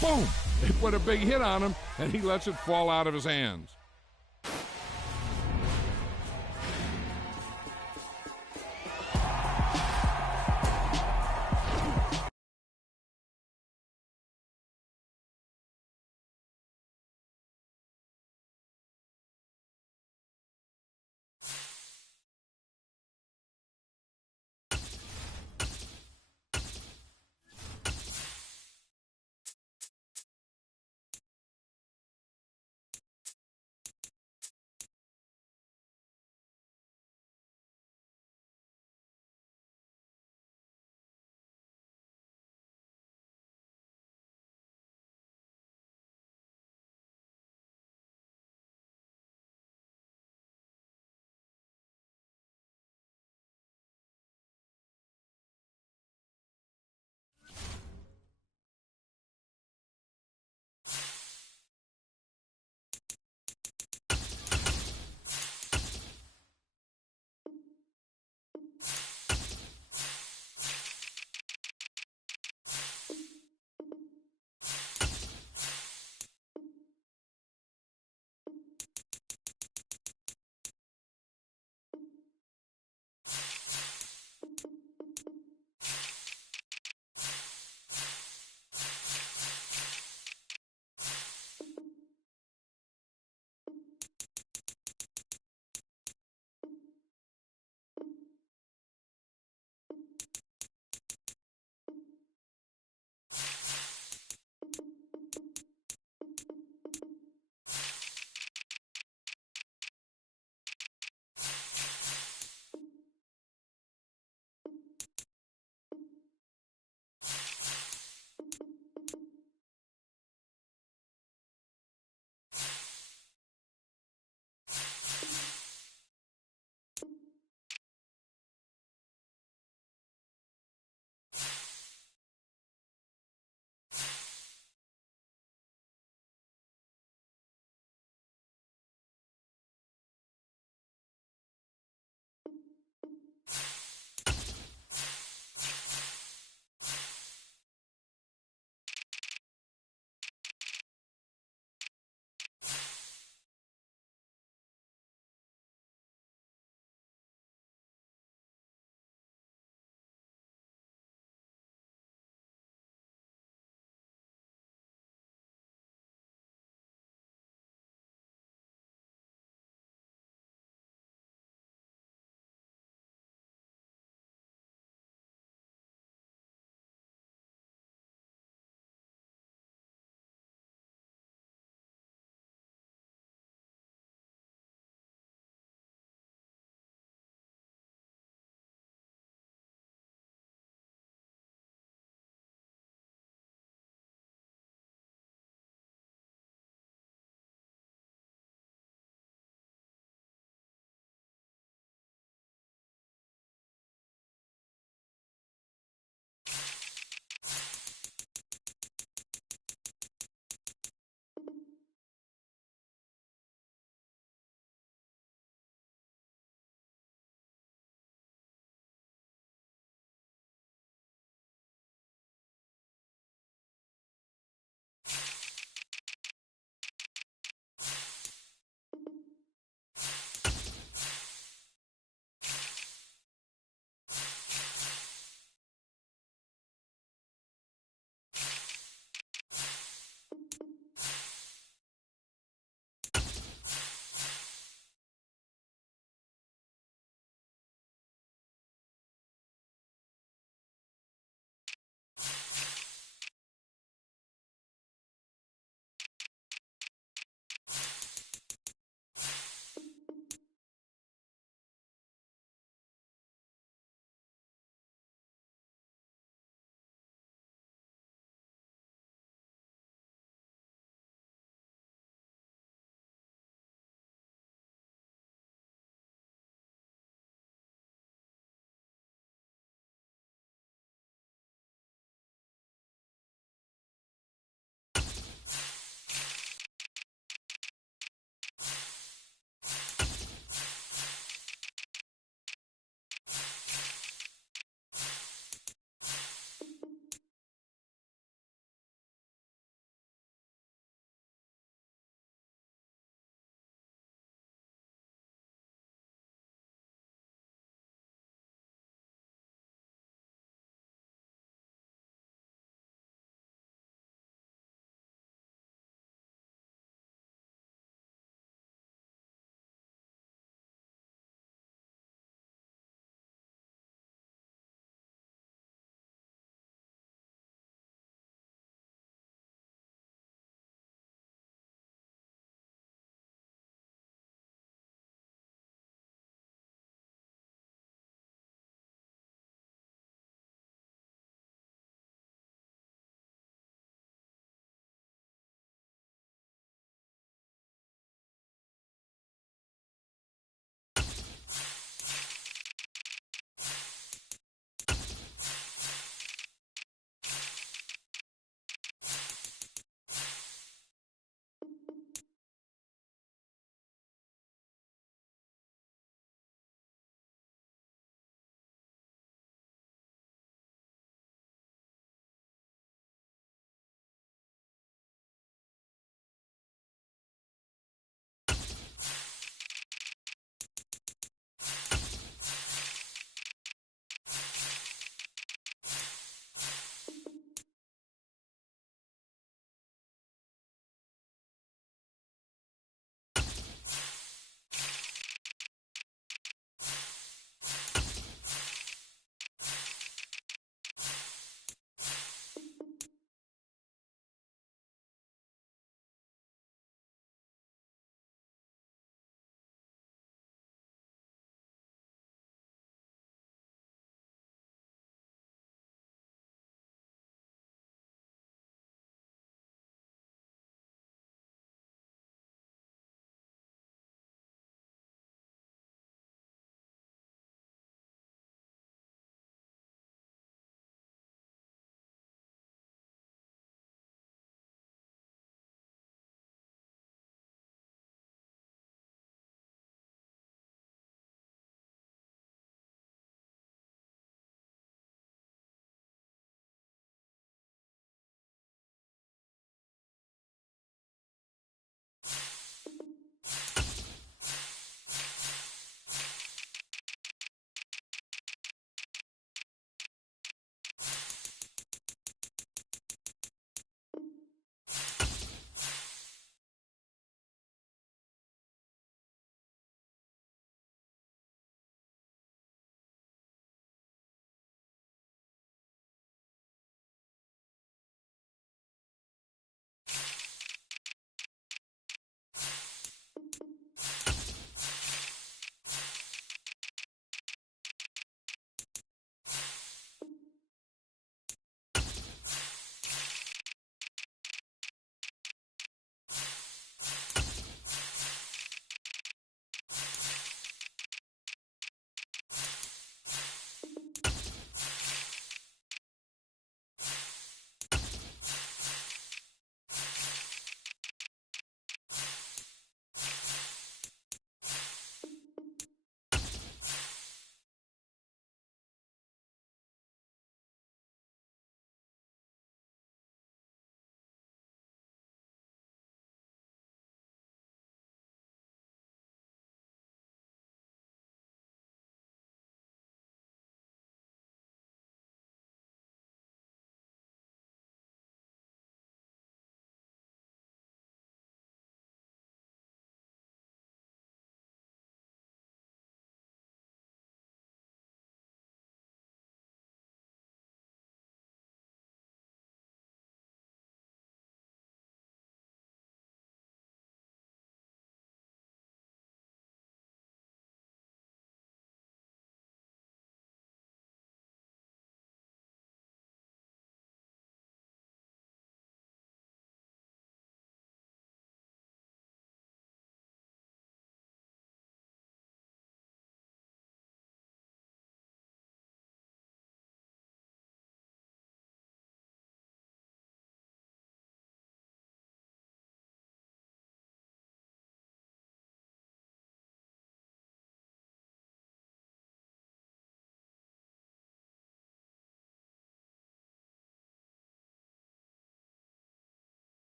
Boom! They put a big hit on him, and he lets it fall out of his hands.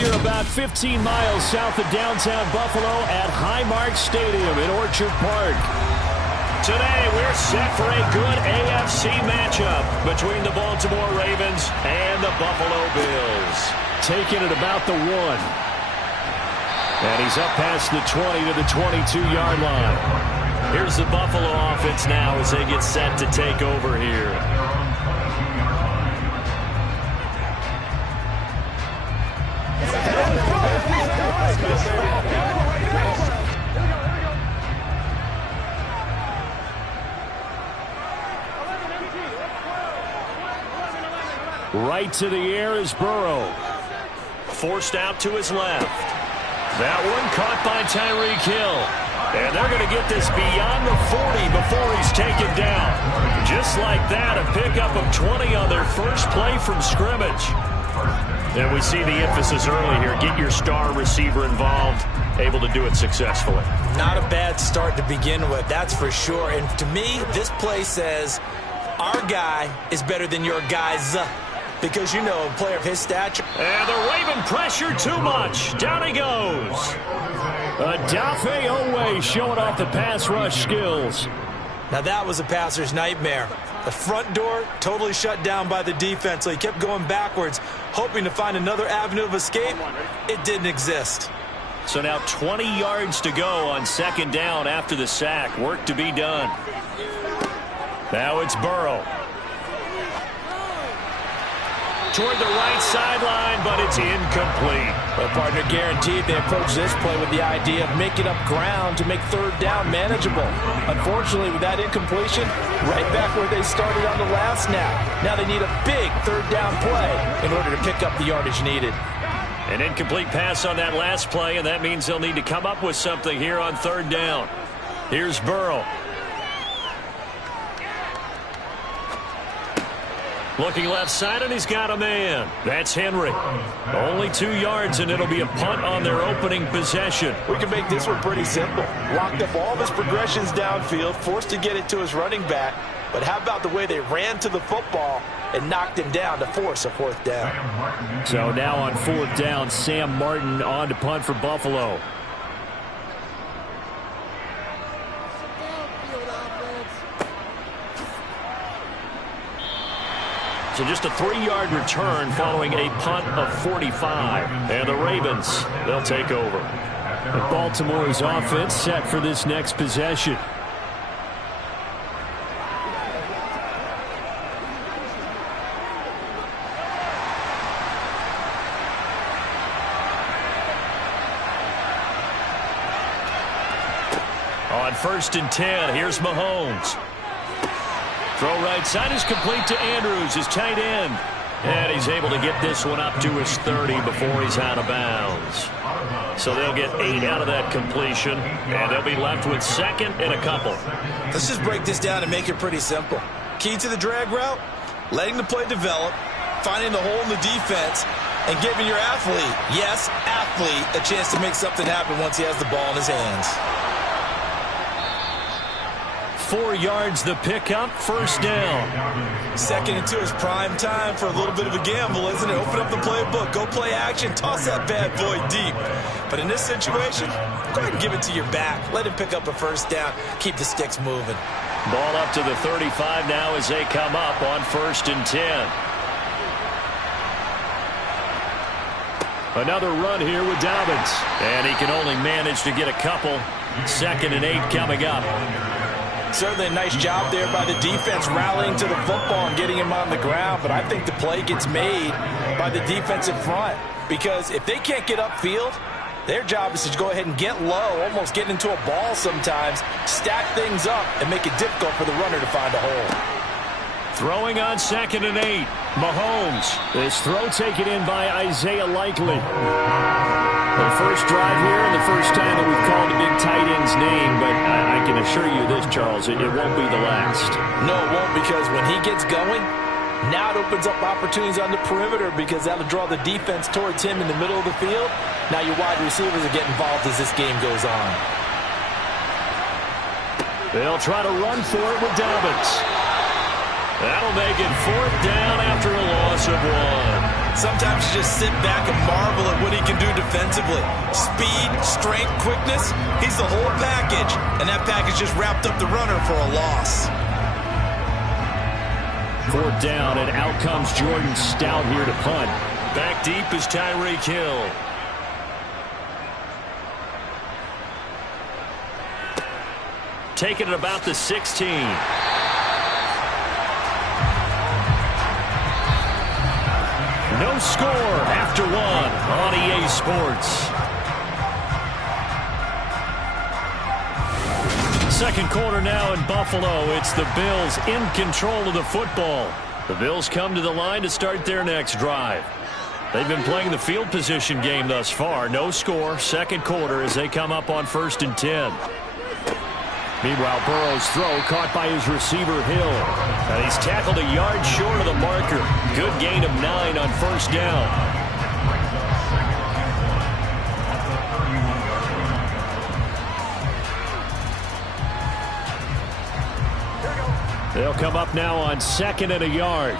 We are about 15 miles south of downtown Buffalo at Highmark Stadium in Orchard Park. Today, we're set for a good AFC matchup between the Baltimore Ravens and the Buffalo Bills. Taking it about the 1. And he's up past the 20 to the 22-yard line. Here's the Buffalo offense now as they get set to take over here. Right to the air is Burrow. Forced out to his left. That one caught by Tyreek Hill. And they're going to get this beyond the 40 before he's taken down. Just like that, a pickup of 20 on their first play from scrimmage. And we see the emphasis early here. Get your star receiver involved. Able to do it successfully. Not a bad start to begin with, that's for sure. And to me, this play says our guy is better than your guy's. Because, you know, a player of his stature. And the Raven pressure too much. Down he goes. Odafe Oweh showing off the pass rush skills. Now that was a passer's nightmare. The front door totally shut down by the defense, so he kept going backwards, hoping to find another avenue of escape. It didn't exist. So now 20 yards to go on second down after the sack. Work to be done. Now it's Burrow. Toward the right sideline, but it's incomplete. Well, partner, guaranteed they approach this play with the idea of making up ground to make third down manageable. Unfortunately, with that incompletion, right back where they started on the last snap. Now they need a big third down play in order to pick up the yardage needed. An incomplete pass on that last play, and that means they'll need to come up with something here on third down. Here's Burrow. Looking left side, and he's got a man. That's Henry. Only 2 yards, and it'll be a punt on their opening possession. We can make this one pretty simple. Locked up all of his progressions downfield, forced to get it to his running back. But how about the way they ran to the football and knocked him down to force a fourth down? So now on fourth down, Sam Martin on to punt for Buffalo. So just a 3-yard return following a punt of 45. And the Ravens, they'll take over. And Baltimore's offense set for this next possession. On 1st and 10, here's Mahomes. Throw right side is complete to Andrews, his tight end. And he's able to get this one up to his 30 before he's out of bounds. So they'll get 8 out of that completion, and they'll be left with second and a couple. Let's just break this down and make it pretty simple. Key to the drag route, letting the play develop, finding the hole in the defense, and giving your athlete, yes, athlete, a chance to make something happen once he has the ball in his hands. 4 yards the pickup, first down. 2nd and 2 is prime time for a little bit of a gamble, isn't it? Open up the playbook, go play action, toss that bad boy deep. But in this situation, go ahead and give it to your back. Let him pick up a first down, keep the sticks moving. Ball up to the 35 now as they come up on 1st and 10. Another run here with Dobbins. And he can only manage to get a couple. 2nd and 8 coming up. Certainly a nice job there by the defense rallying to the football and getting him on the ground. But I think the play gets made by the defensive front. Because if they can't get upfield, their job is to go ahead and get low, almost get into a ball sometimes, stack things up, and make it difficult for the runner to find a hole. Throwing on 2nd and 8. Mahomes. This throw taken in by Isaiah Likely. The first drive here and the first time that we've called a big tight end's name, but I can assure you this, Charles, it won't be the last. No, it won't, because when he gets going, now it opens up opportunities on the perimeter because that'll draw the defense towards him in the middle of the field. Now your wide receivers will get involved as this game goes on. They'll try to run for it with Dobbins. That'll make it 4th down after a loss of 1. Sometimes you just sit back and marvel at what he can do defensively. Speed, strength, quickness, he's the whole package. And that package just wrapped up the runner for a loss. 4th down, and out comes Jordan Stout here to punt. Back deep is Tyreek Hill. Taking it about the 16. No score after 1 on EA Sports. Second quarter now in Buffalo. It's the Bills in control of the football. The Bills come to the line to start their next drive. They've been playing the field position game thus far. No score, second quarter as they come up on 1st and 10. Meanwhile, Burrow's throw caught by his receiver, Hill. And he's tackled a yard short of the marker. Good gain of 9 on 1st down. They'll come up now on 2nd and a yard.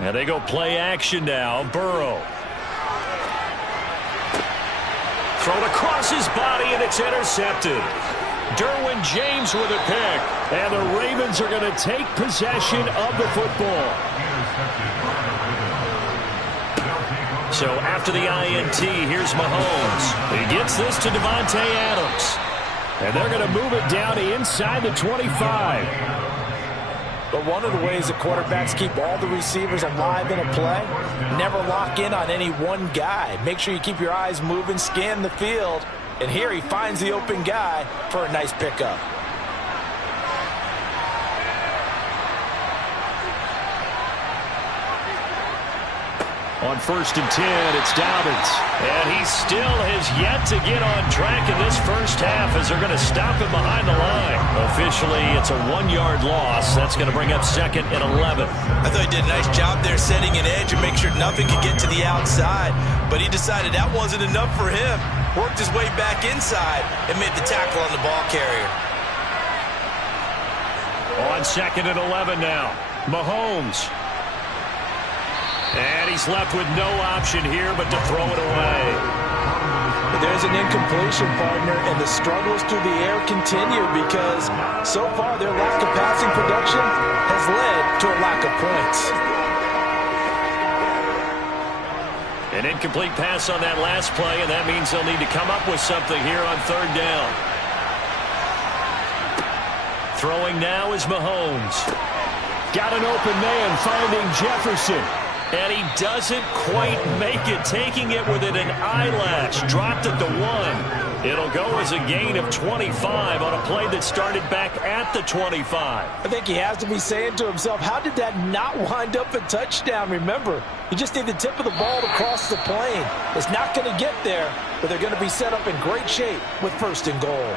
And they go play action now. Burrow. Thrown across his body, and it's intercepted. Derwin James with a pick. And the Ravens are going to take possession of the football. So after the INT, here's Mahomes. He gets this to Davante Adams. And they're going to move it down to inside the 25. But one of the ways that quarterbacks keep all the receivers alive in a play, never lock in on any one guy. Make sure you keep your eyes moving, scan the field. And here he finds the open guy for a nice pickup. On 1st and 10, it's Dobbins. And he still has yet to get on track in this first half as they're going to stop him behind the line. Officially, it's a 1-yard loss. That's going to bring up 2nd and 11. I thought he did a nice job there setting an edge and make sure nothing could get to the outside. But he decided that wasn't enough for him. Worked his way back inside and made the tackle on the ball carrier. On 2nd and 11 now. Mahomes. And he's left with no option here but to throw it away. But there's an incompletion, partner, and the struggles through the air continue because so far their lack of passing production has led to a lack of points. An incomplete pass on that last play, and that means they'll need to come up with something here on 3rd down. Throwing now is Mahomes. Got an open man finding Jefferson. And he doesn't quite make it, taking it within an eyelash. Dropped at the 1. It'll go as a gain of 25 on a play that started back at the 25. I think he has to be saying to himself, how did that not wind up a touchdown? Remember, you just need the tip of the ball to cross the plane. It's not going to get there, but they're going to be set up in great shape with 1st and goal.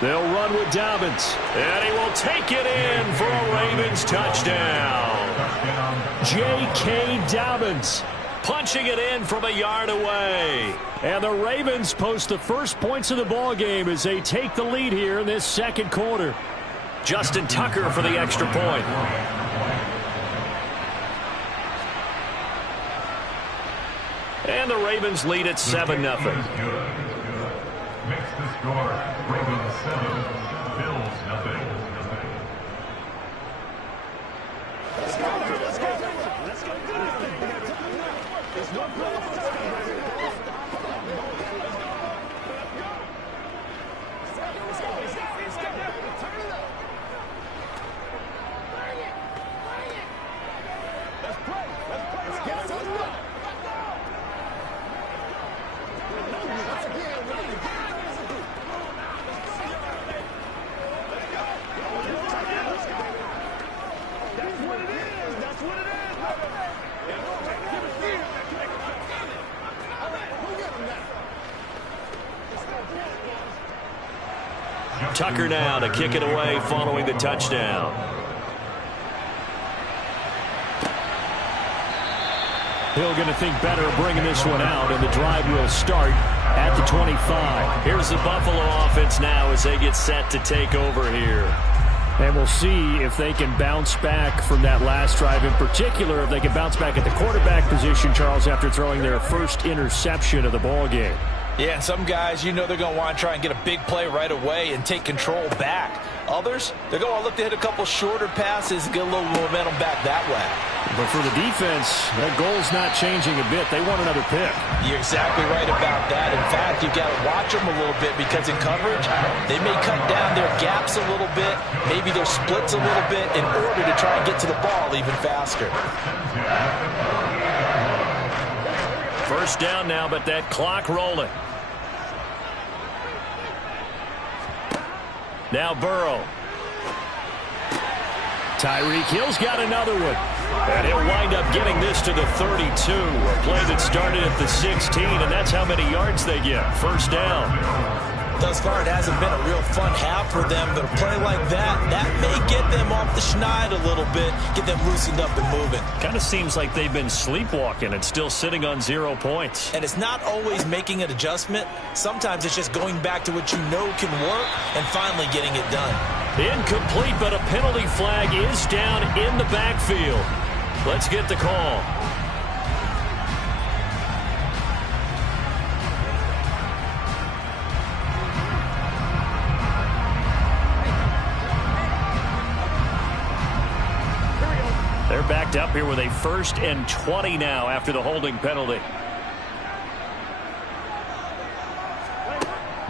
They'll run with Dobbins. And he will take it in for a Ravens touchdown. J.K. Dobbins punching it in from a yard away. And the Ravens post the first points of the ball game as they take the lead here in this second quarter. Justin Tucker for the extra point. And the Ravens lead at 7-0. Makes the score Ravens 7, Bills nothing. Let's go. Tucker now to kick it away following the touchdown. Hill going to think better of bringing this one out, and the drive will start at the 25. Here's the Buffalo offense now as they get set to take over here. And we'll see if they can bounce back from that last drive, in particular if they can bounce back at the quarterback position, Charles, after throwing their first interception of the ball game. Yeah, and some guys, they're going to want to try and get a big play right away and take control back. Others, they're going to look to hit a couple shorter passes and get a little momentum back that way. But for the defense, that goal's not changing a bit. They want another pick. You're exactly right about that. In fact, you've got to watch them a little bit because in coverage, they may cut down their gaps a little bit, maybe their splits a little bit in order to try and get to the ball even faster. First down now, but that clock rolling. Now Burrow. Tyreek Hill's got another one. And he'll wind up getting this to the 32. A play that started at the 16, and that's how many yards they get. First down. Thus far, it hasn't been a real fun half for them, but a play like that may get them off the schneid a little bit, get them loosened up and moving. Kind of seems like they've been sleepwalking and still sitting on 0 points. And it's not always making an adjustment. Sometimes it's just going back to what you know can work and finally getting it done. Incomplete, but a penalty flag is down in the backfield. Let's get the call. They're backed up here with a 1st and 20 now after the holding penalty.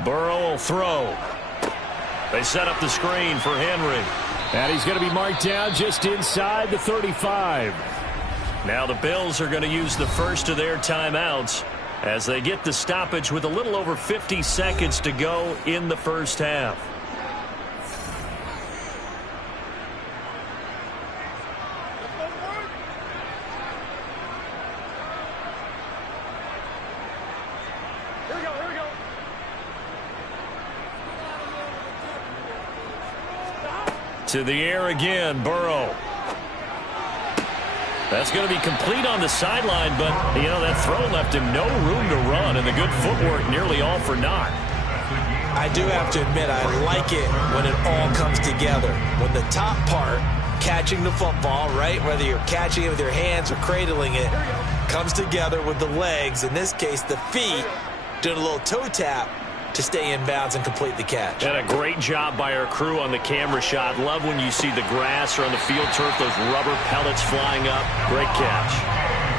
Burrow will throw. They set up the screen for Henry. And he's going to be marked down just inside the 35. Now the Bills are going to use the first of their timeouts as they get the stoppage with a little over 50 seconds to go in the first half. To the air again, Burrow. That's going to be complete on the sideline, but, that throw left him no room to run, and the good footwork nearly all for naught. I do have to admit, I like it when it all comes together. When the top part, catching the football, right, whether you're catching it with your hands or cradling it, comes together with the legs, in this case the feet, doing a little toe tap to stay in bounds and complete the catch. And a great job by our crew on the camera shot. Love when you see the grass or on the field turf, those rubber pellets flying up. Great catch.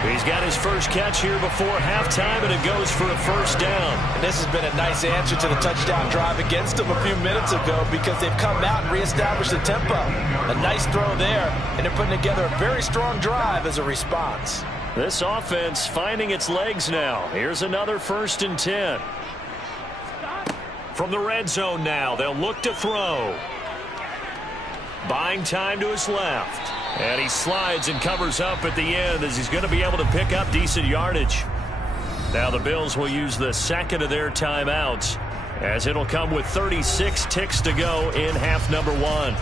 He's got his first catch here before halftime, and it goes for a first down. And this has been a nice answer to the touchdown drive against them a few minutes ago because they've come out and reestablished the tempo. A nice throw there, and they're putting together a very strong drive as a response. This offense finding its legs now. Here's another 1st and 10. From the red zone now, they'll look to throw. Buying time to his left. And he slides and covers up at the end as he's going to be able to pick up decent yardage. Now the Bills will use the second of their timeouts as it'll come with 36 ticks to go in half number 1.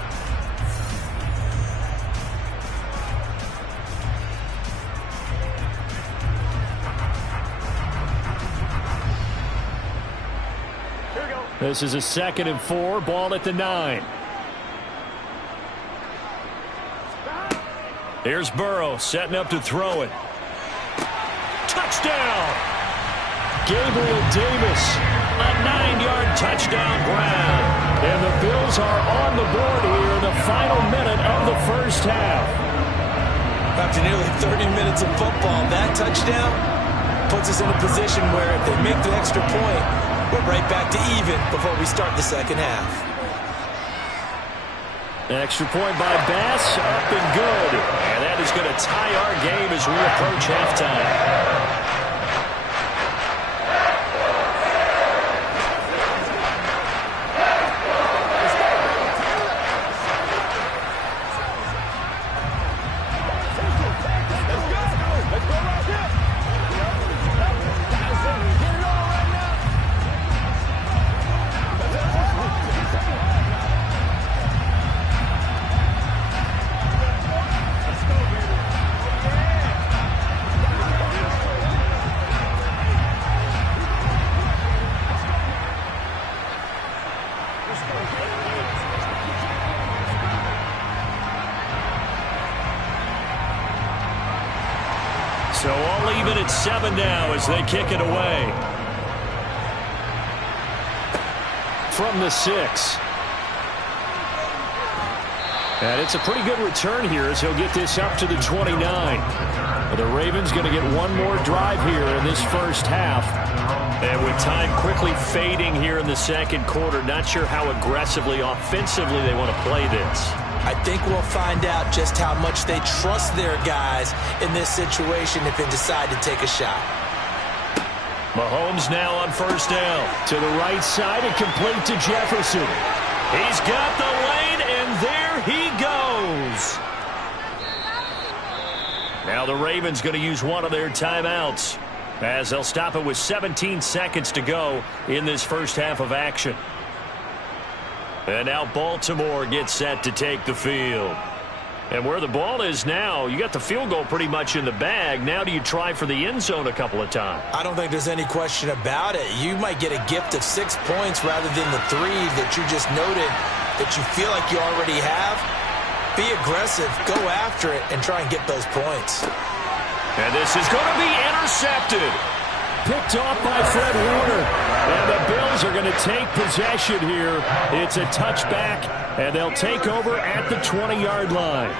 This is a 2nd and 4, ball at the 9. Here's Burrow setting up to throw it. Touchdown! Gabriel Davis, a 9-yard touchdown grab. And the Bills are on the board here in the final minute of the first half. After nearly 30 minutes of football, that touchdown puts us in a position where if they make the extra point, we're right back to even before we start the second half. Extra point by Bass, up and good. And that is going to tie our game as we approach halftime. So all even at 7 now as they kick it away. From the 6. And it's a pretty good return here as he'll get this up to the 29. The Ravens going to get one more drive here in this first half. And with time quickly fading here in the second quarter, not sure how aggressively, offensively they want to play this. I think we'll find out just how much they trust their guys in this situation if they decide to take a shot. Mahomes now on first down. To the right side and complete to Jefferson. He's got the lane, and there he goes. Now the Ravens going to use one of their timeouts as they'll stop it with 17 seconds to go in this first half of action. And now Baltimore gets set to take the field. And where the ball is now, you got the field goal pretty much in the bag. Now do you try for the end zone a couple of times? I don't think there's any question about it. You might get a gift of 6 points rather than the 3 that you just noted that you feel like you already have. Be aggressive, go after it, and try and get those points. And this is going to be intercepted. Picked off by Fred Warner. And the Bills are going to take possession here. It's a touchback, and they'll take over at the 20-yard line.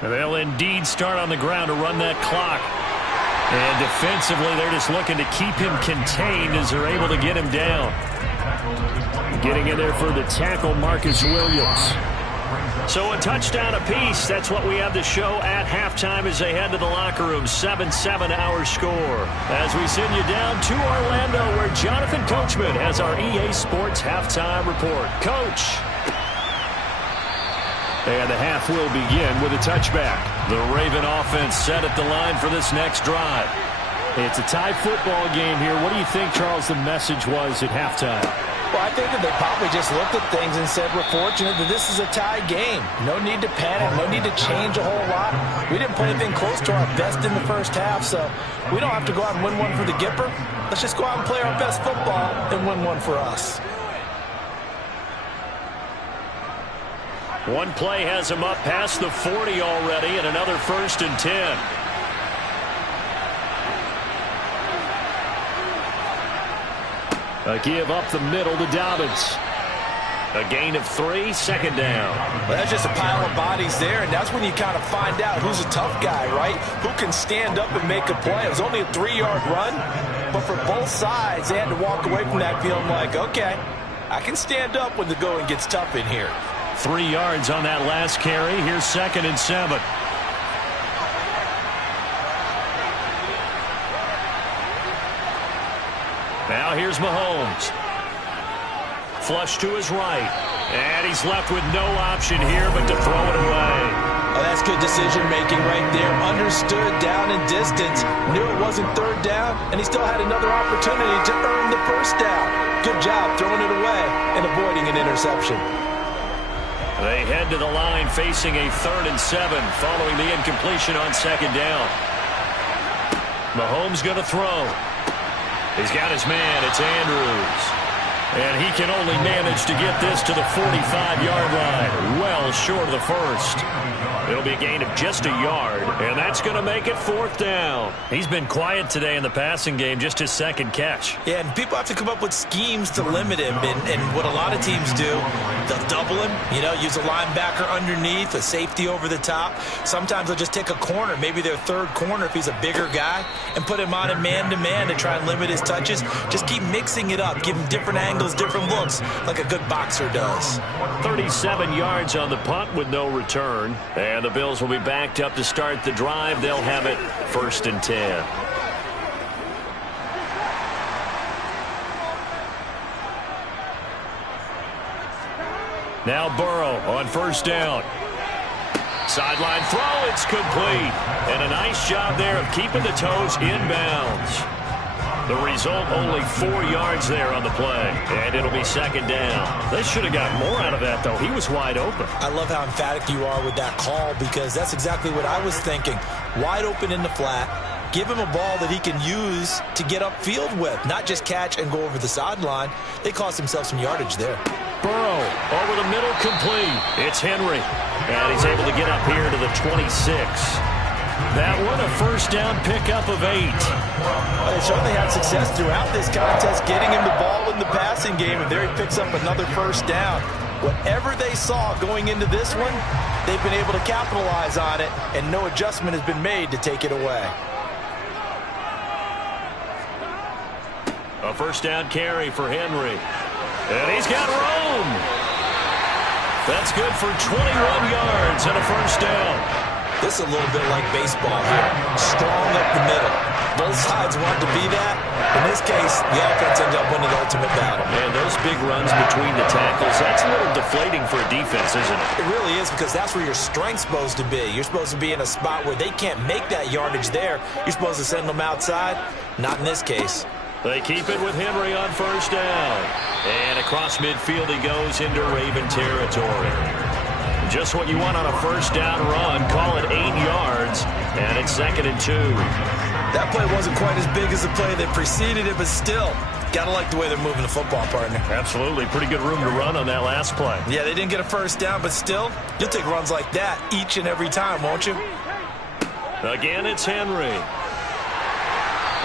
And they'll indeed start on the ground to run that clock. And defensively, they're just looking to keep him contained as they're able to get him down. Getting in there for the tackle, Marcus Williams. So a touchdown apiece. That's what we have to show at halftime as they head to the locker room. 7-7 our score. As we send you down to Orlando where Jonathan Coachman has our EA Sports halftime report. Coach. And the half will begin with a touchback. The Raven offense set at the line for this next drive. It's a tie football game here. What do you think, Charles, the message was at halftime? Well, I think that they probably just looked at things and said, we're fortunate that this is a tie game. No need to panic. No need to change a whole lot. We didn't play anything close to our best in the first half, so we don't have to go out and win one for the Gipper. Let's just go out and play our best football and win one for us. One play has him up past the 40 already, and another 1st and 10. A give up the middle to Dobbins. A gain of 3, 2nd down. Well, that's just a pile of bodies there, and that's when you kind of find out who's a tough guy, right? Who can stand up and make a play. It was only a 3-yard run, but for both sides, they had to walk away from that feeling like, okay, I can stand up when the going gets tough in here. 3 yards on that last carry. Here's 2nd and 7. Now here's Mahomes. Flush to his right. And he's left with no option here but to throw it away. Oh, that's good decision-making right there. Understood down and distance. Knew it wasn't 3rd down, and he still had another opportunity to earn the 1st down. Good job throwing it away and avoiding an interception. They head to the line facing a 3rd and 7 following the incompletion on 2nd down. Mahomes going to throw. He's got his man. It's Andrews. And he can only manage to get this to the 45-yard line. Well short of the 1st. It'll be a gain of just a yard, and that's going to make it 4th down. He's been quiet today in the passing game, just his 2nd catch. Yeah, and people have to come up with schemes to limit him, and what a lot of teams do, they'll double him, use a linebacker underneath, a safety over the top. Sometimes they'll just take a corner, maybe their 3rd corner if he's a bigger guy, and put him on a man-to-man to try and limit his touches. Just keep mixing it up, give him different angles, different looks, like a good boxer does. 37 yards on the punt with no return. And the Bills will be backed up to start the drive. They'll have it 1st and 10. Now Burrow on 1st down. Sideline throw, it's complete. And a nice job there of keeping the toes inbounds. The result, only 4 yards there on the play. And it'll be 2nd down. They should have got more out of that, though. He was wide open. I love how emphatic you are with that call because that's exactly what I was thinking. Wide open in the flat. Give him a ball that he can use to get upfield with, not just catch and go over the sideline. They cost themselves some yardage there. Burrow over the middle, complete. It's Henry. And he's able to get up here to the 26. That one a first down pickup of 8. Well, they certainly had success throughout this contest getting him the ball in the passing game, and there he picks up another first down. Whatever they saw going into this one, they've been able to capitalize on it, and no adjustment has been made to take it away. A first down carry for Henry. And he's got room. That's good for 21 yards and a first down. This is a little bit like baseball here. Strong up the middle. Both sides want to be that. In this case, the offense ends up winning the ultimate battle. Man, those big runs between the tackles, that's a little deflating for a defense, isn't it? It really is, because that's where your strength's supposed to be. You're supposed to be in a spot where they can't make that yardage there. You're supposed to send them outside. Not in this case. They keep it with Henry on first down. And across midfield he goes into Raven territory. Just what you want on a first down run. Call it 8 yards, and it's 2nd and 2. That play wasn't quite as big as the play that preceded it, but still, gotta like the way they're moving the football, partner. Absolutely. Pretty good room to run on that last play. Yeah, they didn't get a first down, but still, you'll take runs like that each and every time, won't you? Again, it's Henry.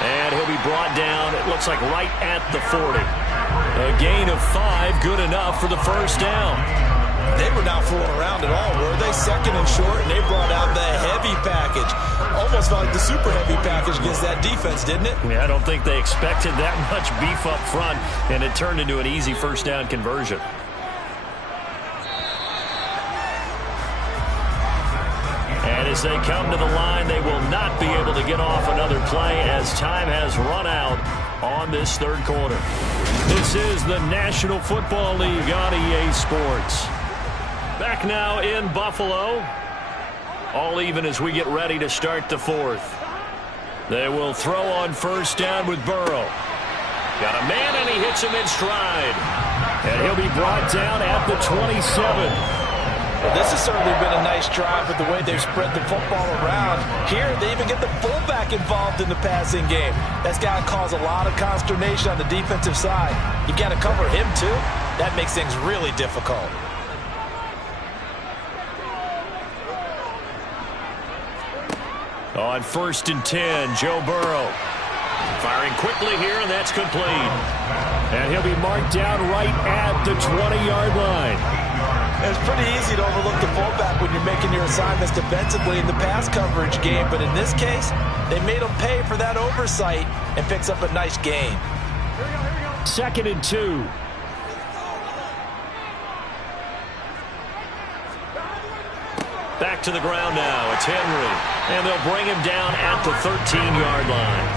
And he'll be brought down, it looks like right at the 40. A gain of 5, good enough for the first down. They were not fooling around at all, were they? 2nd and short, and they brought out the heavy package. Almost felt like the super heavy package against that defense, didn't it? Yeah, I don't think they expected that much beef up front, and it turned into an easy first down conversion. And as they come to the line, they will not be able to get off another play as time has run out on this third quarter. This is the National Football League on EA Sports. Back now in Buffalo. All even as we get ready to start the fourth. They will throw on first down with Burrow. Got a man, and he hits him in stride. And he'll be brought down at the 27. Well, this has certainly been a nice drive with the way they've spread the football around. Here, they even get the fullback involved in the passing game. That's got to cause a lot of consternation on the defensive side. You got to cover him, too. That makes things really difficult. On 1st and 10, Joe Burrow. Firing quickly here, and that's complete. And he'll be marked down right at the 20-yard line. It's pretty easy to overlook the fullback when you're making your assignments defensively in the pass coverage game, but in this case, they made him pay for that oversight and picks up a nice gain. 2nd and 2. Back to the ground now. It's Henry. And they'll bring him down at the 13-yard line.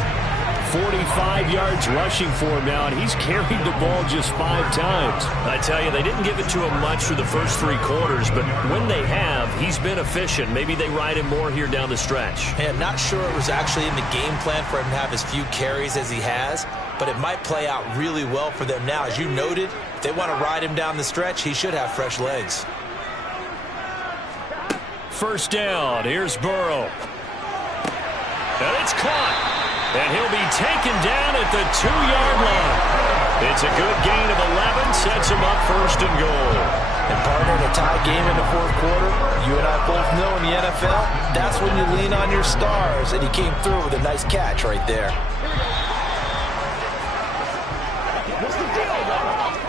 45 yards rushing for him now, and he's carried the ball just 5 times. I tell you, they didn't give it to him much through the first 3 quarters, but when they have, he's been efficient. Maybe they ride him more here down the stretch. Hey, I'm not sure it was actually in the game plan for him to have as few carries as he has, but it might play out really well for them now. As you noted, if they want to ride him down the stretch, he should have fresh legs. First down. Here's Burrow. And it's caught. And he'll be taken down at the 2-yard line. It's a good gain of 11. Sets him up 1st and goal. And partner, in a tie game in the 4th quarter, you and I both know in the NFL, that's when you lean on your stars. And he came through with a nice catch right there. What's the deal, brother?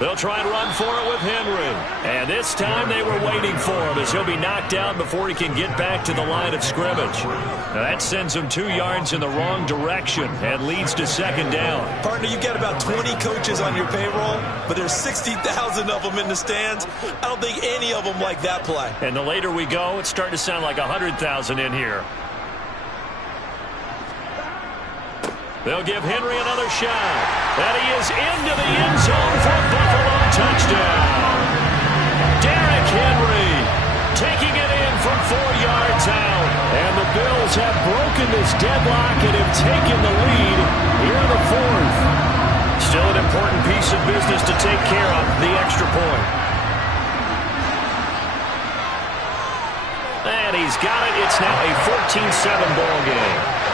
They'll try and run for it with Henry. And this time they were waiting for him as he'll be knocked out before he can get back to the line of scrimmage. Now that sends him 2 yards in the wrong direction and leads to 2nd down. Partner, you've got about 20 coaches on your payroll, but there's 60,000 of them in the stands. I don't think any of them like that play. And the later we go, it's starting to sound like 100,000 in here. They'll give Henry another shot. And he is into the end zone for Buffalo. Touchdown. Derrick Henry taking it in from 4 yards out. And the Bills have broken this deadlock and have taken the lead here in the 4th. Still an important piece of business to take care of, the extra point. he's got it. It's now a 14-7 ball game.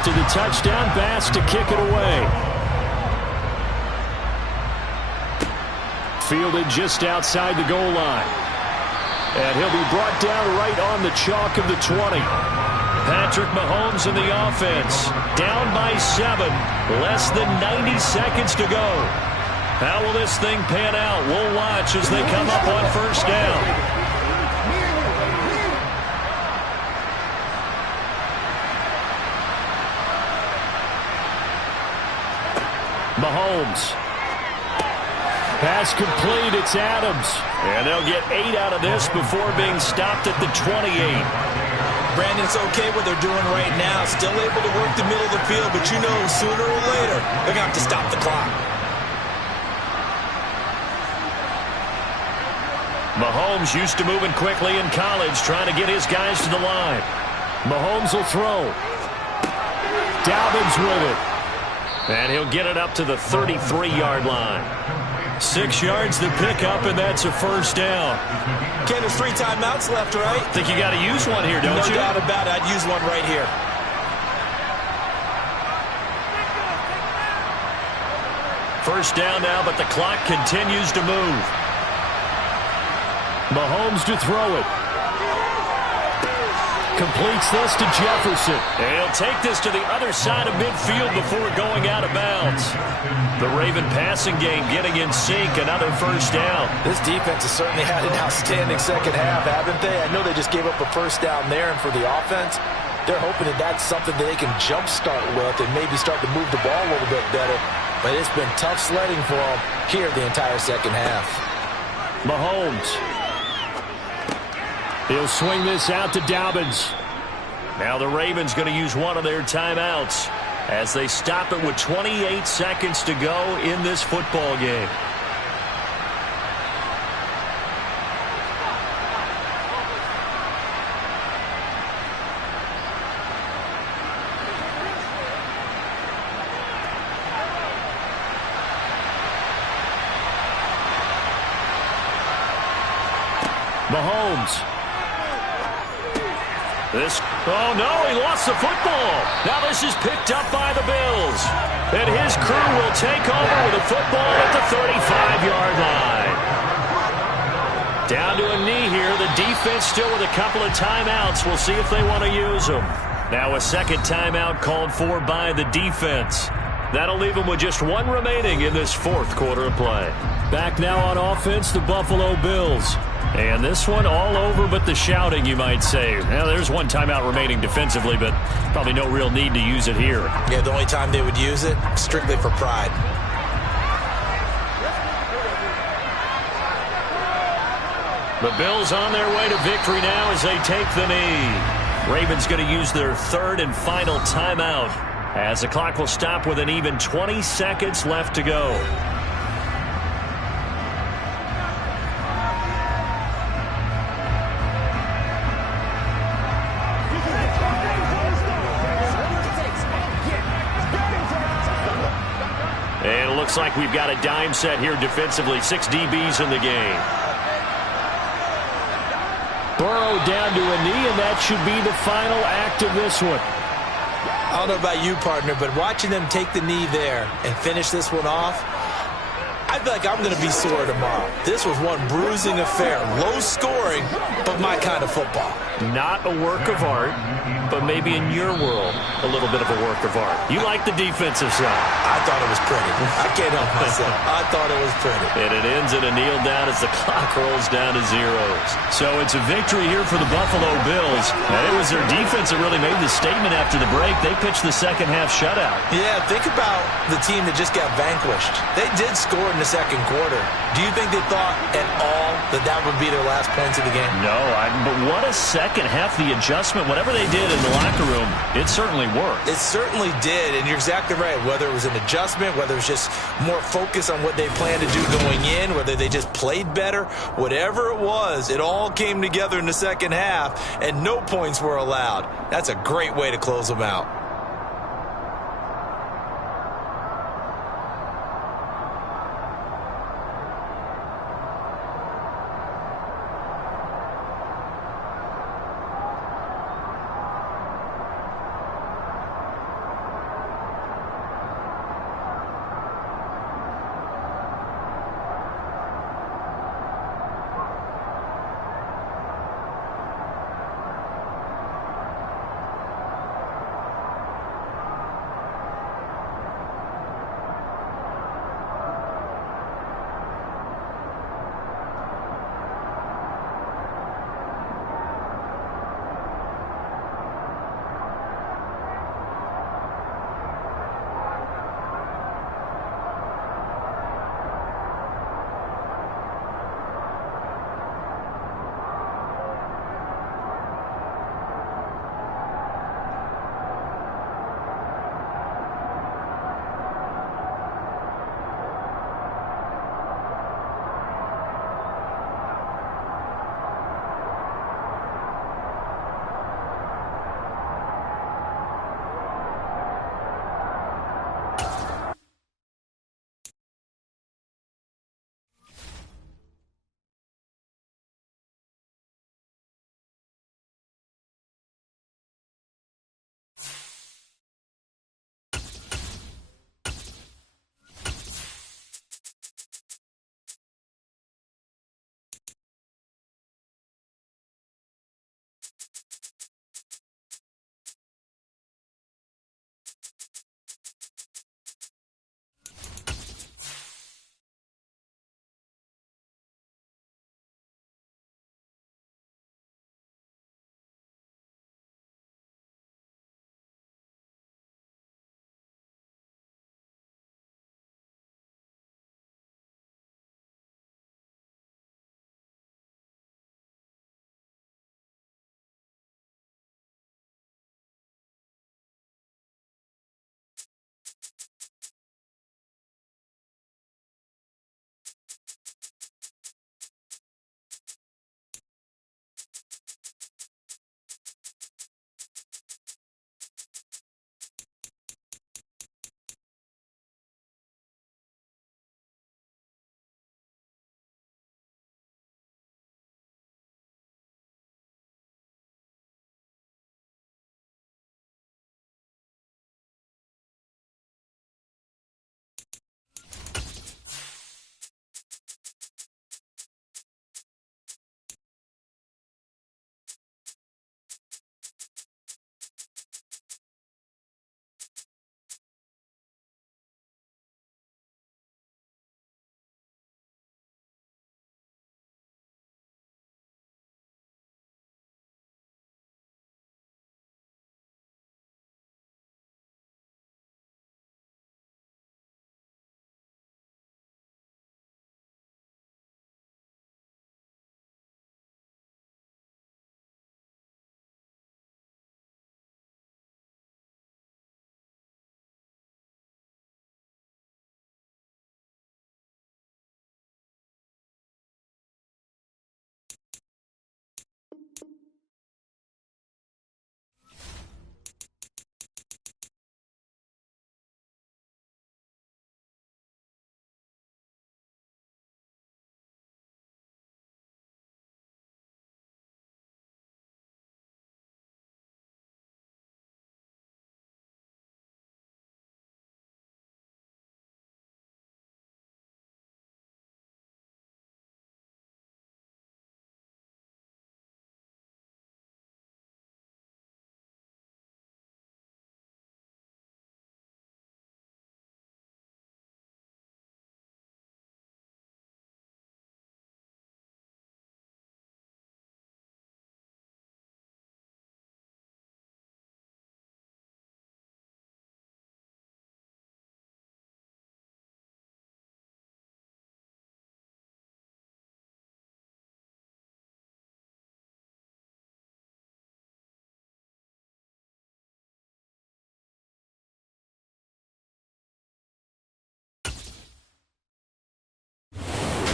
After the touchdown, Bass to kick it away. Fielded just outside the goal line. And he'll be brought down right on the chalk of the 20. Patrick Mahomes in the offense. Down by 7. Less than 90 seconds to go. How will this thing pan out? We'll watch as they come up on first down. Mahomes. Pass complete. It's Adams. And they'll get 8 out of this before being stopped at the 28. Brandon, it's okay what they're doing right now. Still able to work the middle of the field, but you know sooner or later they're going to have to stop the clock. Mahomes used to moving quickly in college, trying to get his guys to the line. Mahomes will throw. Dobbins with it. And he'll get it up to the 33-yard line. 6 yards to pick up, and that's a first down. Ken, there's 3 timeouts left, right? Think you got to use one here, don't you? No doubt about it. I'd use one right here. First down now, but the clock continues to move. Mahomes to throw it. Completes this to Jefferson. And he'll take this to the other side of midfield before going out of bounds. The Raven passing game getting in sync. Another first down. This defense has certainly had an outstanding second half, haven't they? I know they just gave up a first down there, and for the offense, they're hoping that that's something that they can jumpstart with and maybe start to move the ball a little bit better. But it's been tough sledding for them here the entire second half. Mahomes. He'll swing this out to Dobbins. Now the Ravens going to use one of their timeouts as they stop it with 28 seconds to go in this football game. Mahomes. Oh no, he lost the football. Now this is picked up by the Bills. And his crew will take over with the football at the 35-yard line. Down to a knee here. The defense still with a couple of timeouts. We'll see if they want to use them. Now a second timeout called for by the defense. That'll leave them with just one remaining in this fourth quarter of play. Back now on offense, the Buffalo Bills. And this one all over but the shouting, you might say. Now, there's one timeout remaining defensively, but probably no real need to use it here. Yeah, the only time they would use it, strictly for pride. The Bills on their way to victory now as they take the knee. Ravens going to use their third and final timeout as the clock will stop with an even 20 seconds left to go. And it looks like we've got a dime set here defensively. 6 DBs in the game. Burrow down to a knee, and that should be the final act of this one. I don't know about you, partner, but watching them take the knee there and finish this one off, I feel like I'm going to be sore tomorrow. This was one bruising affair. Low scoring, but my kind of football. Not a work of art, but maybe in your world, a little bit of a work of art. You like the defensive side. I thought it was pretty. I can't help myself. I thought it was pretty. And it ends in a kneel down as the clock rolls down to zeros. So it's a victory here for the Buffalo Bills. And it was their defense that really made the statement after the break. They pitched the second half shutout. Yeah, think about the team that just got vanquished. They did score in the second quarter. Do you think they thought at all that that would be their last points of the game? No, but what a second half. The adjustment, whatever they did in the locker room, it certainly worked. It certainly did, and you're exactly right. Whether it was an adjustment, whether it was just more focus on what they planned to do going in, whether they just played better, whatever it was, it all came together in the second half, and no points were allowed. That's a great way to close them out.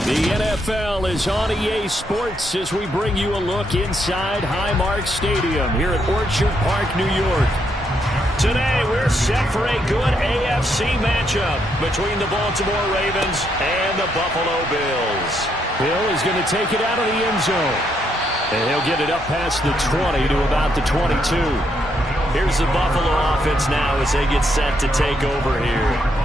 The NFL is on EA Sports as we bring you a look inside Highmark Stadium here at Orchard Park, New York. Today, we're set for a good AFC matchup between the Baltimore Ravens and the Buffalo Bills. Bill is going to take it out of the end zone. And he'll get it up past the 20 to about the 22. Here's the Buffalo offense now as they get set to take over here.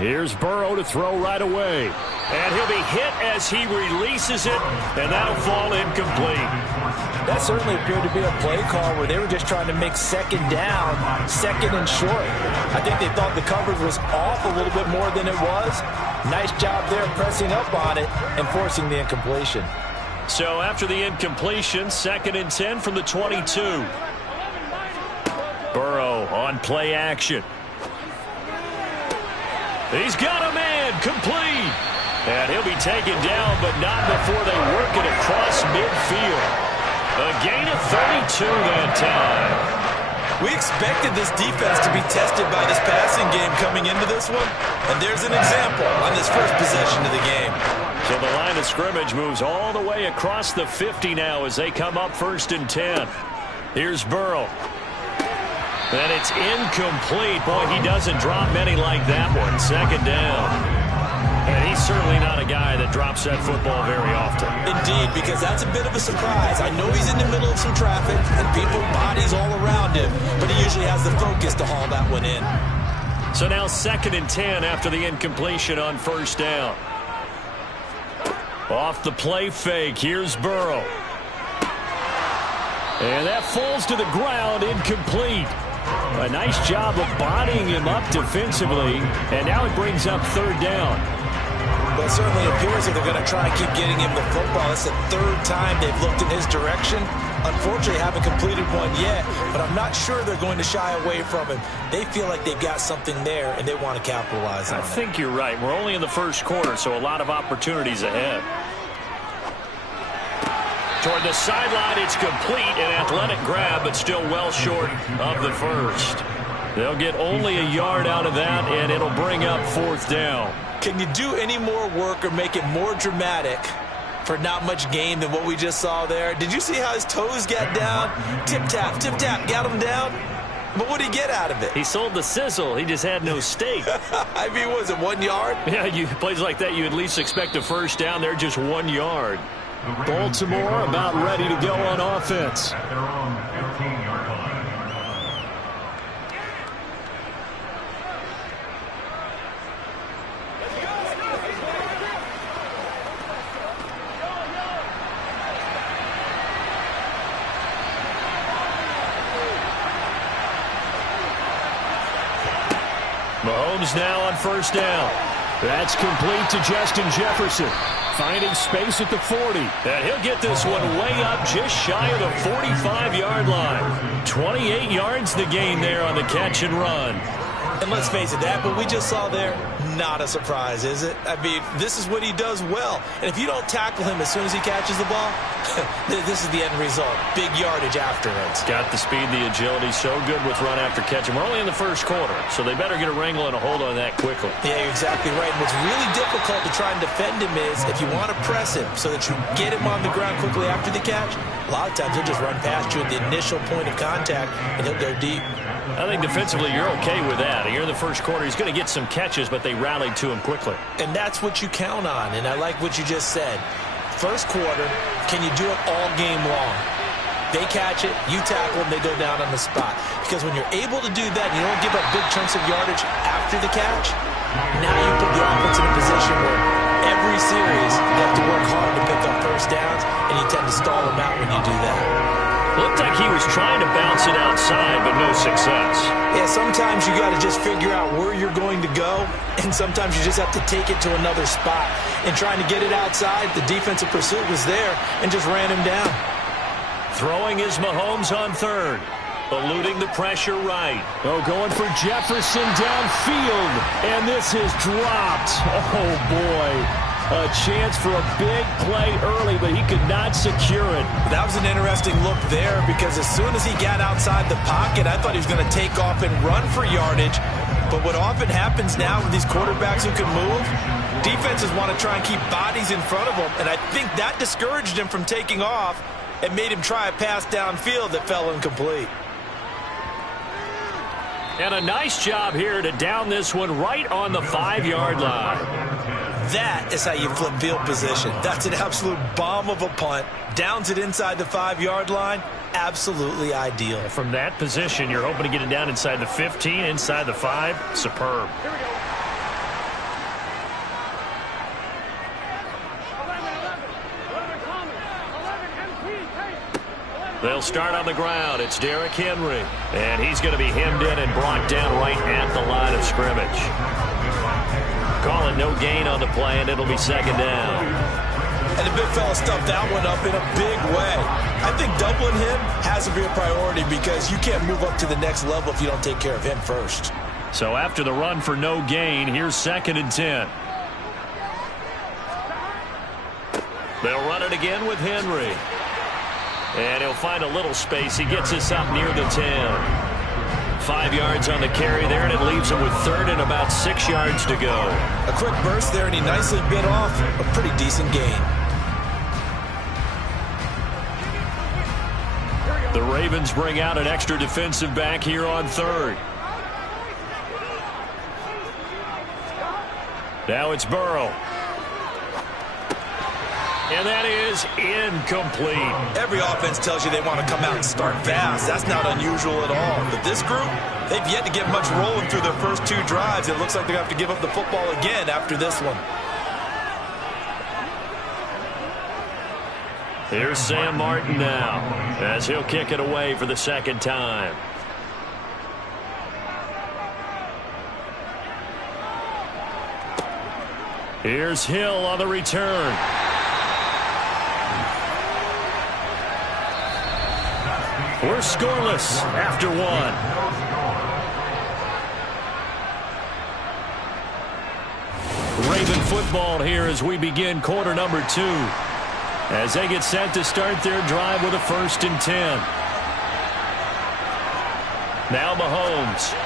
Here's Burrow to throw right away. And he'll be hit as he releases it, and that'll fall incomplete. That certainly appeared to be a play call where they were just trying to make second down, second and short. I think they thought the coverage was off a little bit more than it was. Nice job there pressing up on it and forcing the incompletion. So after the incompletion, 2nd and 10 from the 22. Burrow on play action. He's got a man, complete. And he'll be taken down, but not before they work it across midfield. A gain of 32 that time. We expected this defense to be tested by this passing game coming into this one. And there's an example on this first possession of the game. So the line of scrimmage moves all the way across the 50 now as they come up 1st and 10. Here's Burrow. And it's incomplete. Boy, he doesn't drop many like that one. 2nd down. And he's certainly not a guy that drops that football very often. Indeed, because that's a bit of a surprise. I know he's in the middle of some traffic and people, bodies all around him, but he usually has the focus to haul that one in. So now 2nd and 10 after the incompletion on 1st down. Off the play fake, here's Burrow. And that falls to the ground, incomplete. A nice job of bodying him up defensively, and now it brings up 3rd down. Well, it certainly appears that they're going to try and keep getting him the football. It's the 3rd time they've looked in his direction. Unfortunately, haven't completed one yet, but I'm not sure they're going to shy away from him. They feel like they've got something there, and they want to capitalize on it. I think you're right. We're only in the 1st quarter, so a lot of opportunities ahead. Toward the sideline, it's complete, an athletic grab, but still well short of the 1st. They'll get only a yard out of that, and it'll bring up 4th down. Can you do any more work or make it more dramatic for not much gain than what we just saw there? Did you see how his toes got down? Tip-tap, got him down. But what did he get out of it? He sold the sizzle. He just had no steak. I mean, was it 1 yard? Yeah, plays like that, you at least expect a 1st down. They're just 1 yard. Baltimore about ready to go on offense. At their own 15-yard line. Mahomes now on 1st down. That's complete to Justin Jefferson. Finding space at the 40. And he'll get this one way up just shy of the 45-yard line. 28 yards the gain there on the catch and run. And let's face it, that what we just saw there, not a surprise, is it? I mean, this is what he does well. And if you don't tackle him as soon as he catches the ball, this is the end result. Big yardage afterwards. Got the speed, the agility, so good with run after catch. And we're only in the 1st quarter, so they better get a wrangle and a hold on that quickly. Yeah, you're exactly right. And what's really difficult to try and defend him is if you want to press him so that you get him on the ground quickly after the catch, a lot of times he'll just run past you at the initial point of contact, and he'll go deep. I think defensively you're okay with that. You're in the 1st quarter. He's going to get some catches, but they rallied to him quickly. And that's what you count on, and I like what you just said. 1st quarter, can you do it all game long? They catch it, you tackle them, they go down on the spot. Because when you're able to do that, and you don't give up big chunks of yardage after the catch, now you put the offense in a position where every series you have to work hard to pick up 1st downs, and you tend to stall them out when you do that. Looked like he was trying to bounce it outside, but no success. Yeah, sometimes you got to just figure out where you're going to go, and sometimes you just have to take it to another spot. And trying to get it outside, the defensive pursuit was there and just ran him down. Throwing is Mahomes on 3rd. Eluding the pressure right. Oh, going for Jefferson downfield. And this is dropped. Oh, boy. A chance for a big play early, but he could not secure it. That was an interesting look there because as soon as he got outside the pocket, I thought he was going to take off and run for yardage. But what often happens now with these quarterbacks who can move, defenses want to try and keep bodies in front of them, and I think that discouraged him from taking off and made him try a pass downfield that fell incomplete. And a nice job here to down this one right on the 5-yard line. That is how you flip field position. That's an absolute bomb of a punt. Downs it inside the 5-yard line. Absolutely ideal. From that position, you're hoping to get it down inside the 15, inside the 5. Superb. They'll start on the ground. It's Derrick Henry. And he's going to be hemmed in and brought down right at the line of scrimmage. Call it no gain on the play, and it'll be second down. And the big fella stuffed that one up in a big way. I think doubling him has to be a priority because you can't move up to the next level if you don't take care of him first. So after the run for no gain, here's 2nd and 10. They'll run it again with Henry. And he'll find a little space. He gets us up near the 10. 5 yards on the carry there, and it leaves him with 3rd and about 6 yards to go. A quick burst there, and he nicely bit off a pretty decent gain. The Ravens bring out an extra defensive back here on 3rd. Now it's Burrow. And that is incomplete. Every offense tells you they want to come out and start fast. That's not unusual at all. But this group, they've yet to get much rolling through their first 2 drives. It looks like they're going to have to give up the football again after this one. Here's Sam Martin now as he'll kick it away for the 2nd time. Here's Hill on the return. We're scoreless after 1. Raven football here as we begin quarter number 2. As they get set to start their drive with a 1st and 10. Now Mahomes.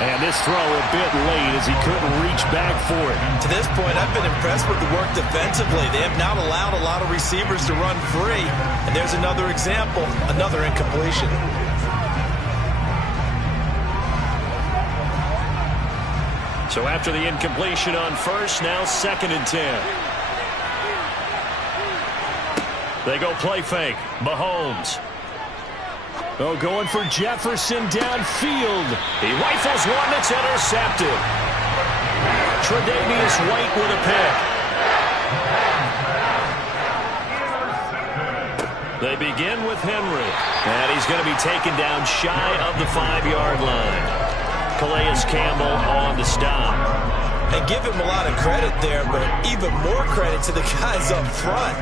And this throw a bit late as he couldn't reach back for it. To this point, I've been impressed with the work defensively. They have not allowed a lot of receivers to run free. And there's another example, another incompletion. So after the incompletion on 1st, now 2nd and 10. They go play fake. Mahomes. Oh, going for Jefferson downfield. He rifles one that's intercepted. Tre'Davious White with a pick. They begin with Henry. And he's going to be taken down shy of the 5-yard line. Calais Campbell on the stop. And give him a lot of credit there, but even more credit to the guys up front.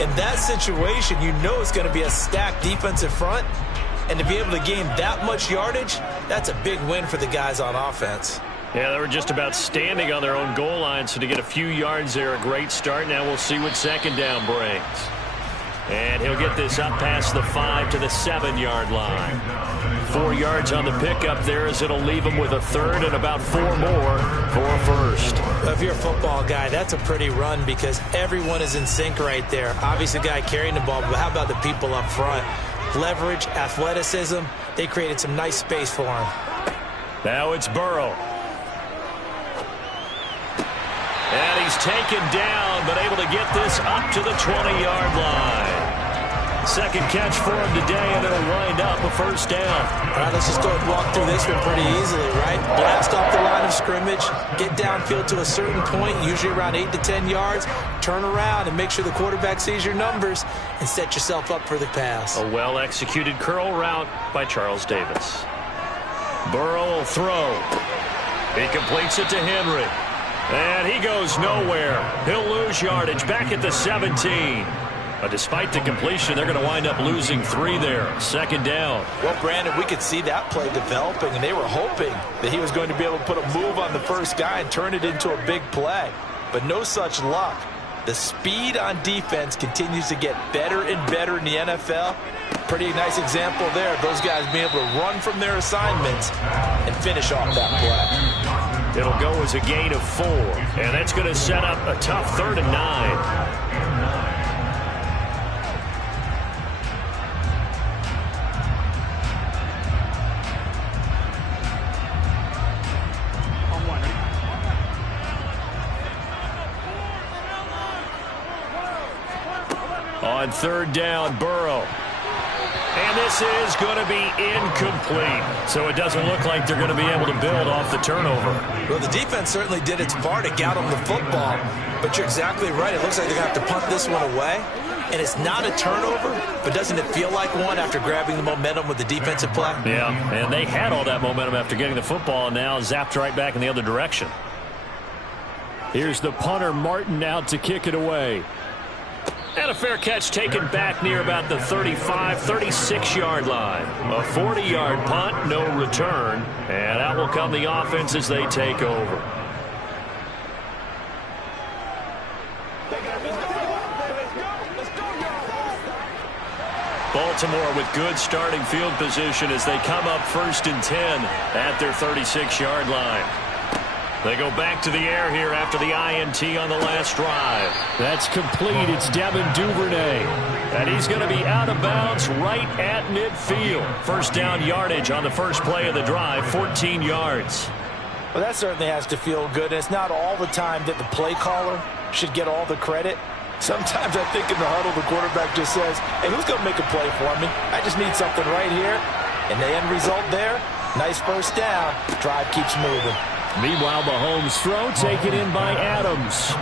In that situation, you know it's going to be a stacked defensive front. And to be able to gain that much yardage, that's a big win for the guys on offense. Yeah, they were just about standing on their own goal line, so to get a few yards there, a great start. Now we'll see what 2nd down brings. And he'll get this up past the 5 to the 7-yard line. 4 yards on the pickup there as it'll leave him with a 3rd and about 4 more for a 1st. If you're a football guy, that's a pretty run because everyone is in sync right there. Obviously, the guy carrying the ball, but how about the people up front? Leverage, athleticism, they created some nice space for him. Now it's Burrow. And he's taken down, but able to get this up to the 20-yard line. 2nd catch for him today, and it'll wind up a 1st down. All right, let's just go and walk through this one pretty easily, right? Blast off the line of scrimmage, get downfield to a certain point, usually around 8 to 10 yards, turn around and make sure the quarterback sees your numbers and set yourself up for the pass. A well-executed curl route by Charles Davis. Burrow will throw. He completes it to Henry. And he goes nowhere. He'll lose yardage back at the 17. But despite the completion, they're going to wind up losing 3 there. Second down. Well, Brandon, we could see that play developing, and they were hoping that he was going to be able to put a move on the first guy and turn it into a big play. But no such luck. The speed on defense continues to get better and better in the NFL. Pretty nice example there of those guys being able to run from their assignments and finish off that play. It'll go as a gain of 4, and that's going to set up a tough 3rd and 9. On 3rd down, Burrow. And this is going to be incomplete. So it doesn't look like they're going to be able to build off the turnover. Well, the defense certainly did its part to get them the football. But you're exactly right. It looks like they're going to have to punt this one away. And it's not a turnover, but doesn't it feel like one after grabbing the momentum with the defensive play? Yeah, and they had all that momentum after getting the football, and now zapped right back in the other direction. Here's the punter, Martin, out to kick it away. And a fair catch taken back near about the 35, 36-yard line. A 40-yard punt, no return. And out will come the offense as they take over. Baltimore with good starting field position as they come up 1st and 10 at their 36-yard line. They go back to the air here after the INT on the last drive. That's complete. It's Devin Duvernay. And he's going to be out of bounds right at midfield. First down yardage on the first play of the drive, 14 yards. Well, that certainly has to feel good. It's not all the time that the play caller should get all the credit. Sometimes I think in the huddle, the quarterback just says, hey, who's going to make a play for me? I just need something right here. And the end result there, nice first down. Drive keeps moving. Meanwhile, Mahomes' throw taken in by Adams.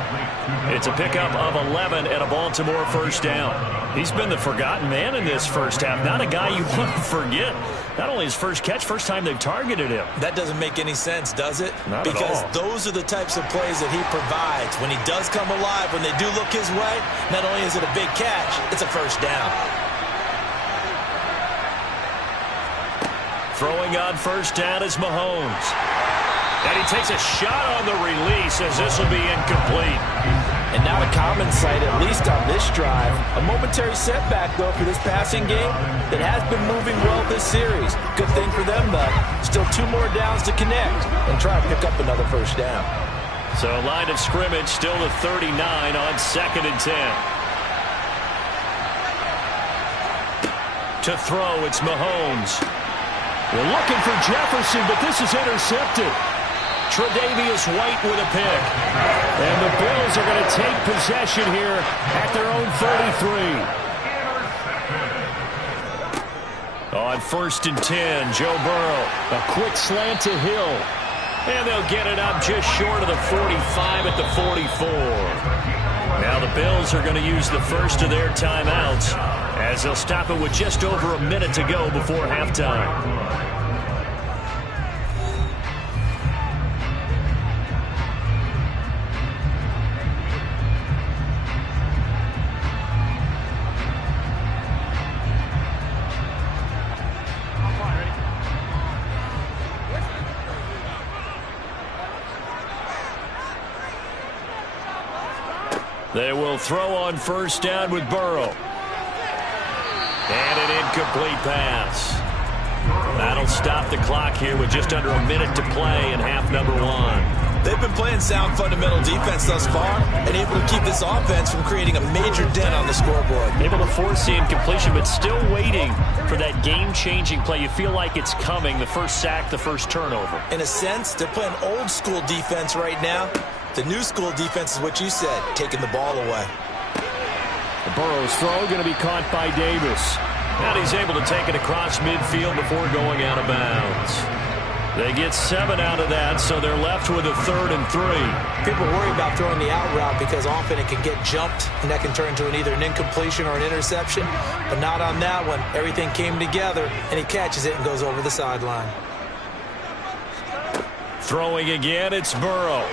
It's a pickup of 11 and a Baltimore first down. He's been the forgotten man in this first half. Not a guy you want to forget. Not only his first catch, first time they've targeted him. That doesn't make any sense, does it? Not because at all. Those are the types of plays that he provides. When he does come alive, when they do look his way, not only is it a big catch, it's a first down. Throwing on first down is Mahomes. And he takes a shot on the release as this will be incomplete. And not a common sight, at least on this drive. A momentary setback, though, for this passing game that has been moving well this series. Good thing for them, though. Still 2 more downs to connect and try to pick up another first down. So line of scrimmage still the 39 on 2nd and 10. To throw, it's Mahomes. They're looking for Jefferson, but this is intercepted. Tre'Davious White with a pick. And the Bills are going to take possession here at their own 33. On 1st and 10, Joe Burrow. A quick slant to Hill. And they'll get it up just short of the 45 at the 44. Now the Bills are going to use the first of their timeouts as they'll stop it with just over a minute to go before halftime. They will throw on first down with Burrow. And an incomplete pass. That'll stop the clock here with just under a minute to play in half number 1. They've been playing sound fundamental defense thus far and able to keep this offense from creating a major dent on the scoreboard. Able to force the incompletion, but still waiting for that game-changing play. You feel like it's coming, the first sack, the first turnover. In a sense, they're playing old-school defense right now. The new school defense is what you said, taking the ball away. The Burrow's throw going to be caught by Davis. And he's able to take it across midfield before going out of bounds. They get 7 out of that, so they're left with a 3rd and 3. People worry about throwing the out route because often it can get jumped, and that can turn into either an incompletion or an interception. But not on that one. Everything came together, and he catches it and goes over the sideline. Throwing again, it's Burrow.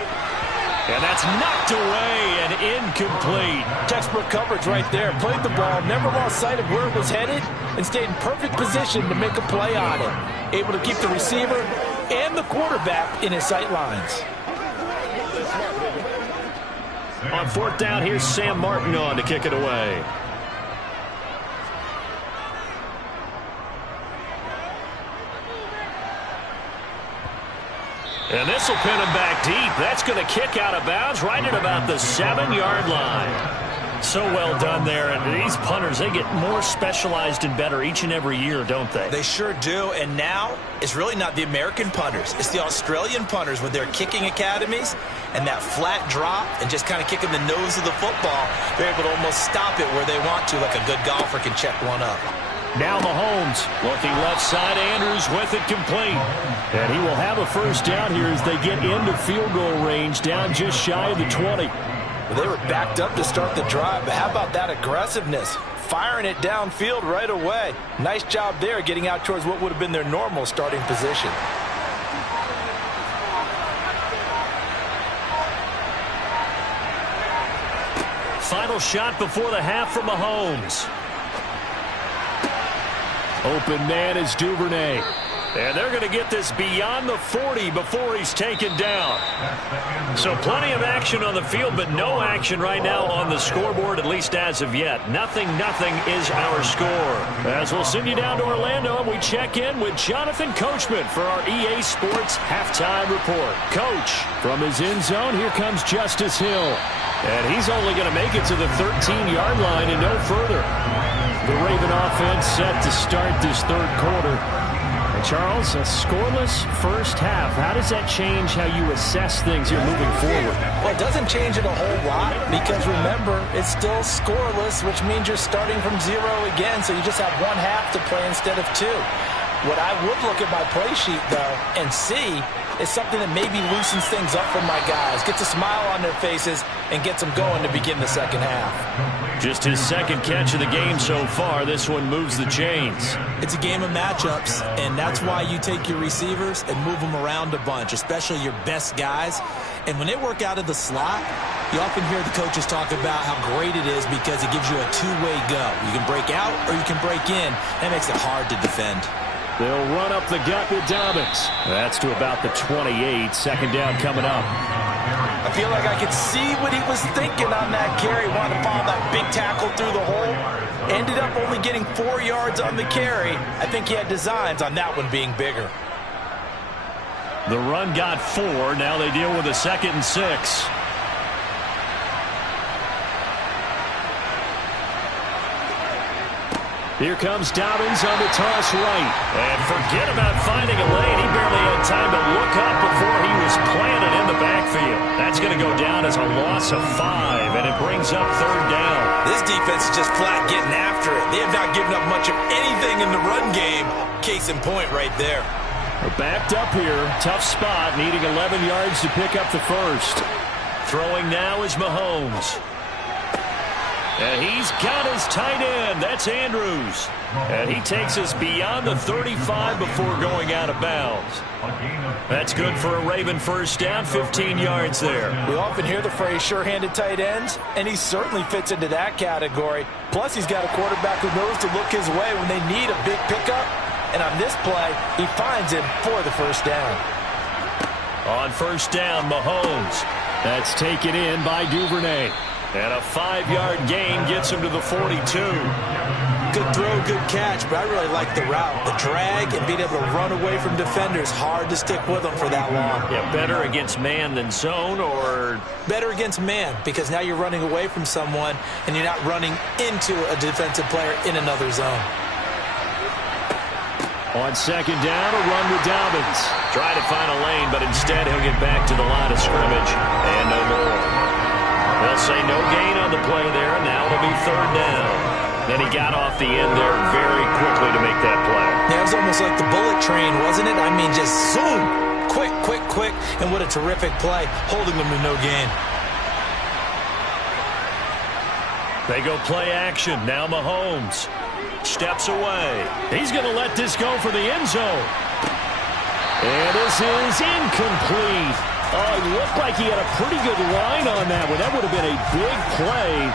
And that's knocked away and incomplete. Textbook coverage right there. Played the ball, never lost sight of where it was headed, and stayed in perfect position to make a play on it. Able to keep the receiver and the quarterback in his sight lines. On fourth down, here's Sam Martin on to kick it away. And this will pin him back deep. That's going to kick out of bounds right at about the 7-yard line. So well done there. And these punters, they get more specialized and better each and every year, don't they? They sure do. And now it's really not the American punters. It's the Australian punters with their kicking academies and that flat drop and just kind of kicking the nose of the football. They're able to almost stop it where they want to, like a good golfer can check one up. Now Mahomes looking left side. Andrews with it complete. And he will have a first down here as they get into field goal range, down just shy of the 20. Well, they were backed up to start the drive, but how about that aggressiveness? Firing it downfield right away. Nice job there getting out towards what would have been their normal starting position. Final shot before the half for Mahomes. Open man is Duvernay. And they're going to get this beyond the 40 before he's taken down. So plenty of action on the field, but no action right now on the scoreboard, at least as of yet. Nothing is our score. As we'll send you down to Orlando, and we check in with Jonathan Coachman for our EA Sports Halftime Report. Coach, from his end zone, here comes Justice Hill. And he's only going to make it to the 13-yard line and no further. The Raven offense set to start this third quarter. And Charles, a scoreless first half. How does that change how you assess things here moving forward? Well, it doesn't change it a whole lot because, remember, it's still scoreless, which means you're starting from zero again, so you just have one half to play instead of two. What I would look at my play sheet, though, and see is something that maybe loosens things up for my guys, gets a smile on their faces, and gets them going to begin the second half. Just his second catch of the game so far. This one moves the chains. It's a game of matchups, and that's why you take your receivers and move them around a bunch, especially your best guys. And when they work out of the slot, you often hear the coaches talk about how great it is because it gives you a two-way go. You can break out or you can break in. That makes it hard to defend. They'll run up the gut with Dobbins. That's to about the 28. Second down coming up. I feel like I could see what he was thinking on that carry. Wanted to follow that big tackle through the hole. Ended up only getting 4 yards on the carry. I think he had designs on that one being bigger. The run got 4. Now they deal with a 2nd and 6. Here comes Dobbins on the toss right. And forget about finding a lane. He barely had time to look up before he was planted in the backfield. That's going to go down as a loss of 5, and it brings up third down. This defense is just flat getting after it. They have not given up much of anything in the run game. Case in point right there. We're backed up here. Tough spot, needing 11 yards to pick up the first. Throwing now is Mahomes. And he's got his tight end. That's Andrews. And he takes us beyond the 35 before going out of bounds. That's good for a Raven first down, 15 yards there. We often hear the phrase sure-handed tight ends, and he certainly fits into that category. Plus, he's got a quarterback who knows to look his way when they need a big pickup. And on this play, he finds him for the first down. On first down, Mahomes. That's taken in by Duvernay. And a 5-yard gain gets him to the 42. Good throw, good catch, but I really like the route. The drag and being able to run away from defenders, hard to stick with them for that long. Yeah, better against man than zone, or? Better against man, because now you're running away from someone and you're not running into a defensive player in another zone. On second down, a run with Dobbins. Try to find a lane, but instead he'll get back to the line of scrimmage and no more. They'll say no gain on the play there. Now it'll be third down. Then he got off the end there very quickly to make that play. Yeah, it was almost like the bullet train, wasn't it? I mean, just zoom. Quick, quick, quick. And what a terrific play, holding them to no gain. They go play action. Now Mahomes steps away. He's going to let this go for the end zone. And this is incomplete. Oh, it looked like he had a pretty good line on that one. That would have been a big play,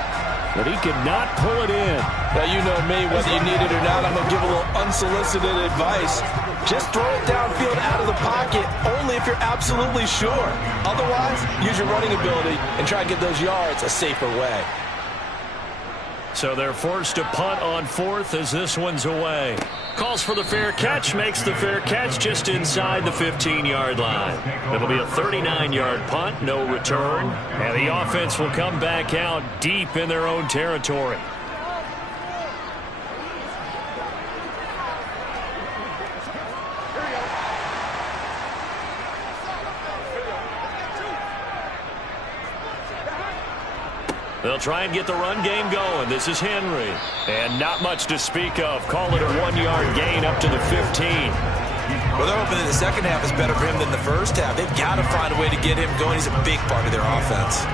but he could not pull it in. Now, you know me, whether you need it or not, I'm going to give a little unsolicited advice. Just throw it downfield out of the pocket, only if you're absolutely sure. Otherwise, use your running ability and try to get those yards a safer way. So they're forced to punt on fourth as this one's away. Calls for the fair catch, makes the fair catch just inside the 15-yard line. It'll be a 39-yard punt, no return. And the offense will come back out deep in their own territory. They'll try and get the run game going. This is Henry. And not much to speak of. Call it a 1-yard gain up to the 15. Well, they're hoping that the second half is better for him than the first half. They've got to find a way to get him going. He's a big part of their offense.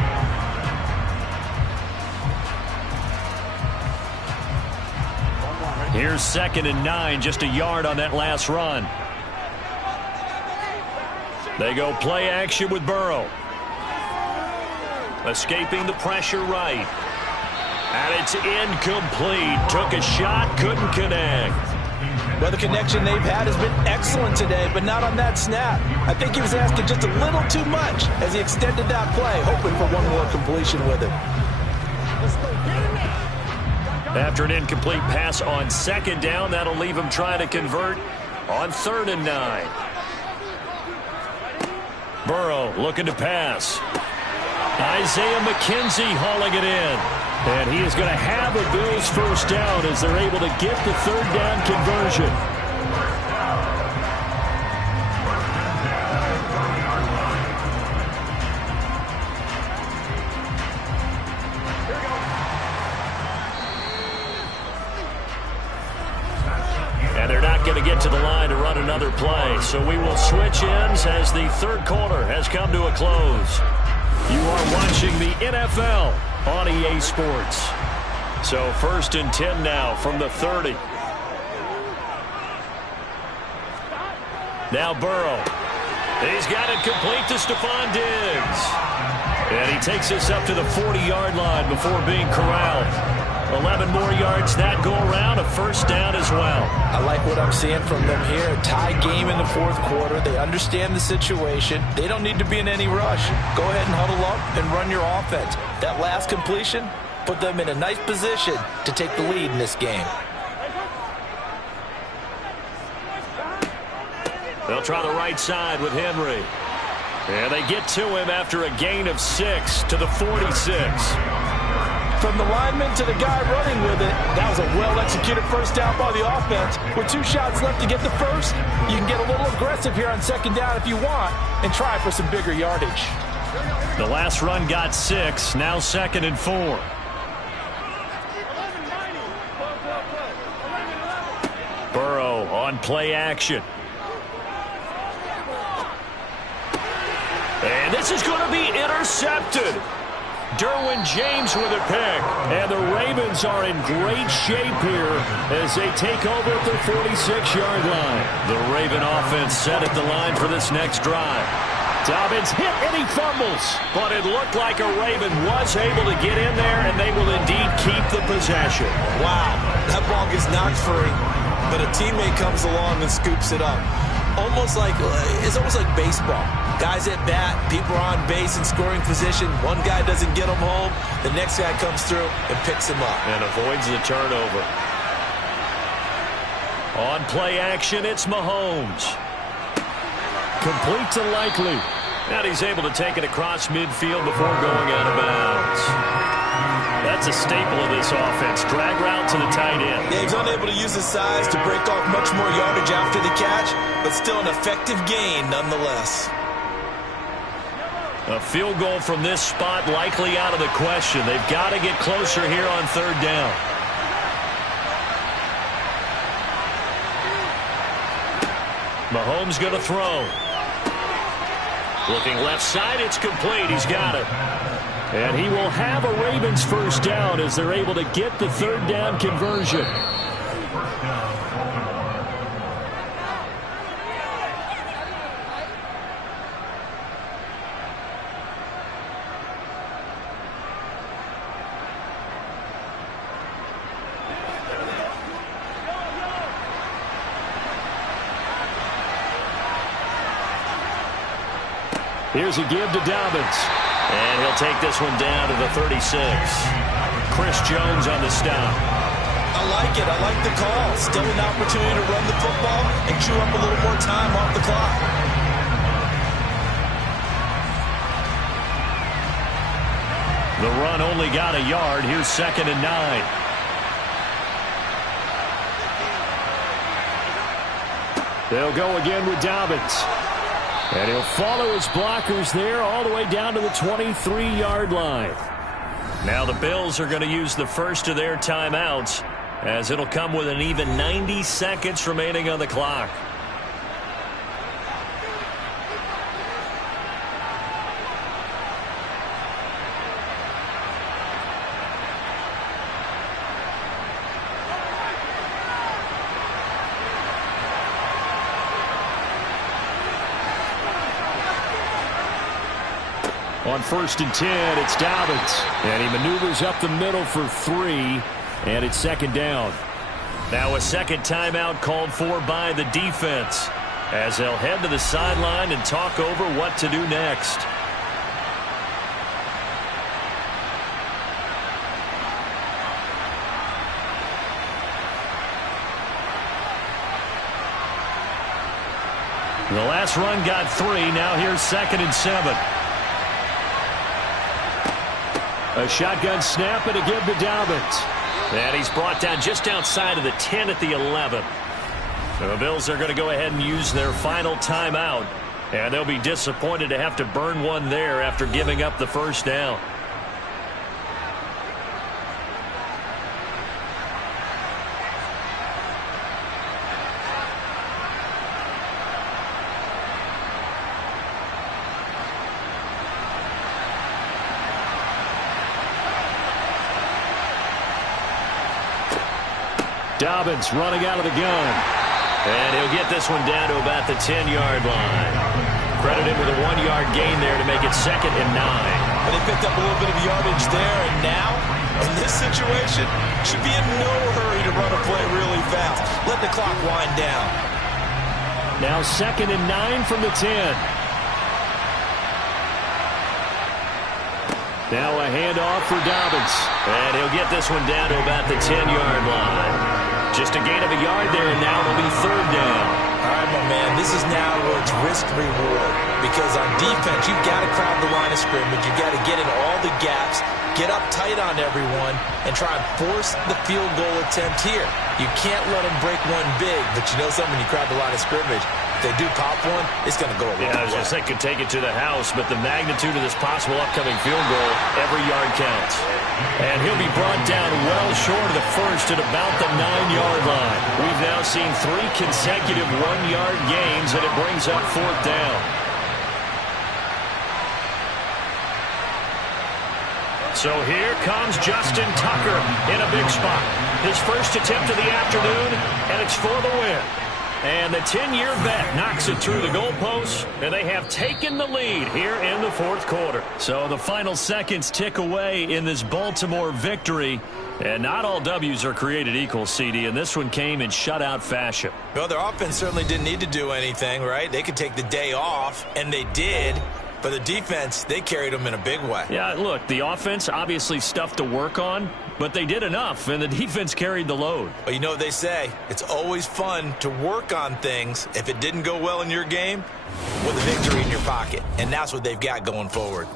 Here's 2nd and 9, just a yard on that last run. They go play action with Burrow. Escaping the pressure right. And it's incomplete. Took a shot, couldn't connect. Well, the connection they've had has been excellent today, but not on that snap. I think he was asking just a little too much as he extended that play, hoping for one more completion with it. After an incomplete pass on 2nd down, that'll leave him trying to convert on 3rd and 9. Burrow looking to pass. Isaiah McKenzie hauling it in. And he is going to have a Bills first down as they're able to get the 3rd down conversion. And they're not going to get to the line to run another play. So we will switch ends as the 3rd quarter has come to a close. You are watching the NFL on EA Sports. So 1st and 10 now from the 30. Now Burrow. He's got it complete to Stephon Diggs. And he takes us up to the 40-yard line before being corralled. 11 more yards that go around, a first down as well. I like what I'm seeing from them here. A tie game in the 4th quarter. They understand the situation. They don't need to be in any rush. Go ahead and huddle up and run your offense. That last completion put them in a nice position to take the lead in this game. They'll try the right side with Henry. And they get to him after a gain of 6 to the 46. From the lineman to the guy running with it, that was a well-executed first down by the offense. With 2 shots left to get the first, you can get a little aggressive here on 2nd down if you want and try for some bigger yardage. The last run got 6, now 2nd and 4. Burrow on play action. And this is going to be intercepted. Derwin James with a pick. And the Ravens are in great shape here as they take over at the 46-yard line. The Raven offense set at the line for this next drive. Dobbins hit and he fumbles. But it looked like a Raven was able to get in there, and they will indeed keep the possession. Wow, that ball gets knocked free, but a teammate comes along and scoops it up. It's almost like baseball. Guys at bat, people are on base in scoring position. One guy doesn't get them home. The next guy comes through and picks him up. And avoids the turnover. On play action, it's Mahomes. Complete to Likely. And he's able to take it across midfield before going out of bounds. That's a staple of this offense. Drag route to the tight end. Yeah, he's unable to use his size to break off much more yardage after the catch, but still an effective gain nonetheless. A field goal from this spot likely out of the question. They've got to get closer here on 3rd down. Mahomes going to throw. Looking left side, it's complete. He's got it. And he will have a Ravens first down as they're able to get the 3rd down conversion. Here's a give to Dobbins. And he'll take this one down to the 36. Chris Jones on the stop. I like it. I like the call. Still an opportunity to run the football and chew up a little more time off the clock. The run only got a yard. Here's 2nd and 9. They'll go again with Dobbins. And he'll follow his blockers there all the way down to the 23-yard line. Now the Bills are going to use the first of their timeouts, as it'll come with an even 90 seconds remaining on the clock. On 1st and 10, it's Dobbins. And he maneuvers up the middle for 3, and it's 2nd down. Now a second timeout called for by the defense, as they'll head to the sideline and talk over what to do next. The last run got 3. Now here's 2nd and 7. A shotgun snap and a give to Dobbins. And he's brought down just outside of the 10 at the 11. The Bills are going to go ahead and use their final timeout. And they'll be disappointed to have to burn one there after giving up the first down. Dobbins running out of the gun. And he'll get this one down to about the 10-yard line. Credited with a 1-yard gain there to make it 2nd and 9. But they picked up a little bit of yardage there, and now, in this situation, should be in no hurry to run a play really fast. Let the clock wind down. Now 2nd and 9 from the 10. Now a handoff for Dobbins. And he'll get this one down to about the 10-yard line. Just a gain of a yard there, and now it'll be 3rd down. All right, my man, this is now where it's risk-reward. Because on defense, you've got to crowd the line of scrimmage. You've got to get in all the gaps, get up tight on everyone, and try and force the field goal attempt here. You can't let them break one big, but you know something, when you crowd the line of scrimmage, if they do pop one, it's going to go a long way. I was just saying, could take it to the house, but the magnitude of this possible upcoming field goal, every yard counts. And he'll be brought down well short of the first at about the 9-yard line. We've now seen 3 consecutive 1-yard gains, and it brings up 4th down. So here comes Justin Tucker in a big spot. His first attempt of the afternoon, and it's for the win. And the 10-year vet knocks it through the goalposts, and they have taken the lead here in the 4th quarter. So the final seconds tick away in this Baltimore victory. And not all W's are created equal, CD, and this one came in shutout fashion. Well, their offense certainly didn't need to do anything, right? They could take the day off, and they did. But the defense, they carried them in a big way. Yeah, look, the offense obviously stuff to work on, but they did enough, and the defense carried the load. Well, you know what they say. It's always fun to work on things if it didn't go well in your game with a victory in your pocket. And that's what they've got going forward.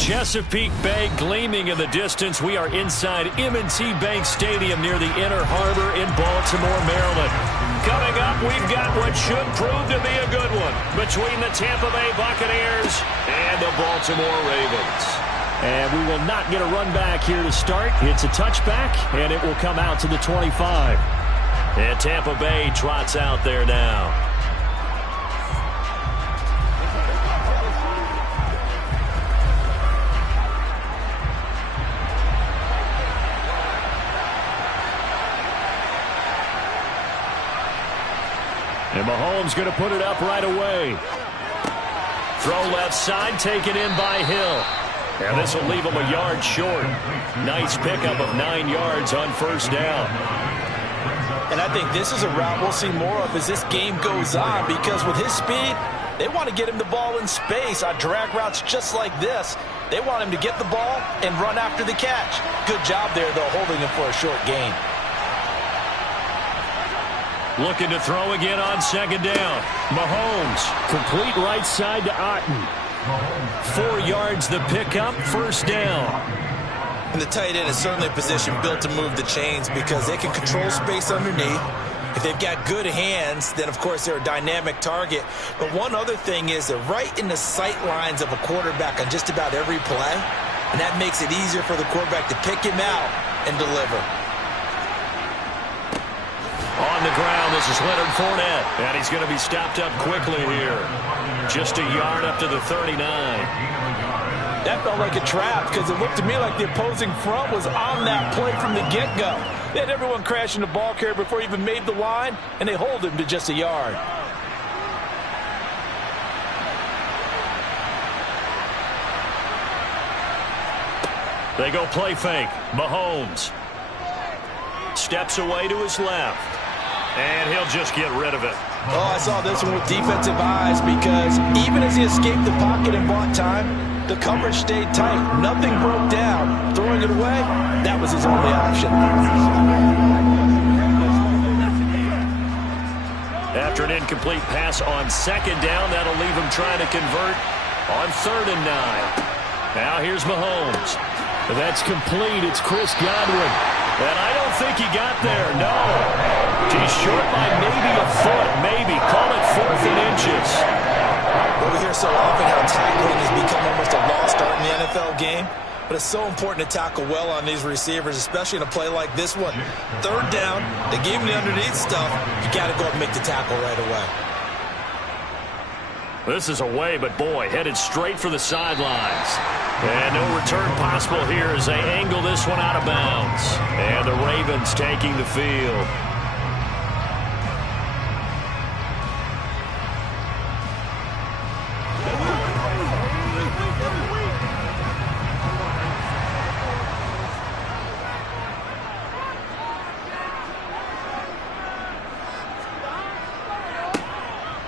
Chesapeake Bay gleaming in the distance. We are inside M&T Bank Stadium near the Inner Harbor in Baltimore, Maryland. Coming up, we've got what should prove to be a good one between the Tampa Bay Buccaneers and the Baltimore Ravens. And we will not get a run back here to start. It's a touchback, and it will come out to the 25. And Tampa Bay trots out there now. And Mahomes going to put it up right away. Throw left side, taken in by Hill. And this will leave him a yard short. Nice pickup of 9 yards on first down. And I think this is a route we'll see more of as this game goes on, because with his speed, they want to get him the ball in space on drag routes just like this. They want him to get the ball and run after the catch. Good job there, though, holding him for a short gain. Looking to throw again on second down. Mahomes, complete right side to Otten. 4 yards the pickup, first down. And the tight end is certainly a position built to move the chains because they can control space underneath. If they've got good hands, then, of course, they're a dynamic target. But one other thing is they're right in the sight lines of a quarterback on just about every play, and that makes it easier for the quarterback to pick him out and deliver. On the ground, this is Leonard Fournette, and he's going to be stopped up quickly here. Just a yard up to the 39. That felt like a trap because it looked to me like the opposing front was on that play from the get-go. They had everyone crashing the ball carrier before he even made the line, and they hold him to just a yard. They go play fake. Mahomes steps away to his left. And he'll just get rid of it. Oh, I saw this one with defensive eyes because even as he escaped the pocket and bought time, the coverage stayed tight. Nothing broke down. Throwing it away, that was his only option. After an incomplete pass on second down, that'll leave him trying to convert on 3rd and 9. Now here's Mahomes. That's complete. It's Chris Godwin. And I don't think he got there, no. He's short by maybe a foot, maybe. Call it 4th and inches. Well, we hear so often how tackling has become almost a lost art in the NFL game. But it's so important to tackle well on these receivers, especially in a play like this one. 3rd down, they gave him the underneath stuff. You got to go up and make the tackle right away. This is away, but boy, headed straight for the sidelines. And no return possible here as they angle this one out of bounds. And the Ravens taking the field.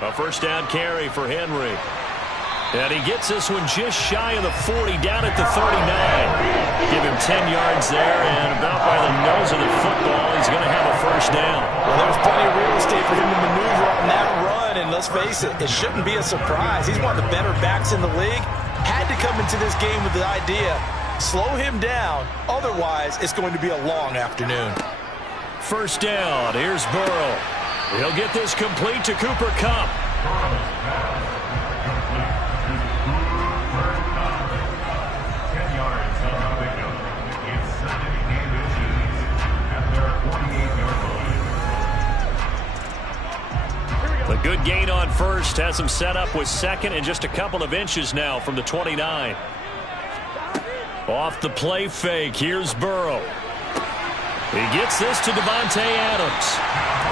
A first down carry for Henry. And he gets this one just shy of the 40, down at the 39. Give him 10 yards there, and about by the nose of the football, he's going to have a first down. Well, there's plenty of real estate for him to maneuver on that run, and let's face it, it shouldn't be a surprise. He's one of the better backs in the league. Had to come into this game with the idea, slow him down, otherwise it's going to be a long afternoon. First down, here's Burrow. He'll get this complete to Cooper Kupp. 10 yards on the pickup. It's 7 inches at their 48-yard line. A good gain on first has him set up with second and just a couple of inches now from the 29. Off the play fake, here's Burrow. He gets this to Davante Adams.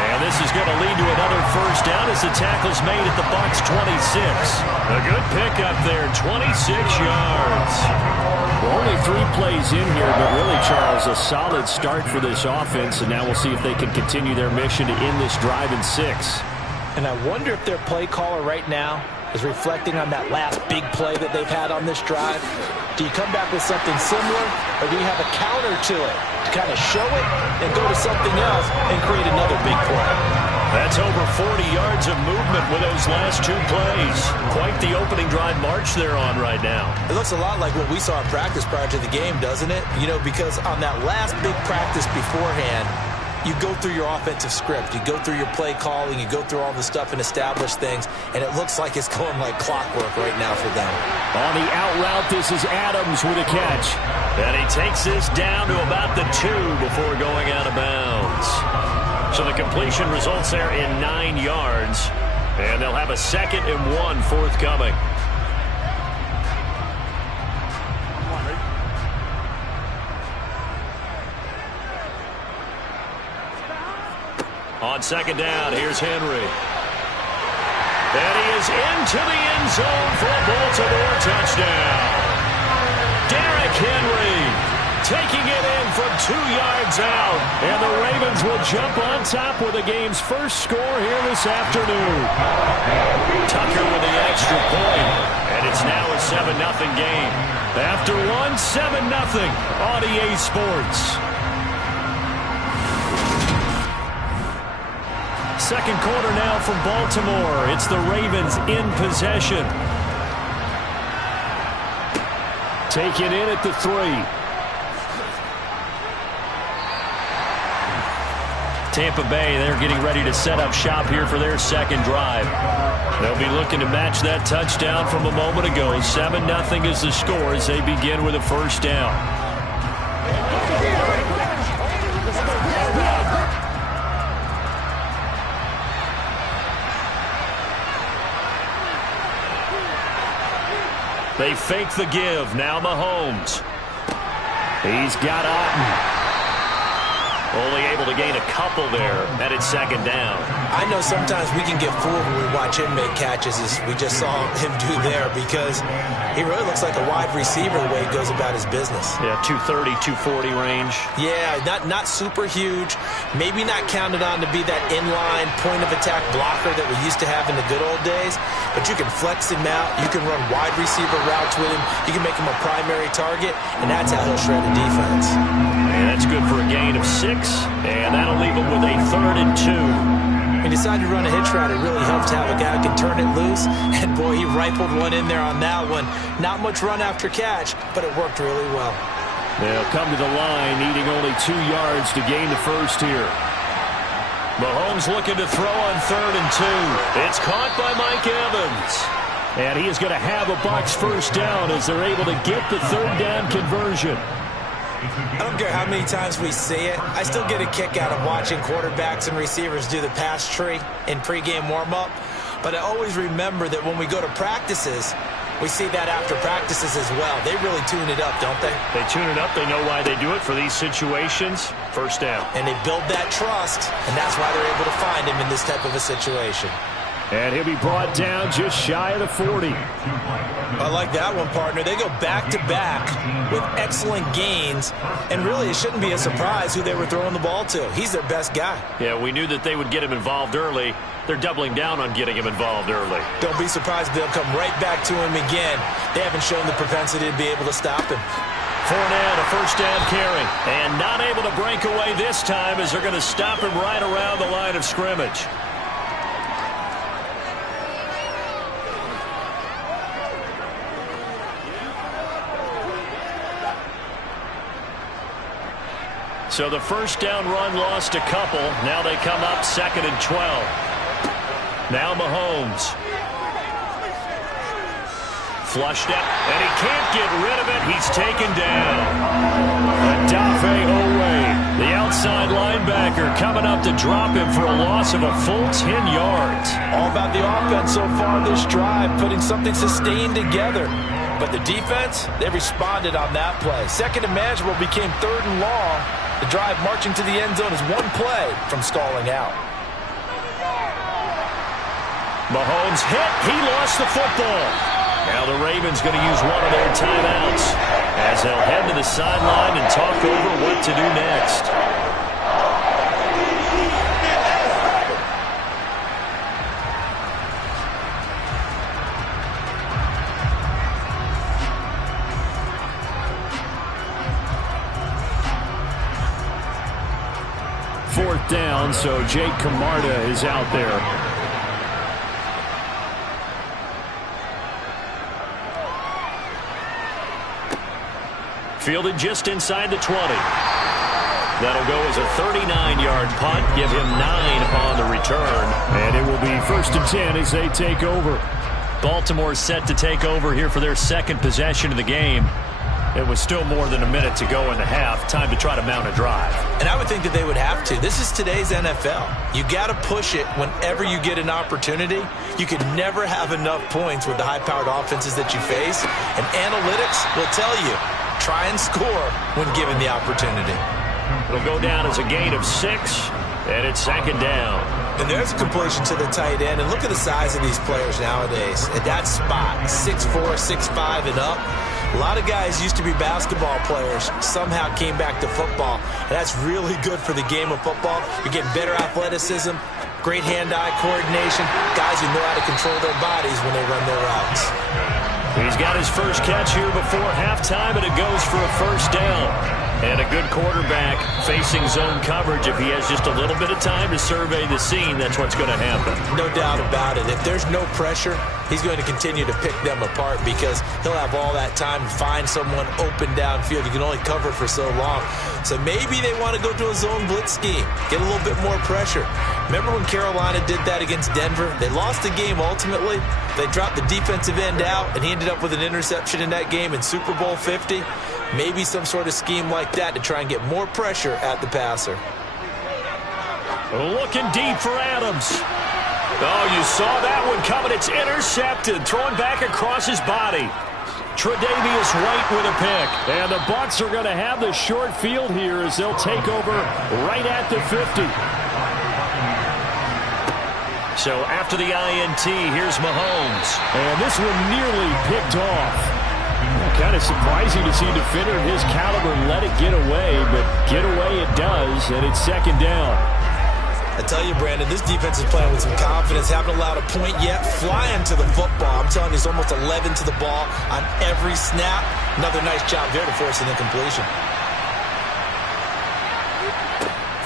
And this is going to lead to another first down as the tackle's made at the Bucs 26. A good pickup there, 26 yards. Well, only 3 plays in here, but really, Charles, a solid start for this offense. And now we'll see if they can continue their mission to end this drive in 6. And I wonder if their play caller right now is reflecting on that last big play that they've had on this drive. Do you come back with something similar, or do you have a counter to it to kind of show it and go to something else and create another big play? That's over 40 yards of movement with those last 2 plays. Quite the opening drive march they're on right now. It looks a lot like what we saw in practice prior to the game, doesn't it? You know, because on that last big practice beforehand, you go through your offensive script. You go through your play calling. You go through all the stuff and establish things. And it looks like it's going like clockwork right now for them. On the out route, this is Adams with a catch. And he takes this down to about the 2 before going out of bounds. So the completion results there in 9 yards. And they'll have a 2nd and 1 forthcoming. On 2nd down, here's Henry. And he is into the end zone for a Baltimore touchdown. Derrick Henry taking it in from 2 yards out. And the Ravens will jump on top with the game's first score here this afternoon. Tucker with the extra point. And it's now a 7-0 game. After one, 7-0 on EA Sports. Second quarter now from Baltimore. It's the Ravens in possession. Taken in at the 3. Tampa Bay, they're getting ready to set up shop here for their second drive. They'll be looking to match that touchdown from a moment ago. 7-0 is the score as they begin with a first down. They fake the give. Now Mahomes. He's got Otten. Only able to gain a couple there, and it's 2nd down. I know sometimes we can get fooled when we watch him make catches, as we just saw him do there, because he really looks like a wide receiver the way he goes about his business. Yeah, 230, 240 range. Yeah, not super huge. Maybe not counted on to be that inline point-of-attack blocker that we used to have in the good old days, but you can flex him out. You can run wide receiver routes with him. You can make him a primary target, and that's how he'll shred a defense. And that's good for a gain of 6, and that'll leave him with a 3rd and 2. He decided to run a hitch route. It really helps to have a guy who can turn it loose, and boy, he rifled one in there on that one. Not much run after catch, but it worked really well. They'll come to the line, needing only 2 yards to gain the first here. Mahomes looking to throw on 3rd and 2. It's caught by Mike Evans. And he is going to have a box first down as they're able to get the 3rd down conversion. I don't care how many times we see it. I still get a kick out of watching quarterbacks and receivers do the pass tree in pregame warm-up. But I always remember that when we go to practices, we see that after practices as well. They really tune it up, don't they? They tune it up. They know why they do it for these situations. First down. And they build that trust, and that's why they're able to find him in this type of a situation. And he'll be brought down just shy of the 40. I like that one, partner. They go back-to-back with excellent gains, and really it shouldn't be a surprise who they were throwing the ball to. He's their best guy. Yeah, we knew that they would get him involved early. They're doubling down on getting him involved early. Don't be surprised if they'll come right back to him again. They haven't shown the propensity to be able to stop him. Fournette, a first down carry, and not able to break away this time as they're going to stop him right around the line of scrimmage. So the first down run lost a couple. Now they come up 2nd and 12. Now Mahomes. Flushed out, and he can't get rid of it. He's taken down. Odafe Oweh, the outside linebacker, coming up to drop him for a loss of a full 10 yards. All about the offense so far this drive, putting something sustained together. But the defense, they responded on that play. 2nd and manageable became 3rd and long. The drive marching to the end zone is one play from stalling out. Mahomes hit. He lost the football. Now the Ravens going to use one of their timeouts as they'll head to the sideline and talk over what to do next. 4th down, so Jake Camarda is out there. Fielded just inside the 20. That'll go as a 39-yard punt. Give him 9 on the return. And it will be 1st and 10 as they take over. Baltimore set to take over here for their second possession of the game. It was still more than a minute to go in the half. Time to try to mount a drive. And I would think that they would have to. This is today's NFL. You got to push it whenever you get an opportunity. You can never have enough points with the high-powered offenses that you face. And analytics will tell you, try and score when given the opportunity. It'll go down as a gain of 6, and it's 2nd down. And there's a completion to the tight end. And look at the size of these players nowadays. At that spot, 6'4", 6'5", and up. A lot of guys used to be basketball players, somehow came back to football. And that's really good for the game of football. You're getting better athleticism, great hand-eye coordination, guys who know how to control their bodies when they run their routes. He's got his first catch here before halftime, and it goes for a 1st down. And a good quarterback facing zone coverage. If he has just a little bit of time to survey the scene, that's what's going to happen. No doubt about it. If there's no pressure, he's going to continue to pick them apart because he'll have all that time to find someone open downfield. You can only cover for so long. So maybe they want to go to a zone blitz scheme, get a little bit more pressure. Remember when Carolina did that against Denver? They lost the game ultimately. They dropped the defensive end out, and he ended up with an interception in that game in Super Bowl 50. Maybe some sort of scheme like that to try and get more pressure at the passer. Looking deep for Adams. Oh, you saw that one coming. It's intercepted. Throwing back across his body. Tre'Davious White with a pick. And the Bucs are going to have the short field here as they'll take over right at the 50. So after the INT, here's Mahomes. And this one nearly picked off. Kind of surprising to see a defender of his caliber let it get away, but get away it does, and it's 2nd down. I tell you, Brandon, this defense is playing with some confidence. Haven't allowed a point yet. Flying to the football. I'm telling you, it's almost 11 to the ball on every snap. Another nice job there to force an incompletion.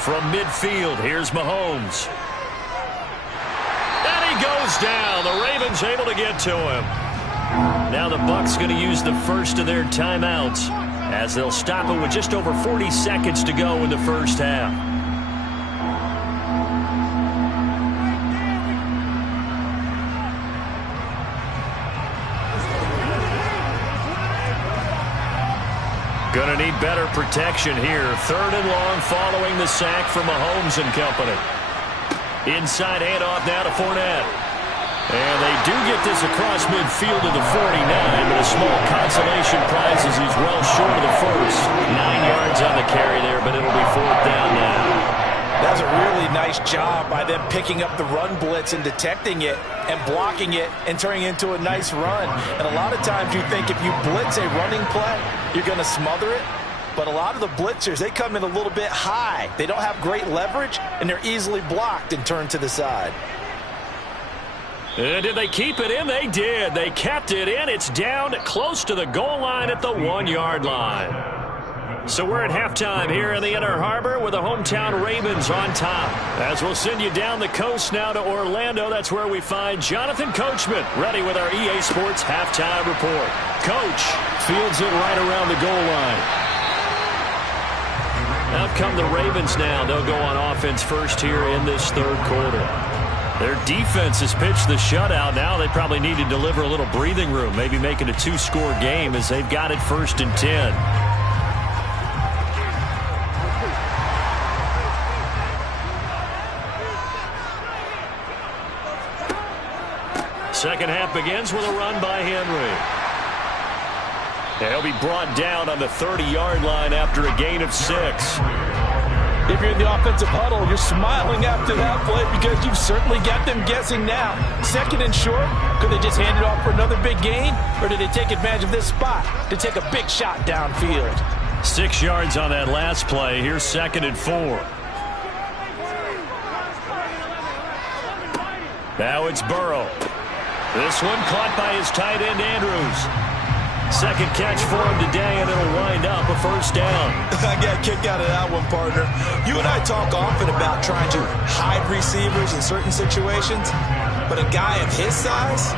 From midfield, here's Mahomes. And he goes down. The Ravens able to get to him. Now the Bucs going to use the first of their timeouts as they'll stop it with just over 40 seconds to go in the first half. Going to need better protection here. 3rd and long following the sack from Mahomes and company. Inside handoff now to Fournette. And they do get this across midfield to the 49, but a small consolation prize as he's well short of the first. 9 yards on the carry there, but it'll be 4th down now. That's a really nice job by them picking up the run blitz and detecting it and blocking it and turning it into a nice run. And a lot of times you think if you blitz a running play, you're going to smother it. But a lot of the blitzers, they come in a little bit high. They don't have great leverage, and they're easily blocked and turned to the side. And did they keep it in? They did. They kept it in. It's down close to the goal line at the 1-yard line. So we're at halftime here in the Inner Harbor with the hometown Ravens on top. As we'll send you down the coast now to Orlando, that's where we find Jonathan Coachman ready with our EA Sports Halftime Report. Coach fields it right around the goal line. Out come the Ravens now. They'll go on offense first here in this 3rd quarter. Their defense has pitched the shutout. Now they probably need to deliver a little breathing room, maybe make it a 2-score game as they've got it 1st and 10. Second half begins with a run by Henry. He'll be brought down on the 30-yard line after a gain of 6. If you're in the offensive huddle, you're smiling after that play because you've certainly got them guessing now. 2nd and short, could they just hand it off for another big gain? Or did they take advantage of this spot to take a big shot downfield? 6 yards on that last play. Here's 2nd and 4. Now it's Burrow. This one caught by his tight end, Andrews. Second catch for him today, and it'll wind up a first down. I got a kick out of that one, partner. You and I talk often about trying to hide receivers in certain situations, but a guy of his size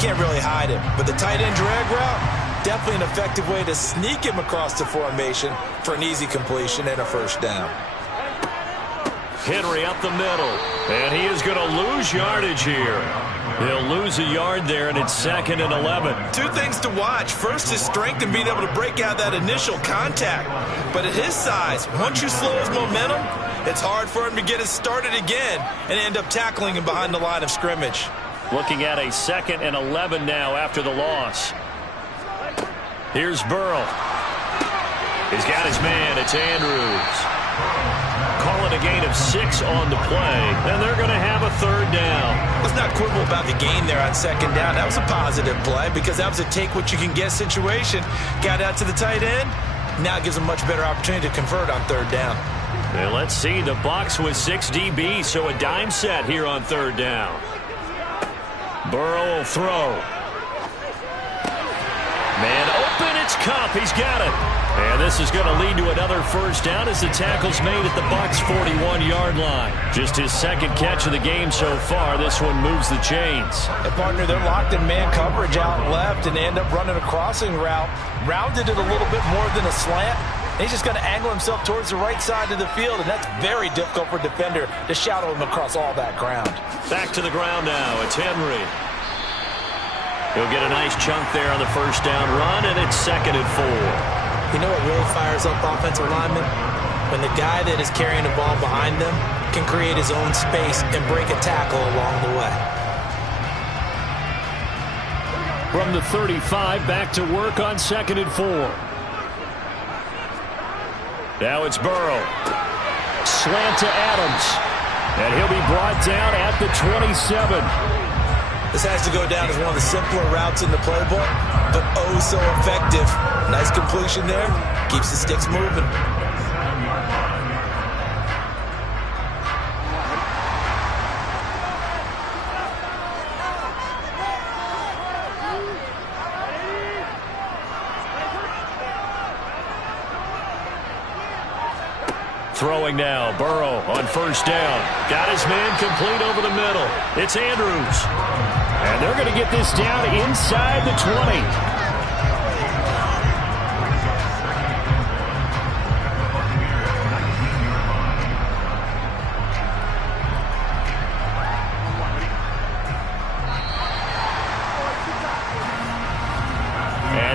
can't really hide him. But the tight end drag route, definitely an effective way to sneak him across the formation for an easy completion and a first down. Henry up the middle, and he is going to lose yardage here. He'll lose a yard there, and it's 2nd and 11. Two things to watch. First, his strength and being able to break out that initial contact. But at his size, once you slow his momentum, it's hard for him to get it started again and end up tackling him behind the line of scrimmage. Looking at a 2nd and 11 now after the loss. Here's Burrow. He's got his man. It's Andrews. Call it a gain of 6 on the play, and they're going to have a third down. Let's not quibble about the gain there on 2nd down. That was a positive play because that was a take-what-you-can-get situation. Got out to the tight end. Now it gives them a much better opportunity to convert on 3rd down. And let's see, the Bucs with 6 DBs, so a dime set here on 3rd down. Burrow will throw. Man open, it's Kupp. He's got it. And this is going to lead to another first down as the tackle's made at the Bucs' 41-yard line. Just his 2nd catch of the game so far. This one moves the chains. And, partner, they're locked in man coverage out left, and they end up running a crossing route. Rounded it a little bit more than a slant. And he's just going to angle himself towards the right side of the field, and that's very difficult for a defender to shadow him across all that ground. Back to the ground now. It's Henry. He'll get a nice chunk there on the first down run, and it's 2nd and 4. You know what really fires up offensive linemen? When the guy that is carrying the ball behind them can create his own space and break a tackle along the way. From the 35, back to work on 2nd and 4. Now it's Burrow. Slant to Adams. And he'll be brought down at the 27. This has to go down as one of the simpler routes in the playbook, but oh so effective. Nice completion there. Keeps the sticks moving. Throwing now, Burrow on first down. Got his man complete over the middle. It's Andrews. And they're going to get this down inside the 20.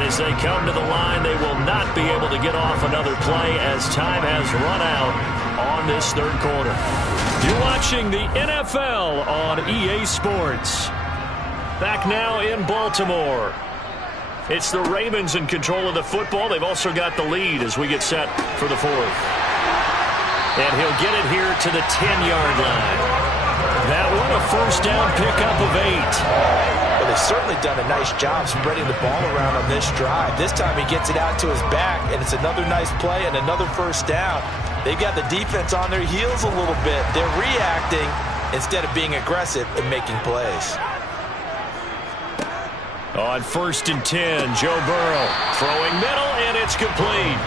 As they come to the line, they will not be able to get off another play as time has run out on this 3rd quarter. You're watching the NFL on EA Sports. Back now in Baltimore. It's the Ravens in control of the football. They've also got the lead as we get set for the 4th. And he'll get it here to the 10-yard line. That one a first down pickup of 8. Well, they've certainly done a nice job spreading the ball around on this drive. This time he gets it out to his back, and it's another nice play and another first down. They've got the defense on their heels a little bit. They're reacting instead of being aggressive and making plays. On 1st and 10, Joe Burrow throwing middle, and it's complete.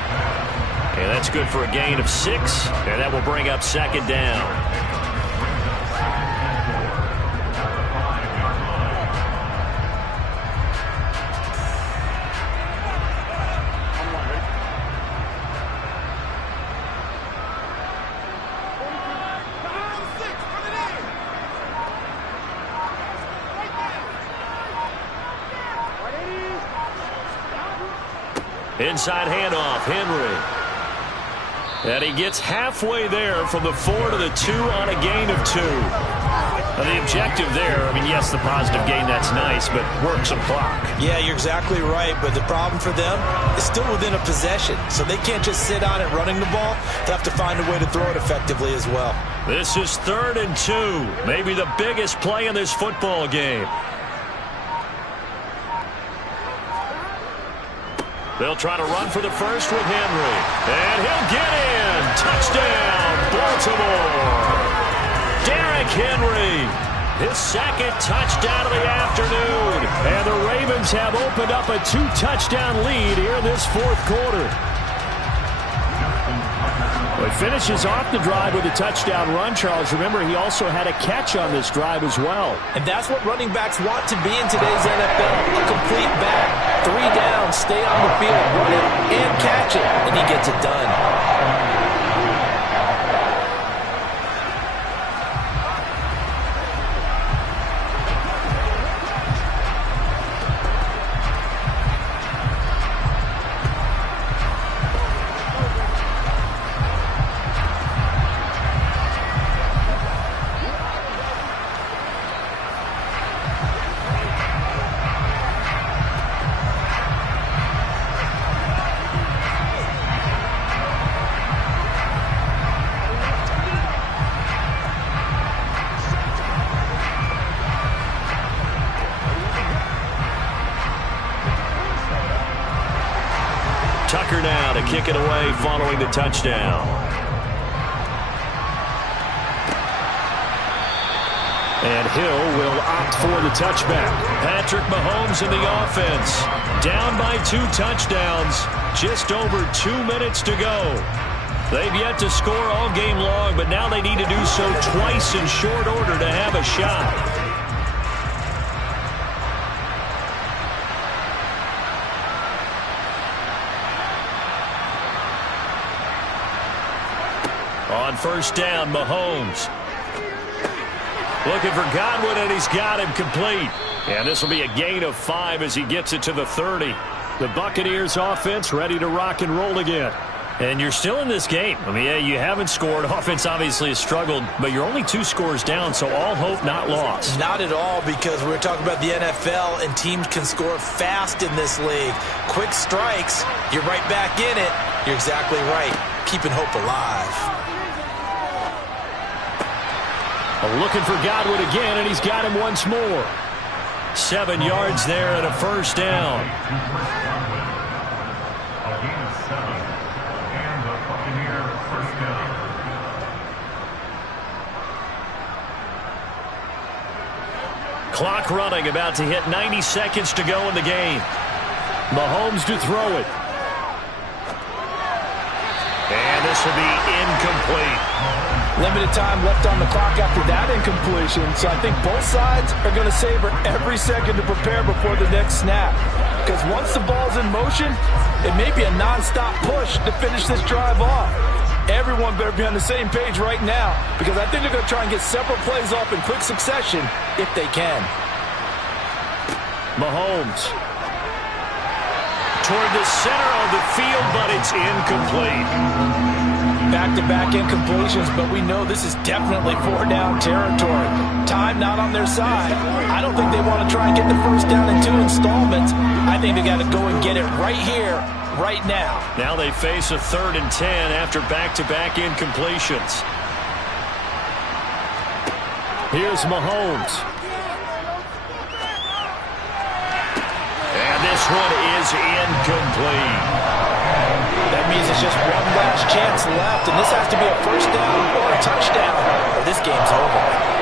And that's good for a gain of 6, and that will bring up 2nd down. Inside handoff, Henry. And he gets halfway there from the 4 to the 2 on a gain of 2. Now the objective there, I mean, yes, the positive gain, that's nice, but work some clock. Yeah, you're exactly right, but the problem for them is still within a possession, so they can't just sit on it running the ball. They have to find a way to throw it effectively as well. This is 3rd and 2, maybe the biggest play in this football game. They'll try to run for the first with Henry. And he'll get in. Touchdown, Baltimore. Derrick Henry. His second touchdown of the afternoon. And the Ravens have opened up a 2-touchdown lead here in this fourth quarter. Well, he finishes off the drive with a touchdown run, Charles. Remember, he also had a catch on this drive as well. And that's what running backs want to be in today's NFL. A complete back. 3 down, stay on the field, run it, and catch it. And he gets it done. Tucker now to kick it away following the touchdown. And Hill will opt for the touchback. Patrick Mahomes in the offense. Down by 2 touchdowns. Just over 2 minutes to go. They've yet to score all game long, but now they need to do so twice in short order to have a shot. On first down, Mahomes. Looking for Godwin, and he's got him complete. And this will be a gain of 5 as he gets it to the 30. The Buccaneers offense ready to rock and roll again. And you're still in this game. I mean, yeah, you haven't scored. Offense obviously has struggled, but you're only 2 scores down, so all hope not lost. Not at all, because we're talking about the NFL, and teams can score fast in this league. Quick strikes, you're right back in it. You're exactly right. Keeping hope alive. Looking for Godwin again, and he's got him once more. 7 yards there and a first down. A gain of 7, and the Buccaneer first down. Clock running, about to hit 90 seconds to go in the game. Mahomes to throw it. And this will be incomplete. Limited time left on the clock after that incompletion, so I think both sides are going to savor every second to prepare before the next snap. Because once the ball's in motion, it may be a non-stop push to finish this drive off. Everyone better be on the same page right now, because I think they're going to try and get several plays off in quick succession if they can. Mahomes toward the center of the field, but it's incomplete. Back-to-back incompletions, but we know this is definitely 4-down territory. Time not on their side. I don't think they want to try and get the first down in 2 installments. I think they got to go and get it right here, right now. Now they face a 3rd and 10 after back-to-back incompletions. Here's Mahomes. And this one is incomplete. That means it's just one last chance left, and this has to be a first down or a touchdown, or this game's over.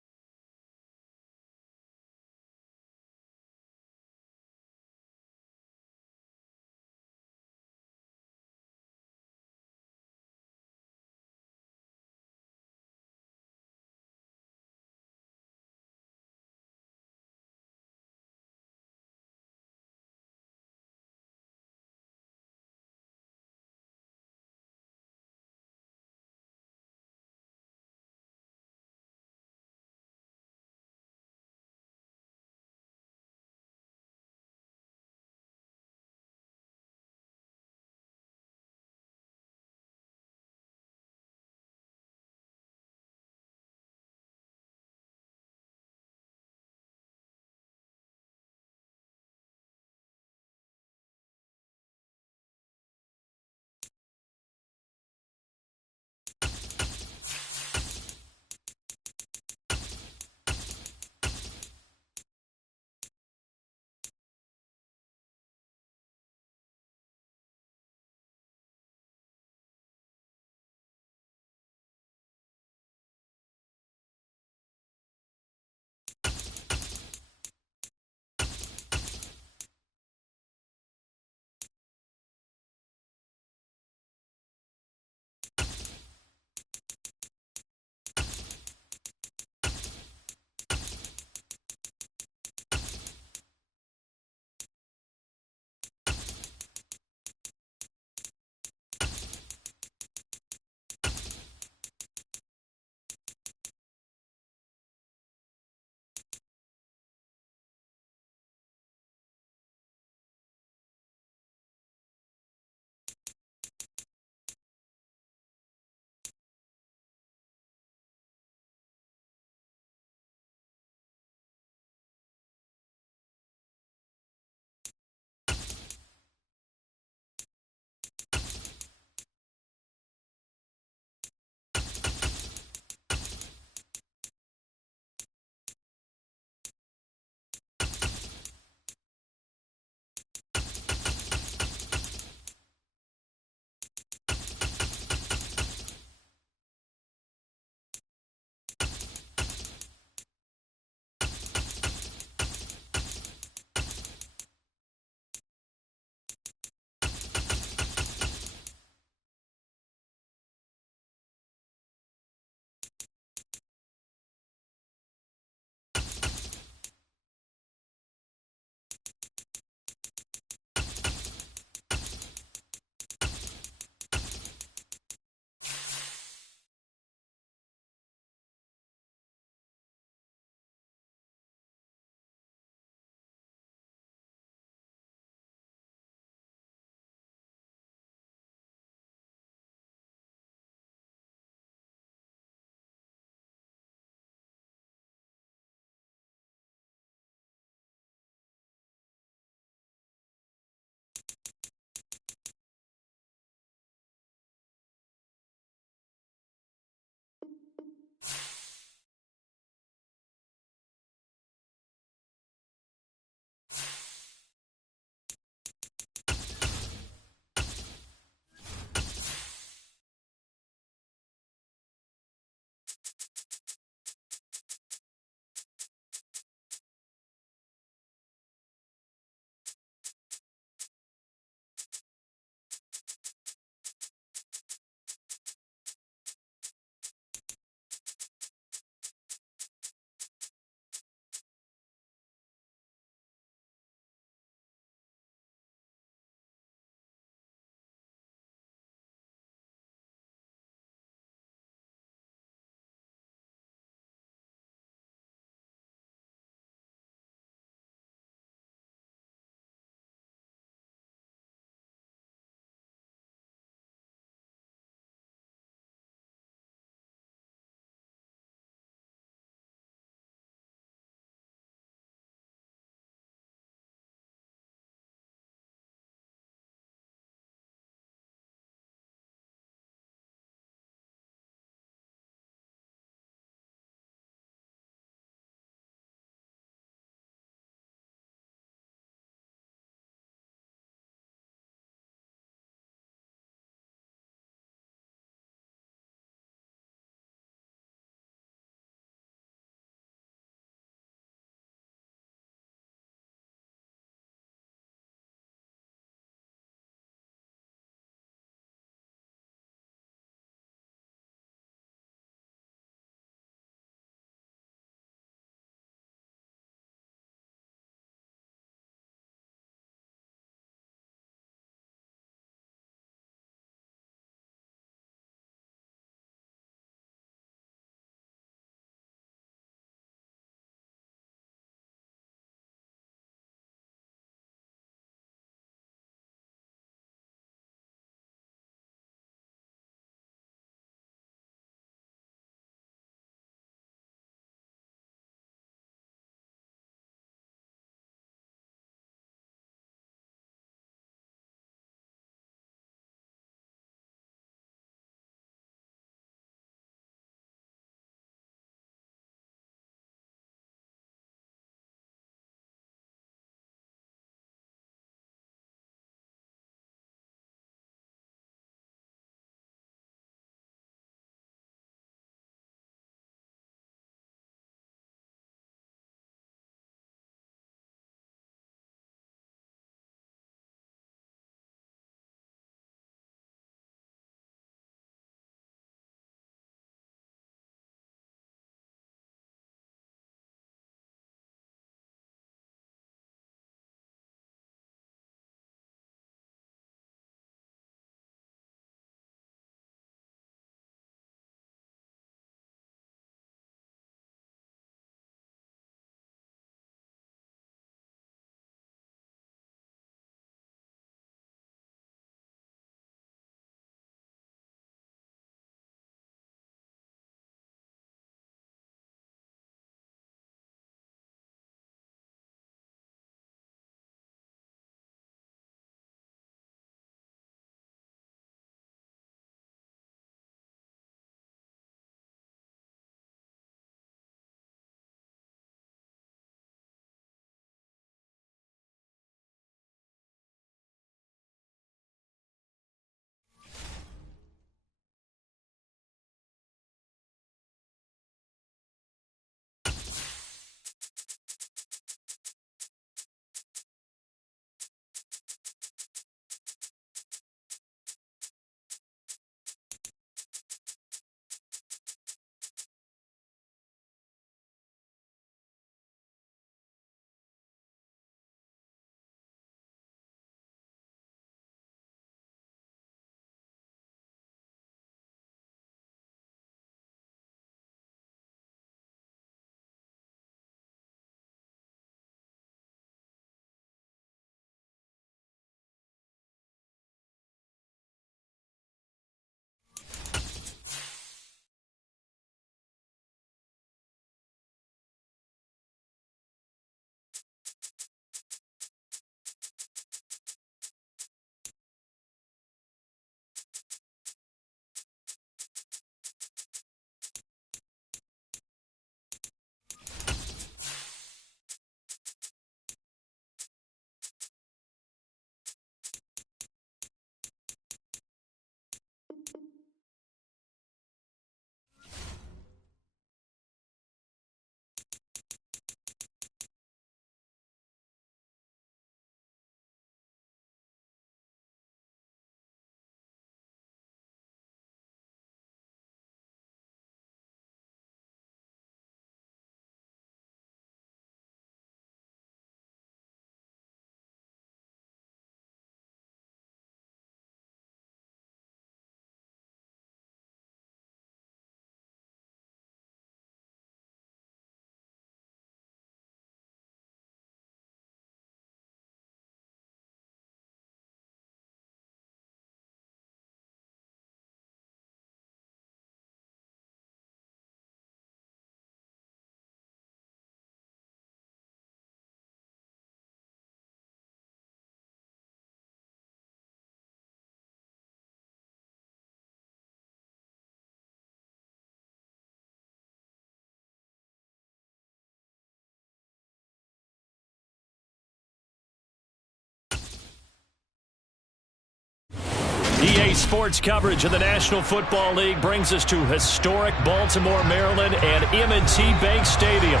EA Sports coverage of the National Football League brings us to historic Baltimore, Maryland, and M&T Bank Stadium.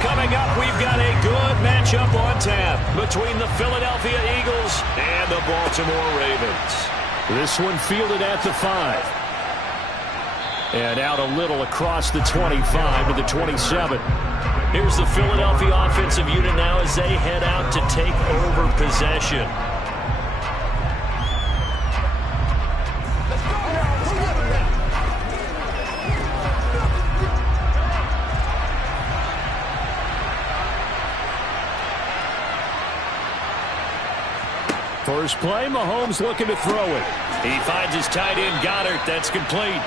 Coming up, we've got a good matchup on tap between the Philadelphia Eagles and the Baltimore Ravens. This one fielded at the 5. And out a little across the 25 to the 27. Here's the Philadelphia offensive unit now as they head out to take over possession. First play, Mahomes looking to throw it. He finds his tight end, Goddard. That's complete.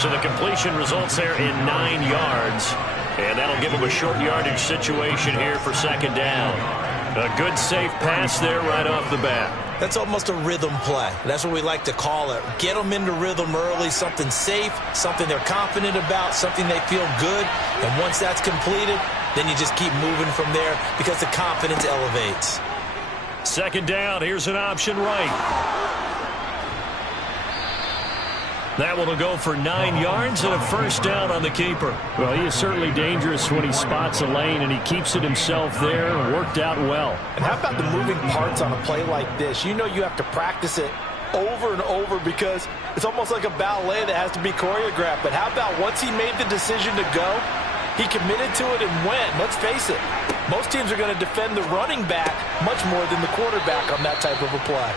So the completion results there in 9 yards. And that'll give him a short yardage situation here for second down. A good, safe pass there right off the bat. That's almost a rhythm play. That's what we like to call it. Get them into rhythm early, something safe, something they're confident about, something they feel good. And once that's completed, then you just keep moving from there because the confidence elevates. Second down, here's an option right. That one will go for 9 yards and a first down on the keeper. Well, he is certainly dangerous when he spots a lane, and he keeps it himself there and worked out well. And how about the moving parts on a play like this? You know you have to practice it over and over because it's almost like a ballet that has to be choreographed. But how about once he made the decision to go, he committed to it and went. Let's face it, most teams are going to defend the running back much more than the quarterback on that type of a play.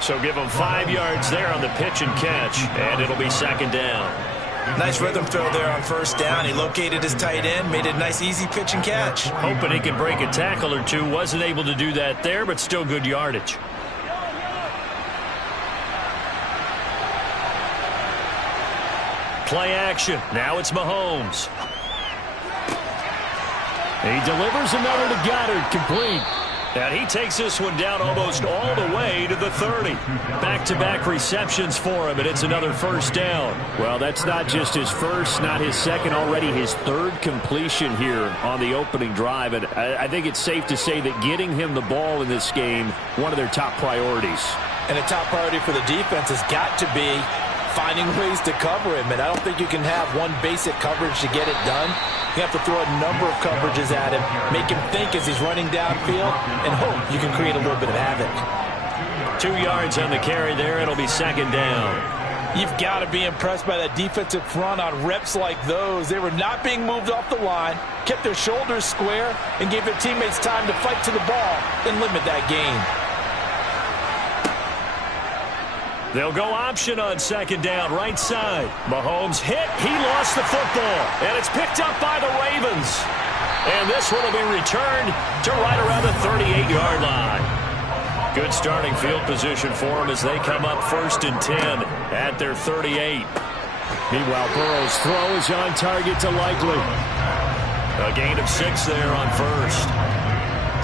So give him 5 yards there on the pitch and catch, and it'll be second down. Nice rhythm throw there on first down. He located his tight end, made it a nice, easy pitch and catch. Hoping he could break a tackle or two. Wasn't able to do that there, but still good yardage. Play action. Now it's Mahomes. He delivers another to Goddard, complete. And he takes this one down almost all the way to the 30. Back-to-back receptions for him, and it's another first down. Well, that's not just his first, not his second, already his third completion here on the opening drive. And I think it's safe to say that getting him the ball in this game, one of their top priorities. And a top priority for the defense has got to be finding ways to cover him. And I don't think you can have one basic coverage to get it done. You have to throw a number of coverages at him, make him think as he's running downfield, and hope you can create a little bit of havoc. 2 yards on the carry there. It'll be second down. You've got to be impressed by that defensive front on reps like those. They were not being moved off the line, kept their shoulders square, and gave their teammates time to fight to the ball and limit that gain. They'll go option on second down, right side. Mahomes hit. He lost the football. And it's picked up by the Ravens. And this one will be returned to right around the 38-yard line. Good starting field position for them as they come up 1st and 10 at their 38. Meanwhile, Burrow's throw is on target to Likely. A gain of 6 there on first.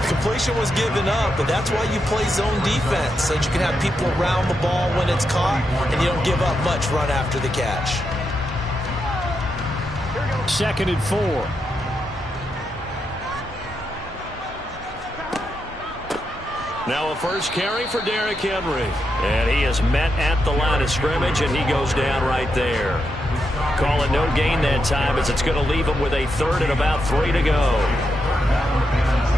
Completion was given up, but that's why you play zone defense, so that you can have people around the ball when it's caught, and you don't give up much run after the catch. 2nd and 4. Now a first carry for Derrick Henry. And he is met at the line of scrimmage, and he goes down right there. Call it no gain that time as it's going to leave him with a 3rd and about 3 to go.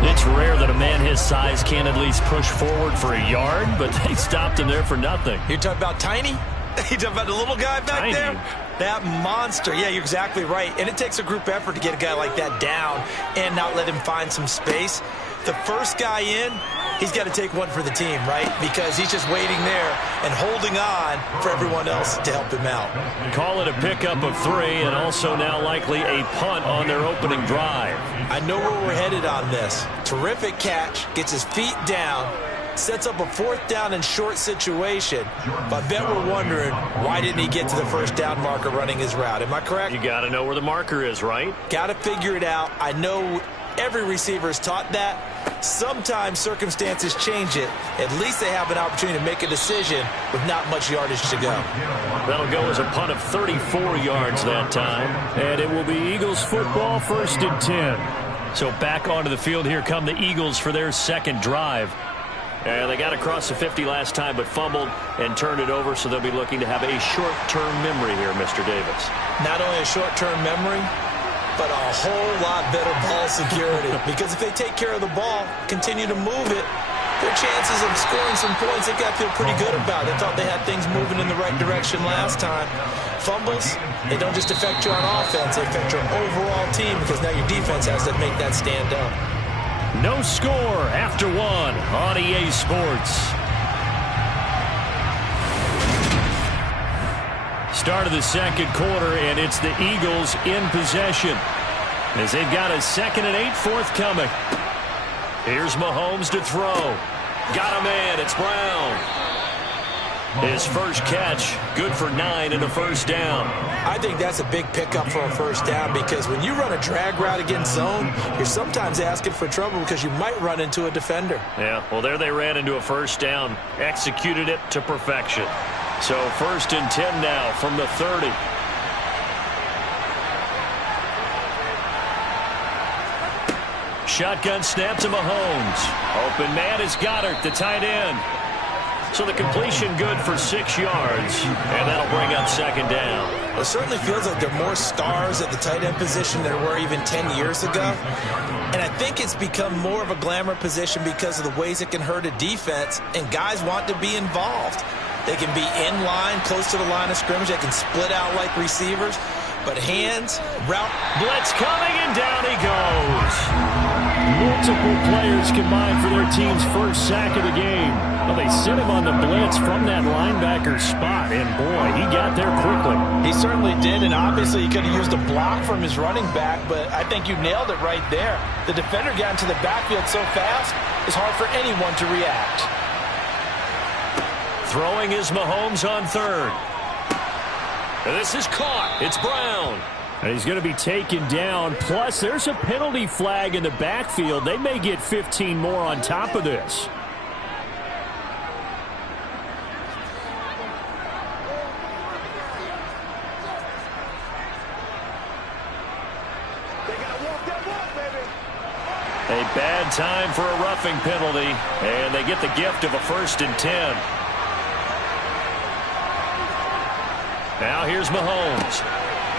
It's rare that a man his size can at least push forward for a yard, but they stopped him there for nothing. You're talking about Tiny? You talking about the little guy back there? That monster. Yeah, you're exactly right. And it takes a group effort to get a guy like that down and not let him find some space. The first guy in, he's got to take one for the team, right? Because he's just waiting there and holding on for everyone else to help him out. Call it a pickup of 3 and also now likely a punt on their opening drive. I know where we're headed on this. Terrific catch, gets his feet down, sets up a 4th down and short situation. But I bet we're wondering, why didn't he get to the first down marker running his route? Am I correct? You got to know where the marker is, right? Got to figure it out. I know every receiver is taught that. Sometimes circumstances change it. At least they have an opportunity to make a decision with not much yardage to go. That'll go as a punt of 34 yards that time. And it will be Eagles football, 1st and 10. So back onto the field here come the Eagles for their second drive. And they got across the 50 last time but fumbled and turned it over, so they'll be looking to have a short-term memory here, Mr. Davis. Not only a short-term memory, but a whole lot better ball security. Because if they take care of the ball, continue to move it, their chances of scoring some points, they've got to feel pretty good about. They thought they had things moving in the right direction last time. Fumbles, they don't just affect you on offense, they affect your overall team because now your defense has to make that stand up. No score after one on EA Sports. Start of the second quarter, and it's the Eagles in possession as they've got a 2nd and 8 forthcoming. Here's Mahomes to throw. Got a man. It's Brown. His first catch, good for 9 and a first down. I think that's a big pickup for a first down because when you run a drag route against zone, you're sometimes asking for trouble because you might run into a defender. Yeah, well, there they ran into a first down, executed it to perfection. So 1st and 10 now from the 30. Shotgun snap to Mahomes. Open man is Goddard, the tight end. So the completion good for 6 yards, and that'll bring up 2nd down. It certainly feels like there are more stars at the tight end position than there were even 10 years ago. And I think it's become more of a glamour position because of the ways it can hurt a defense, and guys want to be involved. They can be in line, close to the line of scrimmage. They can split out like receivers. But hands, route. Blitz coming, and down he goes. Multiple players combined for their team's first sack of the game. Well, they sent him on the blitz from that linebacker spot, and boy, he got there quickly. He certainly did, and obviously he could have used a block from his running back, but I think you nailed it right there. The defender got into the backfield so fast, it's hard for anyone to react. Throwing is Mahomes on 3rd. And this is caught. It's Brown. And he's going to be taken down. Plus, there's a penalty flag in the backfield. They may get 15 more on top of this. A bad time for a roughing penalty. And they get the gift of a 1st and 10. Now here's Mahomes.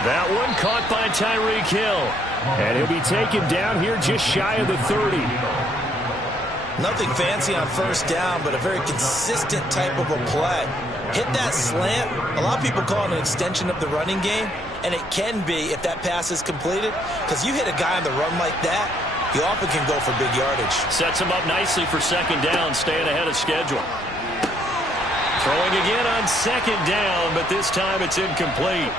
That one caught by Tyreek Hill. And he'll be taken down here just shy of the 30. Nothing fancy on 1st down, but a very consistent type of a play. Hit that slant. A lot of people call it an extension of the running game, and it can be if that pass is completed, because you hit a guy on the run like that, you often can go for big yardage. Sets him up nicely for 2nd down, staying ahead of schedule. Throwing again on 2nd down, but this time it's incomplete.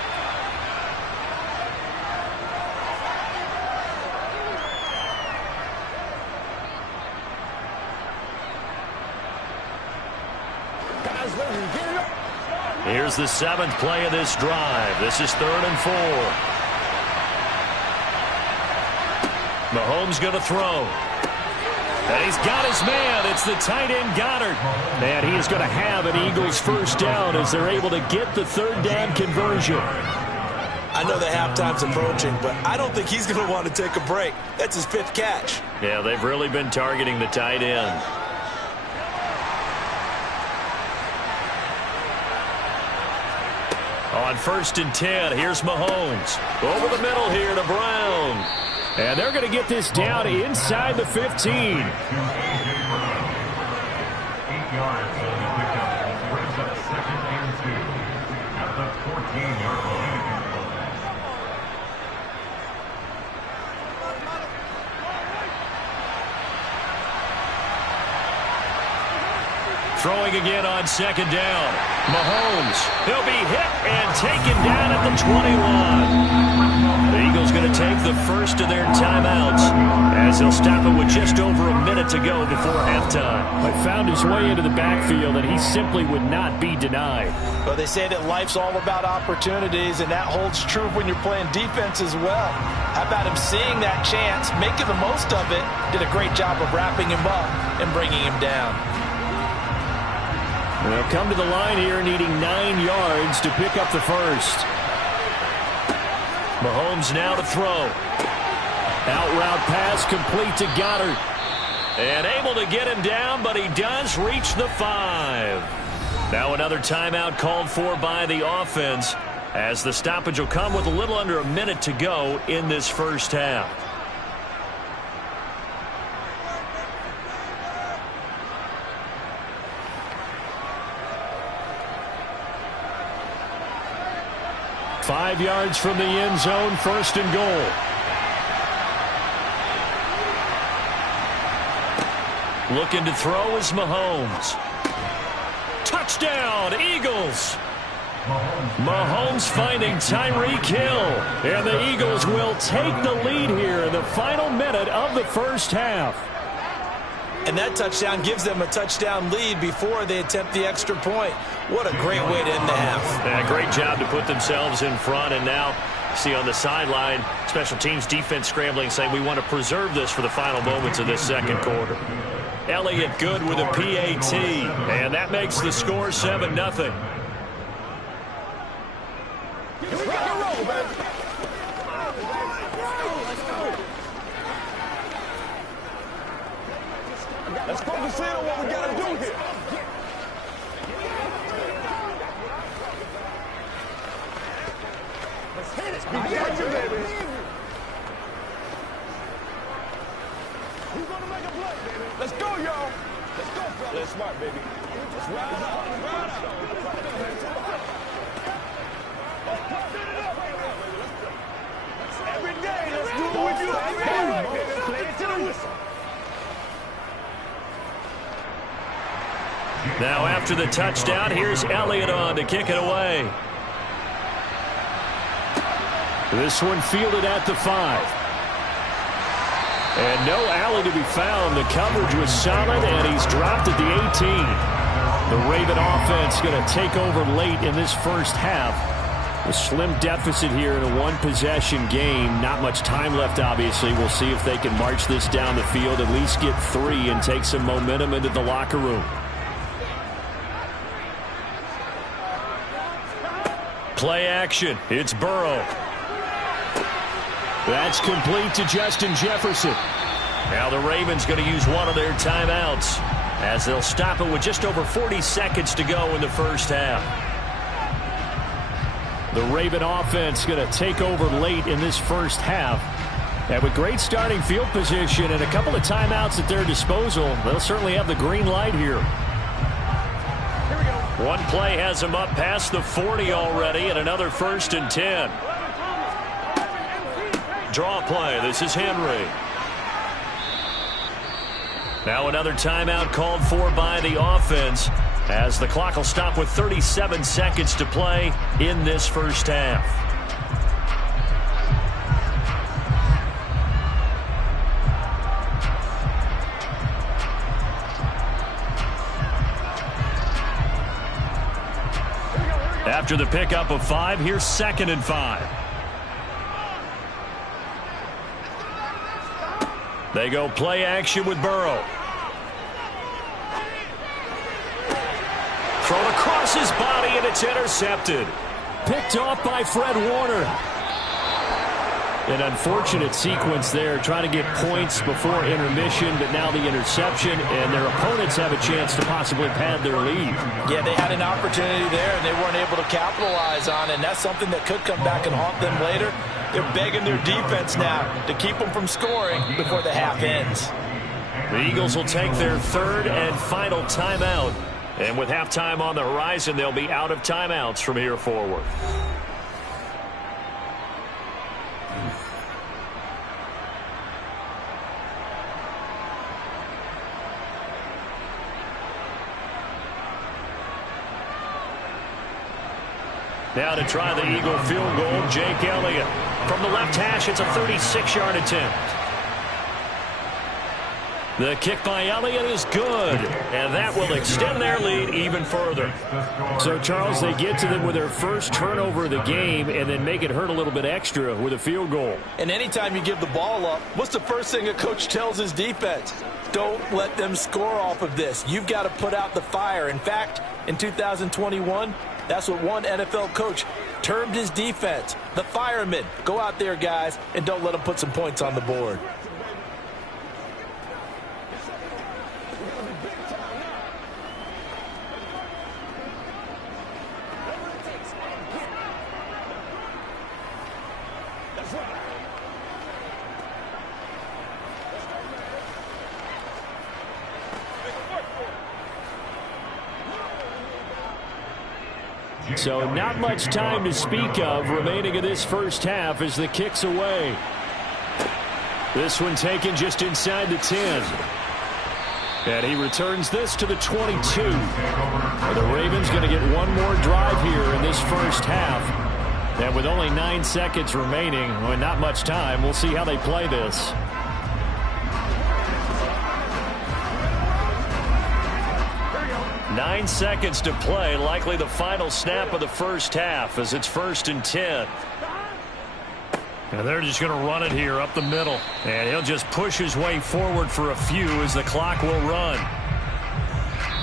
Here's the 7th play of this drive. This is 3rd and 4. Mahomes going to throw. And he's got his man. It's the tight end Goddard. And he is going to have an Eagles first down as they're able to get the 3rd down conversion. I know the halftime's approaching, but I don't think he's going to want to take a break. That's his 5th catch. Yeah, they've really been targeting the tight end. On 1st and 10, here's Mahomes. Over the middle here to Brown. And they're going to get this down inside the 15. 8 yards on the pickup. Brings up 2nd and 2 at the 14-yard line. Throwing again on 2nd down. Mahomes. He'll be hit and taken down at the 20 line. The Eagles going to take the first of their timeouts as they'll stop it with just over a minute to go before halftime. But found his way into the backfield, and he simply would not be denied. Well, they say that life's all about opportunities, and that holds true when you're playing defense as well. How about him seeing that chance, making the most of it, did a great job of wrapping him up and bringing him down. They'll come to the line here needing 9 yards to pick up the first. Mahomes now to throw. Out route pass complete to Goddard. And able to get him down, but he does reach the 5. Now another timeout called for by the offense, as the stoppage will come with a little under a minute to go in this first half. Five yards from the end zone, first and goal. Looking to throw is Mahomes. Touchdown, Eagles. Mahomes finding Tyreek Hill. And the Eagles will take the lead here in the final minute of the first half. And that touchdown gives them a touchdown lead before they attempt the extra point. What a great way to end the half. Yeah, great job to put themselves in front. And now, see on the sideline, special teams defense scrambling, saying we want to preserve this for the final moments of this second quarter. Elliott good with a PAT. And that makes the score 7-0. Let's focus in on what we got to do here. Let's hit it. Be careful, baby. Who's going to make a play, baby? Let's go, y'all. Let's go, fellas. Let's smart, baby. Let's ride out. Ride out. Every day, let's do it with you. Every day. Play it to the whistle. Now after the touchdown, here's Elliott on to kick it away. This one fielded at the 5. And no alley to be found. The coverage was solid, and he's dropped at the 18. The Raven offense going to take over late in this first half. A slim deficit here in a one-possession game. Not much time left, obviously. We'll see if they can march this down the field, at least get 3, and take some momentum into the locker room. Play action. It's Burrow. That's complete to Justin Jefferson. Now the Ravens going to use one of their timeouts, as they'll stop it with just over 40 seconds to go in the first half. The Raven offense going to take over late in this first half. And with great starting field position and a couple of timeouts at their disposal, they'll certainly have the green light here. One play has him up past the 40 already, and another 1st and 10. Draw play. This is Henry. Now another timeout called for by the offense, as the clock will stop with 37 seconds to play in this first half. After the pickup of 5, here's 2nd and 5. They go play action with Burrow. Thrown across his body, and it's intercepted. Picked off by Fred Warner. An unfortunate sequence there, trying to get points before intermission, but now the interception, and their opponents have a chance to possibly pad their lead. Yeah, they had an opportunity there, and they weren't able to capitalize on it, and that's something that could come back and haunt them later. They're begging their defense now to keep them from scoring before the half ends. The Eagles will take their 3rd and final timeout, and with halftime on the horizon, they'll be out of timeouts from here forward. Now to try the Eagle field goal, Jake Elliott. From the left hash, it's a 36-yard attempt. The kick by Elliott is good, and that will extend their lead even further. So, Charles, they get to them with their first turnover of the game and then make it hurt a little bit extra with a field goal. And anytime you give the ball up, what's the first thing a coach tells his defense? Don't let them score off of this. You've got to put out the fire. In fact, in 2021, that's what one NFL coach termed his defense, the firemen. Go out there, guys, and don't let them put some points on the board. gotta be big time now. Whatever it takes, man. Get it. That's right. Let's go, man. Make it work for it. So not much time to speak of remaining in this first half as the kick's away. This one taken just inside the 10. And he returns this to the 22. And the Ravens going to get one more drive here in this first half. And with only 9 seconds remaining, well, not much time, we'll see how they play this. Nine seconds to play, likely the final snap of the first half as it's 1st and 10. And they're just going to run it here up the middle. And he'll just push his way forward for a few as the clock will run.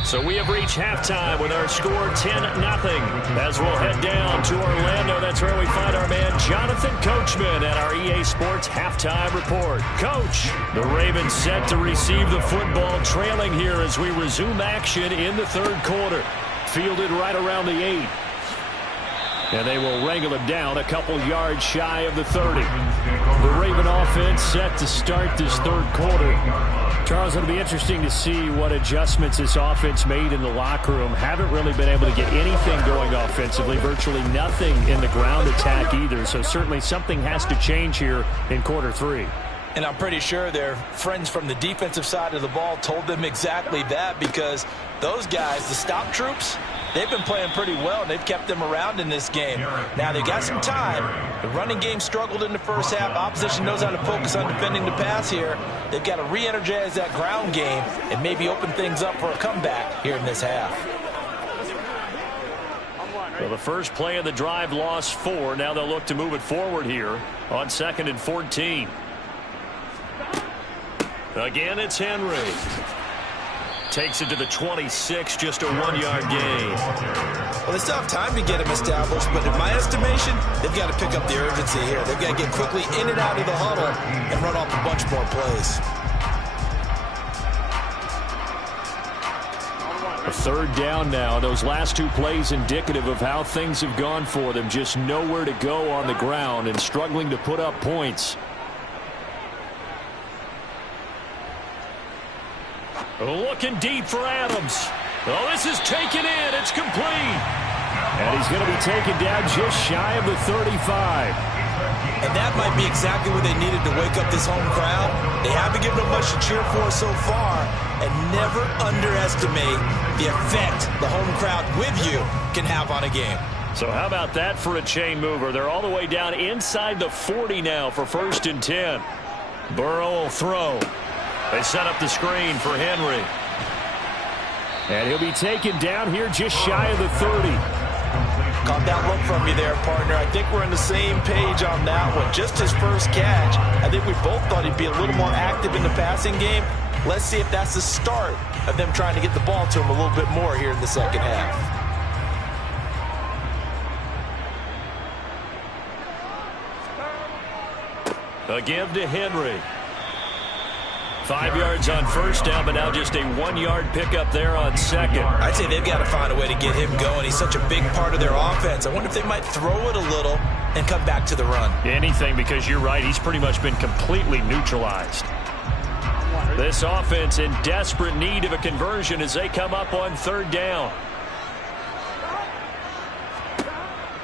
So we have reached halftime with our score 10-0. As we'll head down to Orlando, that's where we find our man Jonathan Coachman at our EA Sports Halftime Report. Coach, the Ravens set to receive the football, trailing here as we resume action in the third quarter. Fielded right around the 8. And they will wrangle him down a couple yards shy of the 30. The Raven offense set to start this third quarter. Charles, it'll be interesting to see what adjustments this offense made in the locker room. Haven't really been able to get anything going offensively, virtually nothing in the ground attack either. So certainly something has to change here in quarter 3. And I'm pretty sure their friends from the defensive side of the ball told them exactly that, because those guys, the stop troops, they've been playing pretty well, and they've kept them around in this game. Now, they've got some time. The running game struggled in the first half. Opposition knows how to focus on defending the pass here. They've got to re-energize that ground game and maybe open things up for a comeback here in this half. Well, the first play of the drive lost 4. Now they'll look to move it forward here on 2nd and 14. Again, it's Henry. Takes it to the 26, just a 1-yard gain. Well, they still have time to get him established, but in my estimation, they've got to pick up the urgency here. They've got to get quickly in and out of the huddle and run off a bunch more plays. A third down now. Those last 2 plays indicative of how things have gone for them. Just nowhere to go on the ground and struggling to put up points. Looking deep for Adams. Oh, this is taken in. It's complete. And he's going to be taken down just shy of the 35. And that might be exactly what they needed to wake up this home crowd. They haven't given them much to cheer for so far. And never underestimate the effect the home crowd with you can have on a game. So how about that for a chain mover? They're all the way down inside the 40 now for 1st and 10. Burrow will throw. They set up the screen for Henry. And he'll be taken down here just shy of the 30. Caught that look from you there, partner. I think we're on the same page on that one. Just his first catch. I think we both thought he'd be a little more active in the passing game. Let's see if that's the start of them trying to get the ball to him a little bit more here in the second half. A give to Henry. 5 yards on first down, but now just a 1-yard pickup there on 2nd. I'd say they've got to find a way to get him going. He's such a big part of their offense. I wonder if they might throw it a little and come back to the run. Anything, because you're right. He's pretty much been completely neutralized. This offense in desperate need of a conversion as they come up on 3rd down.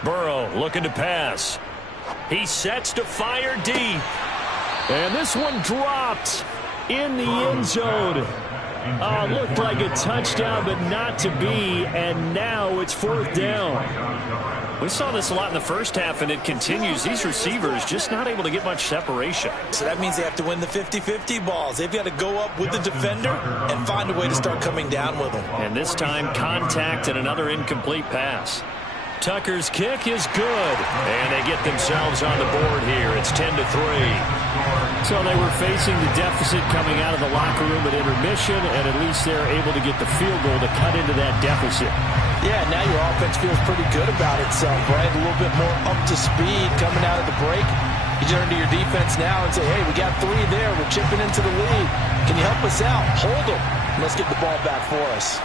Burrow looking to pass. He sets to fire deep. And this one dropped in the end zone. Looked like a touchdown, but not to be. And now it's 4th down. We saw this a lot in the first half, and it continues. These receivers just not able to get much separation. So that means they have to win the 50-50 balls. They've got to go up with the defender and find a way to start coming down with them. And this time, contact and another incomplete pass. Tucker's kick is good. And they get themselves on the board here. It's 10-3. So they were facing the deficit coming out of the locker room at intermission, and at least they're able to get the field goal to cut into that deficit. Yeah, now your offense feels pretty good about itself, right? A little bit more up to speed coming out of the break. You turn to your defense now and say, hey, we got 3 there. We're chipping into the lead. Can you help us out? Hold them. Let's get the ball back for us.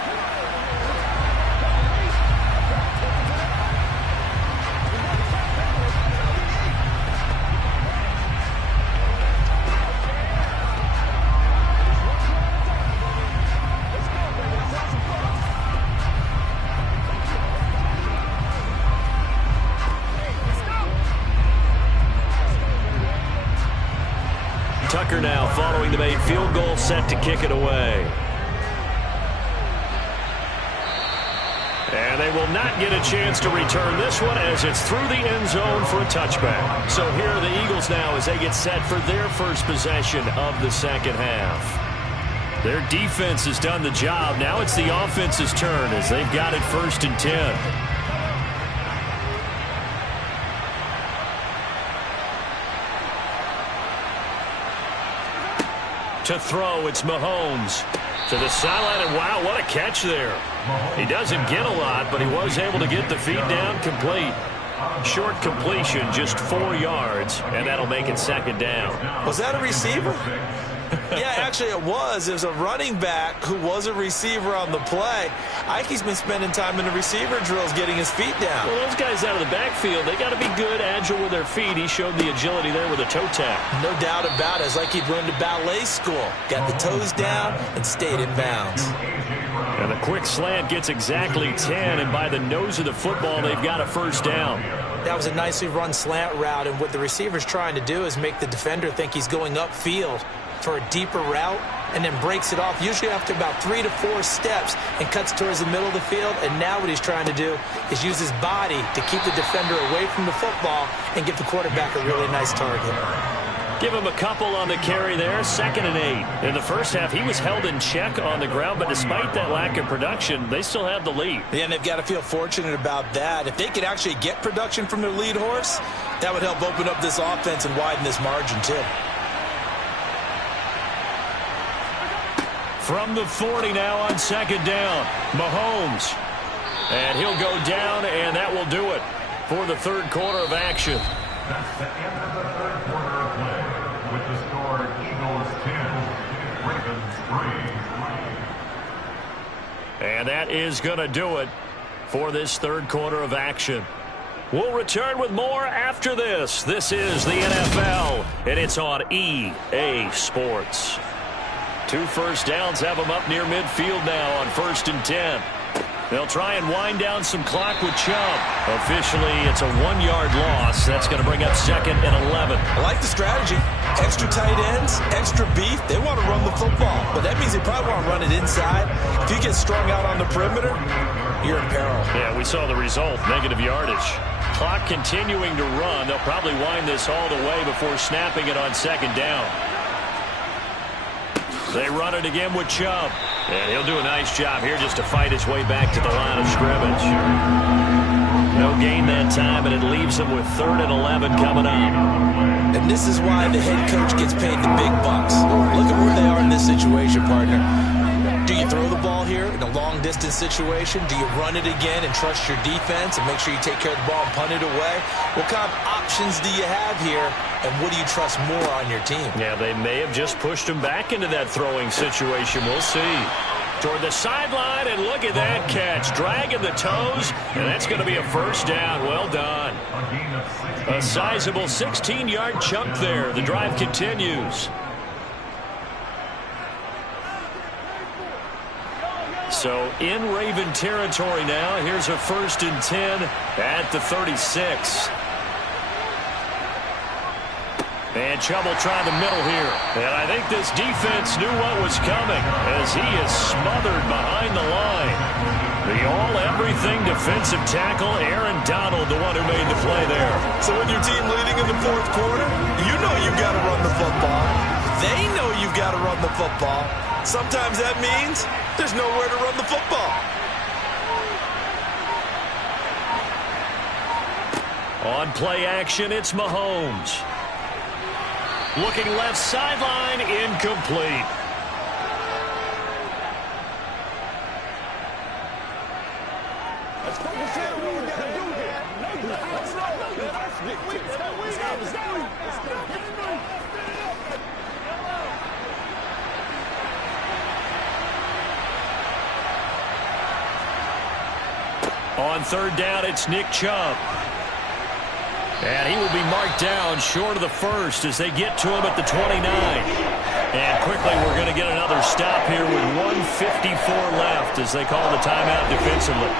Tucker now following the made field goal, set to kick it away. And they will not get a chance to return this one as it's through the end zone for a touchback. So here are the Eagles now as they get set for their first possession of the second half. Their defense has done the job. Now it's the offense's turn as they've got it 1st and 10. To throw, it's Mahomes. To the sideline, and wow, what a catch there. He doesn't get a lot, but he was able to get the feet down complete. Short completion, just 4 yards, and that'll make it 2nd down. Was that a receiver? Yeah, actually it was. It was a running back who was a receiver on the play. Ike's been spending time in the receiver drills getting his feet down. Well, those guys out of the backfield, they got to be good, agile with their feet. He showed the agility there with a toe tap. No doubt about it. It's like he'd run to ballet school. Got the toes down and stayed in bounds. And the quick slant gets exactly 10, and by the nose of the football, they've got a 1st down. That was a nicely run slant route, and what the receiver's trying to do is make the defender think he's going upfield for a deeper route, and then breaks it off, usually after about 3 to 4 steps, and cuts towards the middle of the field. And now what he's trying to do is use his body to keep the defender away from the football and give the quarterback a really nice target. Give him a couple on the carry there, 2nd and 8. In the first half, he was held in check on the ground, but despite that lack of production, they still have the lead. Yeah, and they've got to feel fortunate about that. If they could actually get production from their lead horse, that would help open up this offense and widen this margin too. From the 40 now on 2nd down, Mahomes. And he'll go down, and that will do it for the 3rd quarter of action. That's the end of the 3rd quarter of play with the score Eagles 10, Ravens 3. And that is going to do it for this 3rd quarter of action. We'll return with more after this. This is the NFL, and it's on EA Sports. 2 first downs have them up near midfield now on 1st and 10. They'll try and wind down some clock with Chubb. Officially, it's a 1-yard loss. That's going to bring up 2nd and 11. I like the strategy. Extra tight ends, extra beef. They want to run the football, but that means they probably want to run it inside. If you get strung out on the perimeter, you're in peril. Yeah, we saw the result, negative yardage. Clock continuing to run. They'll probably wind this all the way before snapping it on 2nd down. They run it again with Chubb. And he'll do a nice job here just to fight his way back to the line of scrimmage. No gain that time, and it leaves him with 3rd and 11 coming up. And this is why the head coach gets paid the big bucks. Look at where they are in this situation, partner. Do you throw the ball here in a long-distance situation? Do you run it again and trust your defense and make sure you take care of the ball and punt it away? What kind of options do you have here, and what do you trust more on your team? Yeah, they may have just pushed him back into that throwing situation. We'll see. Toward the sideline, and look at that catch. Dragging the toes, and that's going to be a 1st down. Well done. A sizable 16-yard chunk there. The drive continues. So in Raven territory now. Here's a 1st and 10 at the 36. And Chubb will try the middle here. And I think this defense knew what was coming as he is smothered behind the line. The all-everything defensive tackle, Aaron Donald, the one who made the play there. So when your team leading in the 4th quarter, you know you've got to run the football. They know you've got to run the football. Sometimes that means there's nowhere to run the football. On play action, it's Mahomes. Looking left sideline, incomplete. Let's focus in on what we got to do here. Let's go. On third down, it's Nick Chubb. And he will be marked down short of the first as they get to him at the 29. And quickly we're going to get another stop here with 1:54 left as they call the timeout defensively.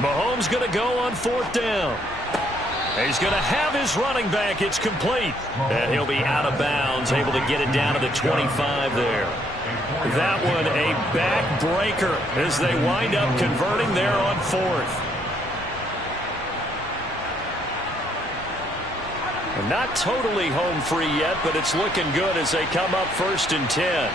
Mahomes going to go on fourth down. He's going to have his running back. It's complete. And he'll be out of bounds, able to get it down to the 25 there. That one a backbreaker as they wind up converting there on fourth. And not totally home free yet, but it's looking good as they come up first and 10.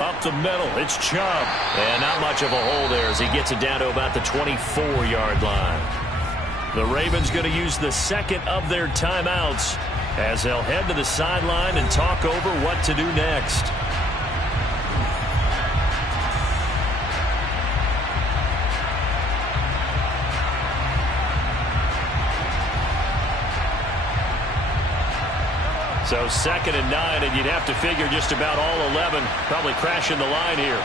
Up the middle, it's Chubb. And not much of a hole there as he gets it down to about the 24-yard line. The Ravens going to use the second of their timeouts as they'll head to the sideline and talk over what to do next. So 2nd and 9, and you'd have to figure just about all 11 probably crashing the line here.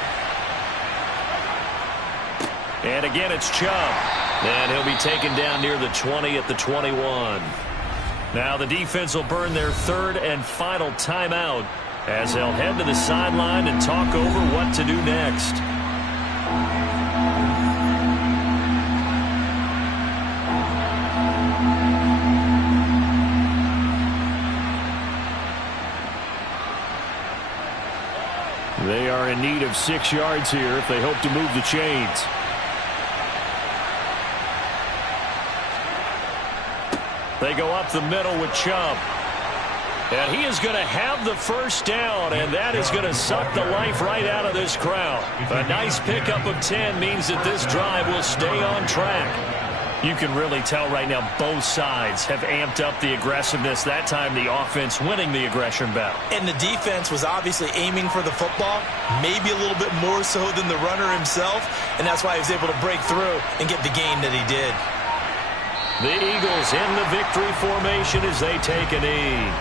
And again, it's Chubb. And he'll be taken down near the 20 at the 21. Now the defense will burn their third and final timeout as they'll head to the sideline and talk over what to do next. They are in need of 6 yards here if they hope to move the chains. They go up the middle with Chubb. And he is going to have the first down, and that is going to suck the life right out of this crowd. A nice pickup of 10 means that this drive will stay on track. You can really tell right now both sides have amped up the aggressiveness. That time the offense winning the aggression battle. And the defense was obviously aiming for the football, maybe a little bit more so than the runner himself, and that's why he was able to break through and get the gain that he did. The Eagles in the victory formation as they take a knee.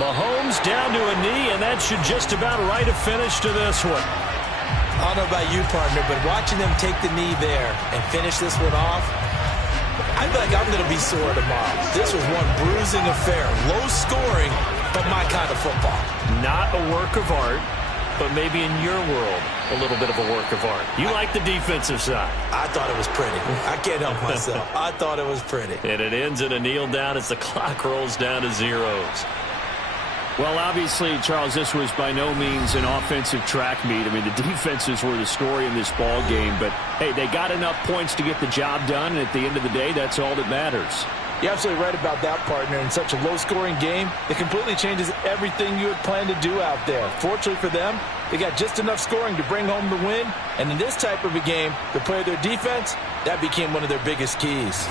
Mahomes down to a knee, and that should just about write a finish to this one. I don't know about you, partner, but watching them take the knee there and finish this one off, I feel like I'm going to be sore tomorrow. This was one bruising affair. Low scoring, but my kind of football. Not a work of art, but maybe in your world, a little bit of a work of art. You like the defensive side. I thought it was pretty. I can't help myself. I thought it was pretty. And it ends in a kneel down as the clock rolls down to zeros. Well, obviously, Charles, this was by no means an offensive track meet. I mean, the defenses were the story in this ball game. But, hey, they got enough points to get the job done. And at the end of the day, that's all that matters. You're absolutely right about that, partner. In such a low-scoring game, it completely changes everything you had planned to do out there. Fortunately for them, they got just enough scoring to bring home the win. And in this type of a game, to play their defense, that became one of their biggest keys.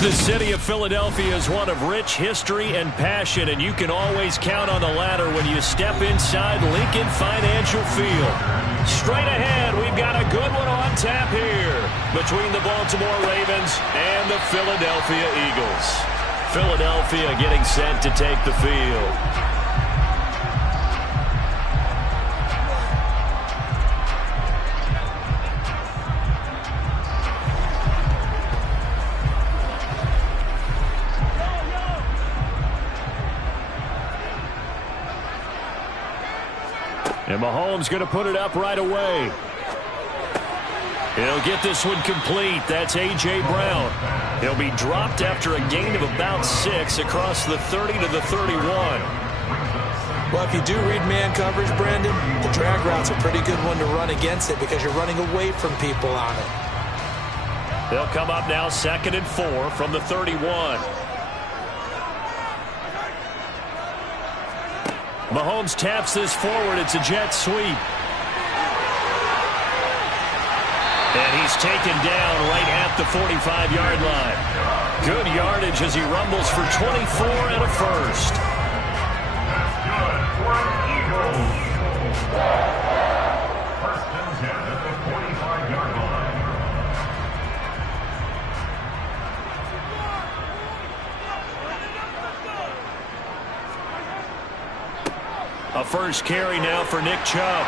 The city of Philadelphia is one of rich history and passion, and you can always count on the latter when you step inside Lincoln Financial Field. Straight ahead, we've got a good one on tap here between the Baltimore Ravens and the Philadelphia Eagles. Philadelphia getting set to take the field. And Mahomes going to put it up right away. He'll get this one complete. That's A.J. Brown. He'll be dropped after a gain of about 6 across the 30 to the 31. Well, if you do read man coverage, Brandon, the drag route's a pretty good one to run against it because you're running away from people on it. They'll come up now 2nd and 4 from the 31. Mahomes taps this forward. It's a jet sweep. And he's taken down right at the 45-yard line. Good yardage as he rumbles for 24 and a first. That's good for the Eagles. First and 10 at the 45-yard line. A first carry now for Nick Chubb.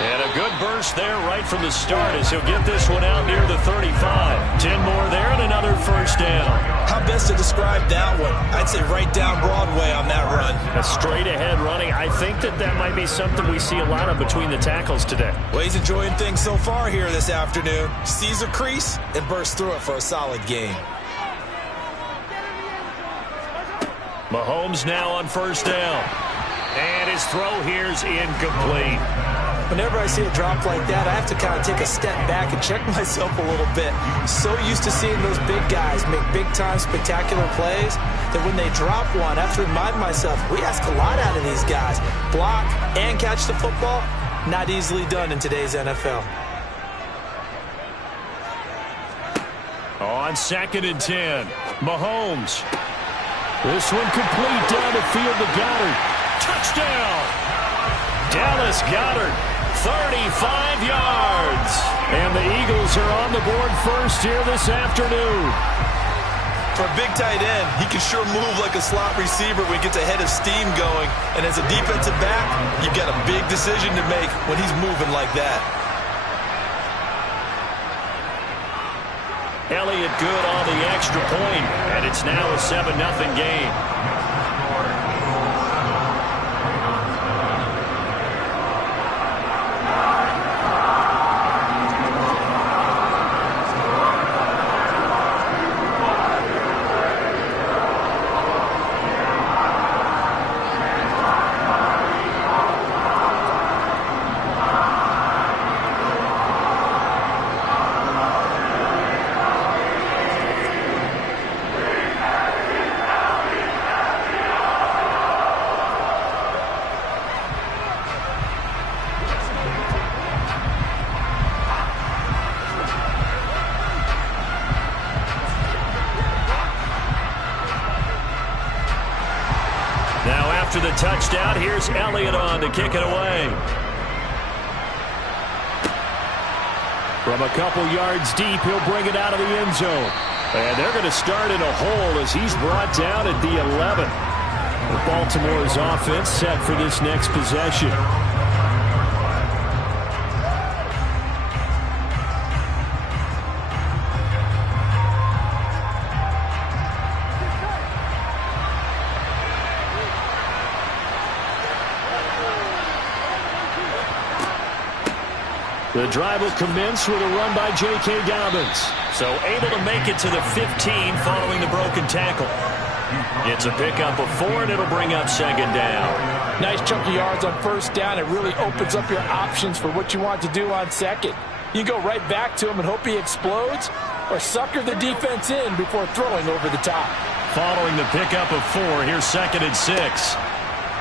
And a good burst there right from the start as he'll get this one out near the 35. 10 more there and another first down. How best to describe that one? I'd say right down Broadway on that run. A straight ahead running. I think that might be something we see a lot of between the tackles today. Well, he's enjoying things so far here this afternoon. Sees a crease and bursts through it for a solid gain. Mahomes now on first down. And his throw here's incomplete. Whenever I see a drop like that, I have to kind of take a step back and check myself a little bit. So used to seeing those big guys make big-time spectacular plays that when they drop one, I have to remind myself, we ask a lot out of these guys. Block and catch the football, not easily done in today's NFL. On 2nd and 10, Mahomes. This one complete down the field to Goddard. Touchdown! Dallas Goedert, 35 yards. And the Eagles are on the board first here this afternoon. For a big tight end, he can sure move like a slot receiver when he gets a head of steam going. And as a defensive back, you've got a big decision to make when he's moving like that. Elliott good on the extra point, and it's now a 7-0 game. After the touchdown, here's Elliott on to kick it away. From a couple yards deep, he'll bring it out of the end zone. And they're going to start in a hole as he's brought down at the 11. Baltimore's offense set for this next possession. The drive will commence with a run by J.K. Dobbins. So able to make it to the 15 following the broken tackle. It's a pickup of 4, and it'll bring up 2nd down. Nice chunky yards on first down. It really opens up your options for what you want to do on second. You go right back to him and hope he explodes, or sucker the defense in before throwing over the top. Following the pickup of 4, here's 2nd and 6.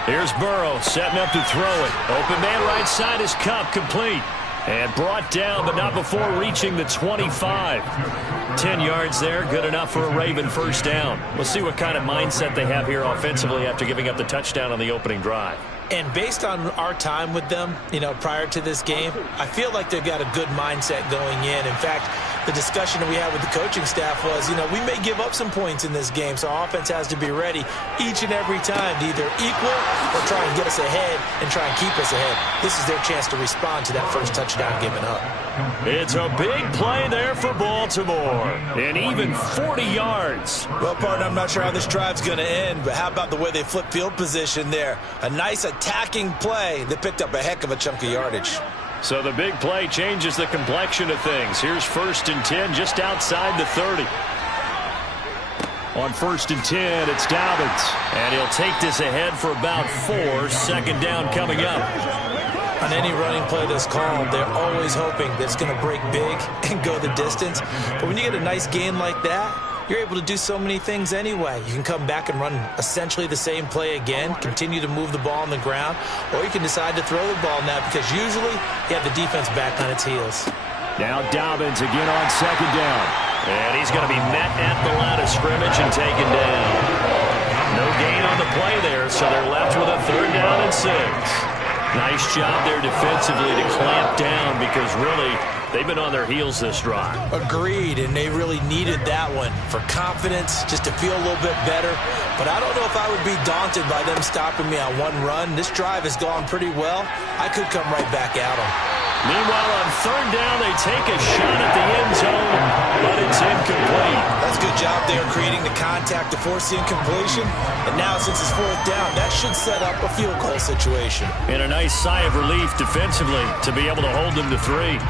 Here's Burrow setting up to throw it. Open man right side is Kupp, complete. And brought down, but not before reaching the 25. 10 yards there, good enough for a Raven first down. We'll see what kind of mindset they have here offensively after giving up the touchdown on the opening drive. And based on our time with them, prior to this game, I feel like they've got a good mindset going in. In fact, the discussion that we had with the coaching staff was, we may give up some points in this game, so our offense has to be ready each and every time to either equal or try and get us ahead and try and keep us ahead. This is their chance to respond to that first touchdown given up. It's a big play there for Baltimore, and even 40 yards. Well, partner, I'm not sure how this drive's going to end, but how about the way they flip field position there? A nice attacking play that picked up a heck of a chunk of yardage. So the big play changes the complexion of things. Here's 1st and 10 just outside the 30. On 1st and 10, it's Dobbins. And he'll take this ahead for about 4. Second down coming up. On any running play that's called, they're always hoping that it's going to break big and go the distance. But when you get a nice gain like that, you're able to do so many things anyway. You can come back and run essentially the same play again, continue to move the ball on the ground, or you can decide to throw the ball now because usually you have the defense back on its heels. Now Dobbins again on second down. And he's going to be met at the line of scrimmage and taken down. No gain on the play there, so they're left with a 3rd down and 6. Nice job there defensively to clamp down because really they've been on their heels this drive. Agreed, and they really needed that one for confidence, just to feel a little bit better. But I don't know if I would be daunted by them stopping me on one run. This drive has gone pretty well. I could come right back at them. Meanwhile, on 3rd down, they take a shot at the end zone, but it's incomplete. That's a good job there creating the contact to force the incompletion. And now, since it's 4th down, that should set up a field goal situation. And a nice sigh of relief defensively to be able to hold them to 3.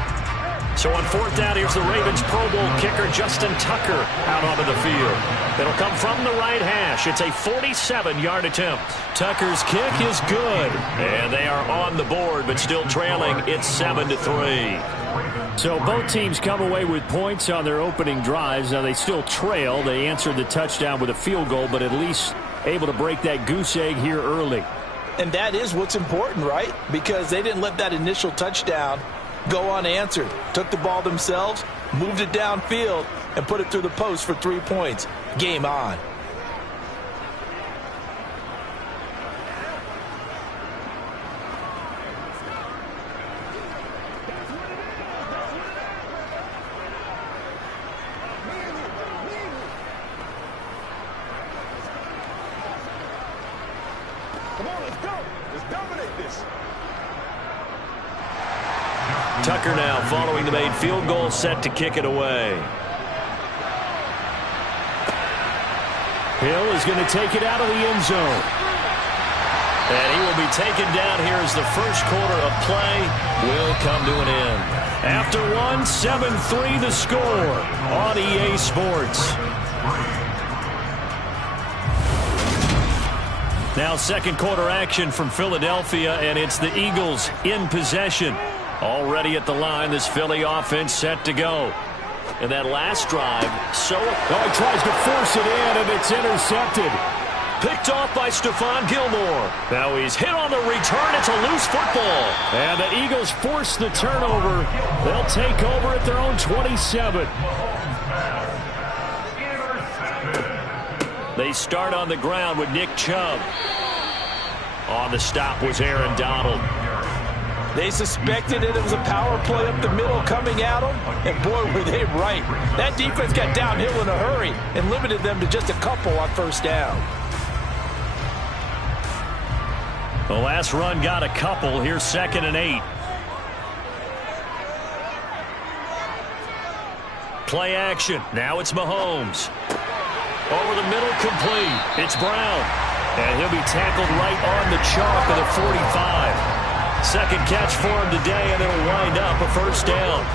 So on 4th down, here's the Ravens Pro Bowl kicker Justin Tucker out onto the field. It'll come from the right hash. It's a 47-yard attempt. Tucker's kick is good. And they are on the board, but still trailing. It's 7-3. So both teams come away with points on their opening drives. Now they still trail. They answered the touchdown with a field goal, but at least able to break that goose egg here early. And that is what's important, right? Because they didn't let that initial touchdown go unanswered. Took the ball themselves, moved it downfield, and put it through the post for 3 points. Game on. Come on, let's go. Let's dominate this. Tucker now following the made field goal, set to kick it away. Hill is going to take it out of the end zone. And he will be taken down here as the first quarter of play will come to an end. After one, 7-3 the score on EA Sports. Now second quarter action from Philadelphia, and it's the Eagles in possession. Already at the line, this Philly offense set to go. And that last drive, he tries to force it in, and it's intercepted. Picked off by Stephon Gilmore. Now he's hit on the return. It's a loose football. And the Eagles force the turnover. They'll take over at their own 27. They start on the ground with Nick Chubb. On the stop was Aaron Donald. They suspected it was a power play up the middle coming at them, and boy, were they right. That defense got downhill in a hurry and limited them to just a couple on first down. The last run got a couple. Here's 2nd and 8. Play action. Now it's Mahomes. Over the middle, complete. It's Brown. And he'll be tackled right on the chalk of the 45. Second catch for him today, and it'll wind up a first down.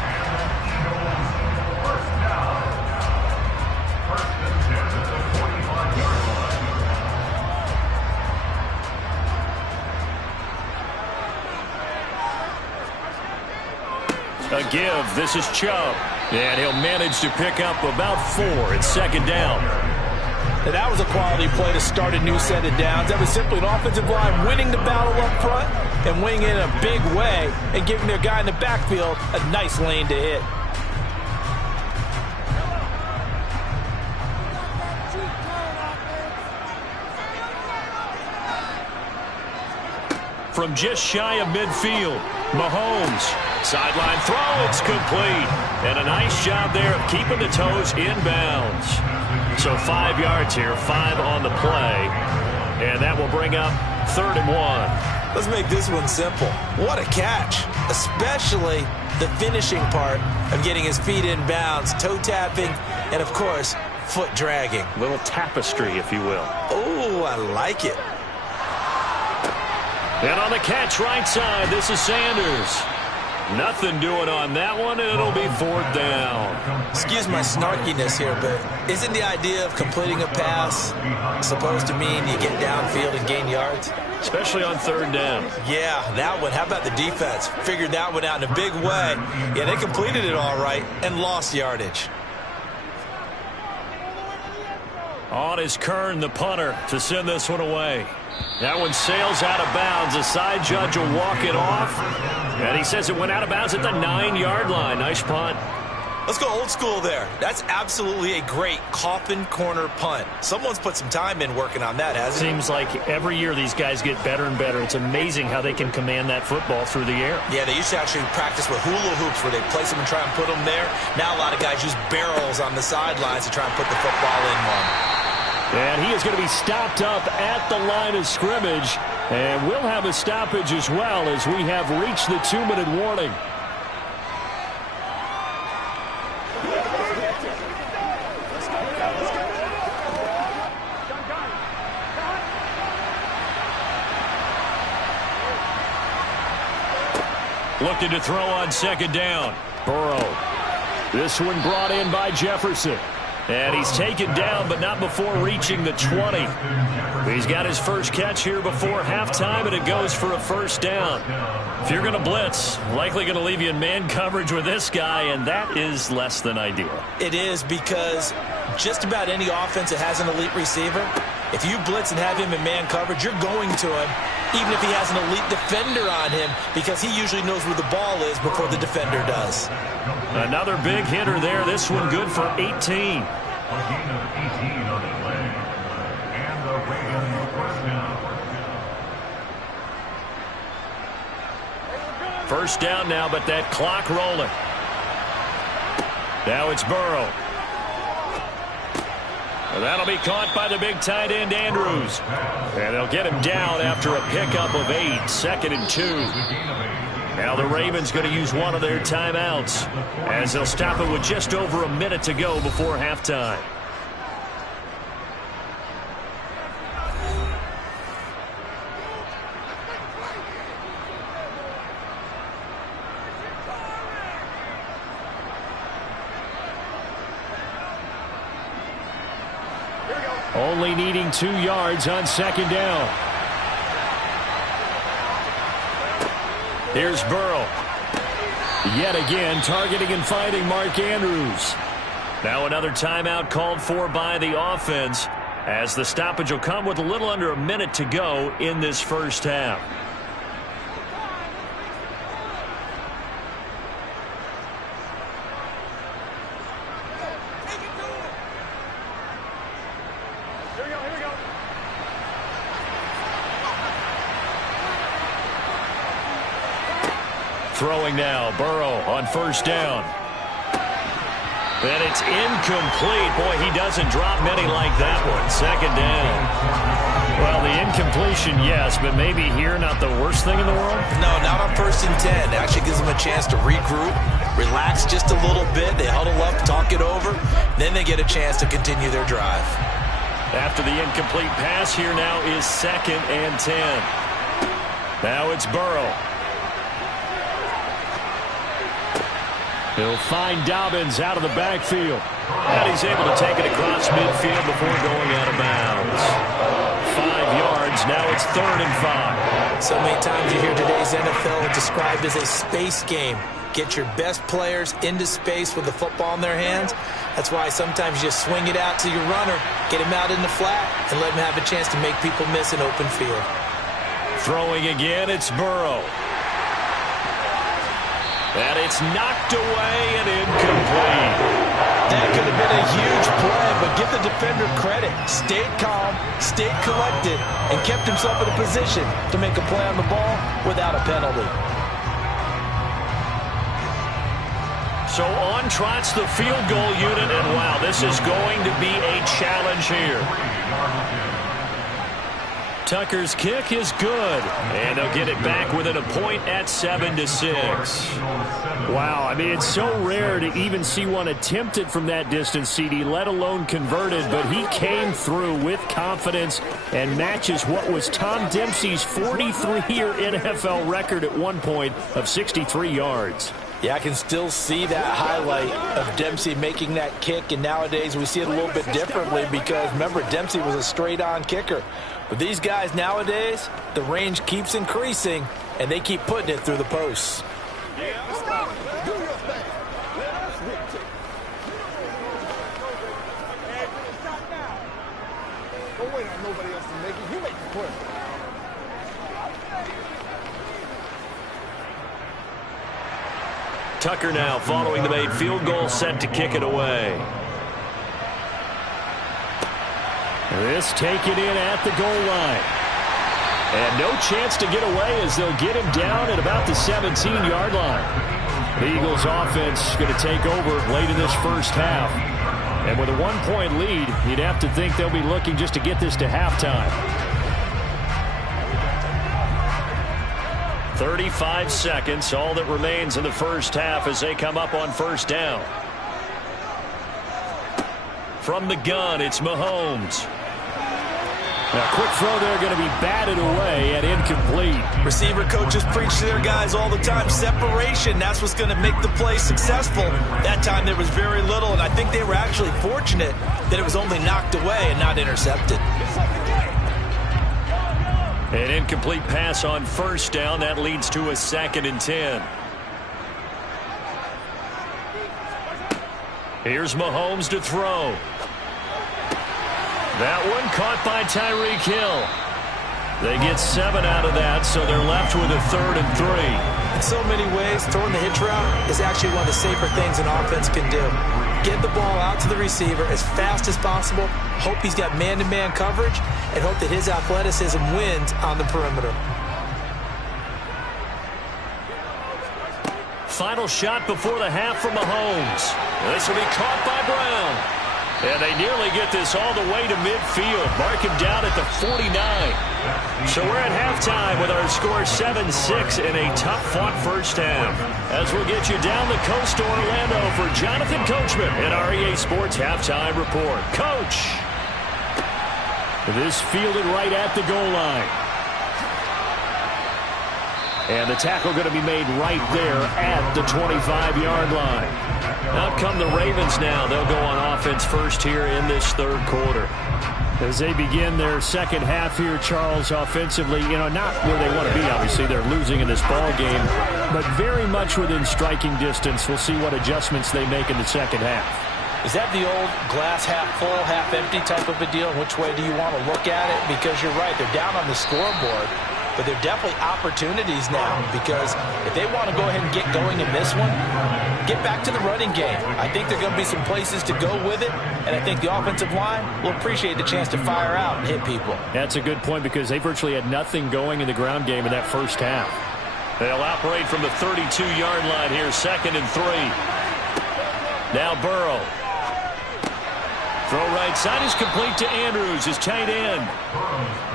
A give. This is Chubb. And he'll manage to pick up about 4. It's 2nd down. And that was a quality play to start a new set of downs. That was simply an offensive line winning the battle up front and wing in a big way and giving their guy in the backfield a nice lane to hit. From just shy of midfield, Mahomes. Sideline throw, it's complete. And a nice job there of keeping the toes in bounds. So 5 yards here, 5 on the play. And that will bring up 3rd and 1. Let's make this one simple. What a catch, especially the finishing part of getting his feet in bounds, toe tapping, and of course, foot dragging. Little tapestry, if you will. Oh, I like it. And on the catch right side, this is Sanders. Nothing doing on that one, and it'll be 4th down. Excuse my snarkiness here, but isn't the idea of completing a pass supposed to mean you get downfield and gain yards? Especially on 3rd down. Yeah, that one. How about the defense? Figured that one out in a big way. Yeah, they completed it all right and lost yardage. On is Kern, the punter, to send this one away. That one sails out of bounds. The side judge will walk it off. And he says it went out of bounds at the 9-yard line. Nice punt. Let's go old school there. That's absolutely a great coffin corner punt. Someone's put some time in working on that, hasn't it? Seems like every year these guys get better and better. It's amazing how they can command that football through the air. Yeah, they used to actually practice with hula hoops where they place them and try and put them there. Now a lot of guys use barrels on the sidelines to try and put the football in one. And he is going to be stopped up at the line of scrimmage. And we'll have a stoppage as well as we have reached the 2-minute warning. Looking to throw on 2nd down. Burrow. This one brought in by Jefferson. And he's taken down, but not before reaching the 20. He's got his first catch here before halftime, and it goes for a 1st down. If you're going to blitz, likely going to leave you in man coverage with this guy, and that is less than ideal. It is, because just about any offense that has an elite receiver, if you blitz and have him in man coverage, you're going to him, even if he has an elite defender on him, because he usually knows where the ball is before the defender does. Another big hitter there. This one good for 18. A gain of 18 on the play. And the Ravens first down. 1st down now, but that clock rolling. Now it's Burrow. And that'll be caught by the big tight end, Andrews. And they'll get him down after a pickup of 8, 2nd and 2. Now the Ravens going to use one of their timeouts as they'll stop it with just over a minute to go before halftime. Only needing 2 yards on 2nd down. Here's Burrow. Yet again, targeting and finding Mark Andrews. Now another timeout called for by the offense, as the stoppage will come with a little under a minute to go in this 1st half. Throwing now, Burrow on 1st down. And it's incomplete. Boy, he doesn't drop many like that one. 2nd down. Well, the incompletion, yes, but maybe here not the worst thing in the world? No, not on 1st and 10. It actually gives them a chance to regroup, relax just a little bit. They huddle up, talk it over. Then they get a chance to continue their drive. After the incomplete pass, here now is 2nd and 10. Now it's Burrow. He'll find Dobbins out of the backfield. And he's able to take it across midfield before going out of bounds. 5 yards. Now it's 3rd and 5. So many times you hear today's NFL described as a space game. Get your best players into space with the football in their hands. That's why sometimes you just swing it out to your runner, get him out in the flat, and let him have a chance to make people miss an open field. Throwing again, it's Burrow. And it's knocked away and incomplete. That could have been a huge play, but give the defender credit. Stayed calm, stayed collected, and kept himself in a position to make a play on the ball without a penalty. So on trots the field goal unit, and wow, this is going to be a challenge here. Tucker's kick is good, and they'll get it back within a point at 7-6. Wow, I mean, it's so rare to even see one attempted from that distance, CD, let alone converted, but he came through with confidence and matches what was Tom Dempsey's 43-year NFL record at one point of 63 yards. Yeah, I can still see that highlight of Dempsey making that kick, and nowadays we see it a little bit differently because, remember, Dempsey was a straight-on kicker. But these guys nowadays, the range keeps increasing, and they keep putting it through the posts. Don't wait on nobody else to make it. You make the play. Tucker now following the made field goal, set to kick it away. This taken in at the goal line. And no chance to get away as they'll get him down at about the 17-yard line. The Eagles offense going to take over late in this first half. And with a one-point lead, you'd have to think they'll be looking just to get this to halftime. 35 seconds, all that remains in the first half as they come up on first down. From the gun, it's Mahomes. Now, quick throw there going to be batted away and incomplete. Receiver coaches preach to their guys all the time. Separation, that's what's going to make the play successful. That time there was very little, and I think they were actually fortunate that it was only knocked away and not intercepted. An incomplete pass on first down. That leads to a 2nd and 10. Here's Mahomes to throw. That one caught by Tyreek Hill. They get 7 out of that, so they're left with a 3rd and 3. In so many ways, throwing the hitch route is actually one of the safer things an offense can do. Get the ball out to the receiver as fast as possible, hope he's got man-to-man coverage, and hope that his athleticism wins on the perimeter. Final shot before the half from Mahomes. This will be caught by Brown. And they nearly get this all the way to midfield. Mark him down at the 49. So we're at halftime with our score 7-6 in a tough-fought first half. As we'll get you down the coast to Orlando for Jonathan Coachman in our EA Sports Halftime Report. Coach! This fielded right at the goal line. And the tackle going to be made right there at the 25-yard line. Out come the Ravens now. They'll go on offense first here in this third quarter. As they begin their second half here, Charles, offensively, not where they want to be, obviously. They're losing in this ball game, but very much within striking distance. We'll see what adjustments they make in the second half. Is that the old glass half full, half empty type of a deal? Which way do you want to look at it? Because you're right, they're down on the scoreboard. But they're definitely opportunities now because if they want to go ahead and get going in this one, get back to the running game. I think there are going to be some places to go with it, and I think the offensive line will appreciate the chance to fire out and hit people. That's a good point because they virtually had nothing going in the ground game in that first half. They'll operate from the 32-yard line here, 2nd and 3. Now Burrow. Throw right side is complete to Andrews, his tight end.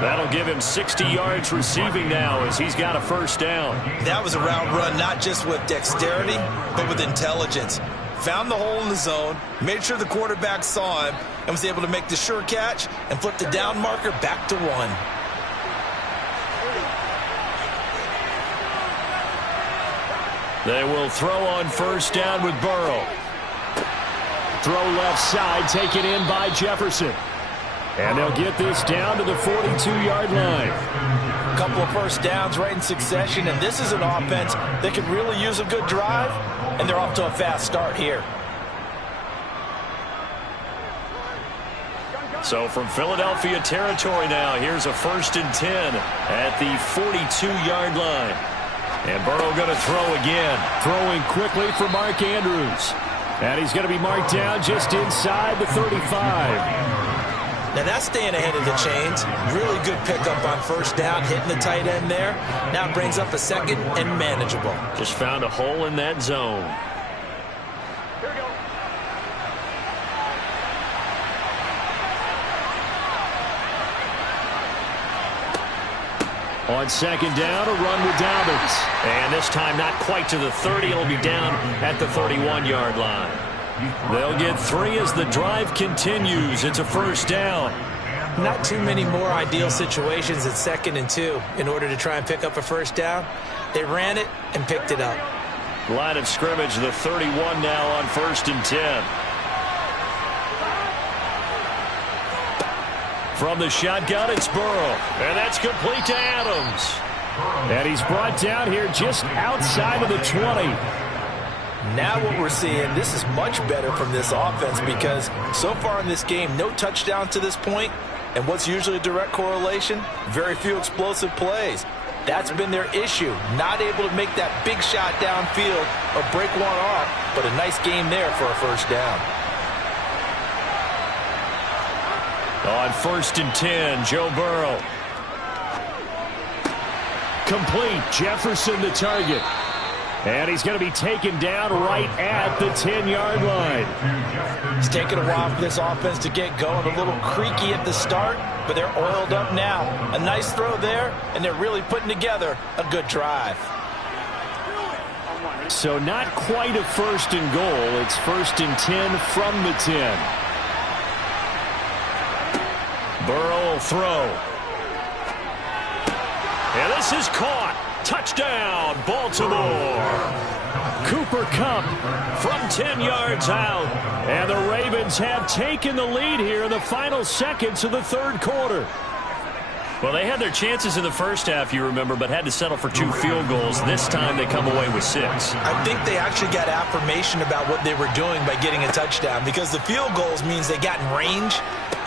That'll give him 60 yards receiving now as he's got a first down. That was a route run, not just with dexterity, but with intelligence. Found the hole in the zone, made sure the quarterback saw him, and was able to make the sure catch and flip the down marker back to 1. They will throw on first down with Burrow. Throw left side, taken in by Jefferson. And they'll get this down to the 42-yard line. A couple of first downs right in succession, and this is an offense that could really use a good drive, and they're off to a fast start here. So from Philadelphia territory now, here's a 1st and 10 at the 42-yard line. And Burrow going to throw again. Throwing quickly for Mark Andrews. And he's going to be marked down just inside the 35. Now that's staying ahead of the chains. Really good pickup on 1st down, hitting the tight end there. Now brings up a 2nd and manageable. Just found a hole in that zone. Here we go. On 2nd down, a run with Dobbins. And this time not quite to the 30. It'll be down at the 31-yard line. They'll get 3 as the drive continues. It's a 1st down. Not too many more ideal situations at 2nd and 2 in order to try and pick up a 1st down. They ran it and picked it up. Line of scrimmage, the 31 now on 1st and 10. From the shotgun, it's Burrow. And that's complete to Adams. And he's brought down here just outside of the 20. Now what we're seeing, this is much better from this offense because so far in this game, no touchdown to this point. And what's usually a direct correlation? Very few explosive plays. That's been their issue. Not able to make that big shot downfield or break one off, but a nice game there for a 1st down. On 1st and 10, Joe Burrow. Complete. Jefferson the target. And he's going to be taken down right at the 10-yard line. It's taken a while for this offense to get going. A little creaky at the start, but they're oiled up now. A nice throw there, and they're really putting together a good drive. So not quite a 1st and goal. It's 1st and 10 from the 10. Burrow will throw. And this is caught. Touchdown, Baltimore. Cooper Kupp from 10 yards out. And the Ravens have taken the lead here in the final seconds of the 3rd quarter. Well, they had their chances in the 1st half, you remember, but had to settle for 2 field goals. This time they come away with 6. I think they actually got affirmation about what they were doing by getting a touchdown because the field goals means they got in range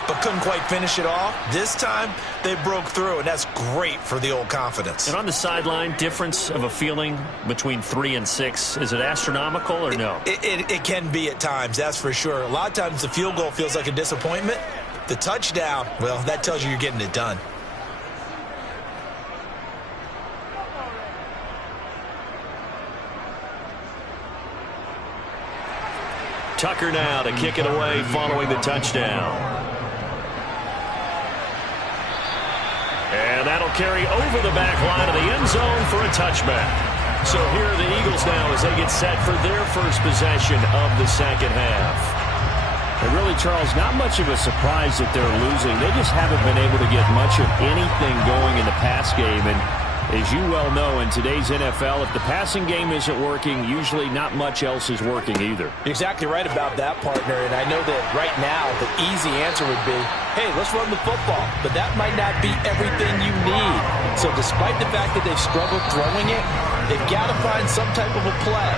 but couldn't quite finish it off. This time, they broke through, and that's great for the old confidence. And on the sideline, difference of a feeling between 3 and 6, is it astronomical or no? It can be at times, that's for sure. A lot of times the field goal feels like a disappointment. The touchdown, well, that tells you you're getting it done. Tucker now to kick it away following the touchdown. And that'll carry over the back line of the end zone for a touchback. So here are the Eagles now as they get set for their first possession of the 2nd half. And really, Charles, not much of a surprise that they're losing. They just haven't been able to get much of anything going in the pass game. And as you well know, in today's NFL, if the passing game isn't working, usually not much else is working either. You're exactly right about that, partner. And I know that right now the easy answer would be, hey, let's run the football. But that might not be everything you need. So despite the fact that they've struggled throwing it, they've got to find some type of a play,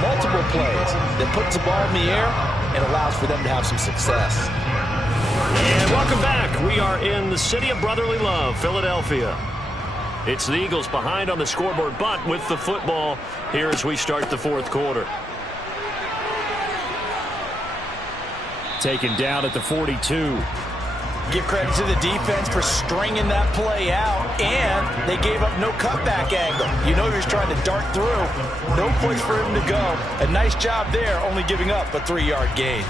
multiple plays, that puts the ball in the air and allows for them to have some success. And welcome back. We are in the city of brotherly love, Philadelphia. It's the Eagles behind on the scoreboard, but with the football here as we start the 4th quarter. Taken down at the 42. Give credit to the defense for stringing that play out, and they gave up no cutback angle. You know he was trying to dart through. No place for him to go. A nice job there, only giving up a 3-yard gain.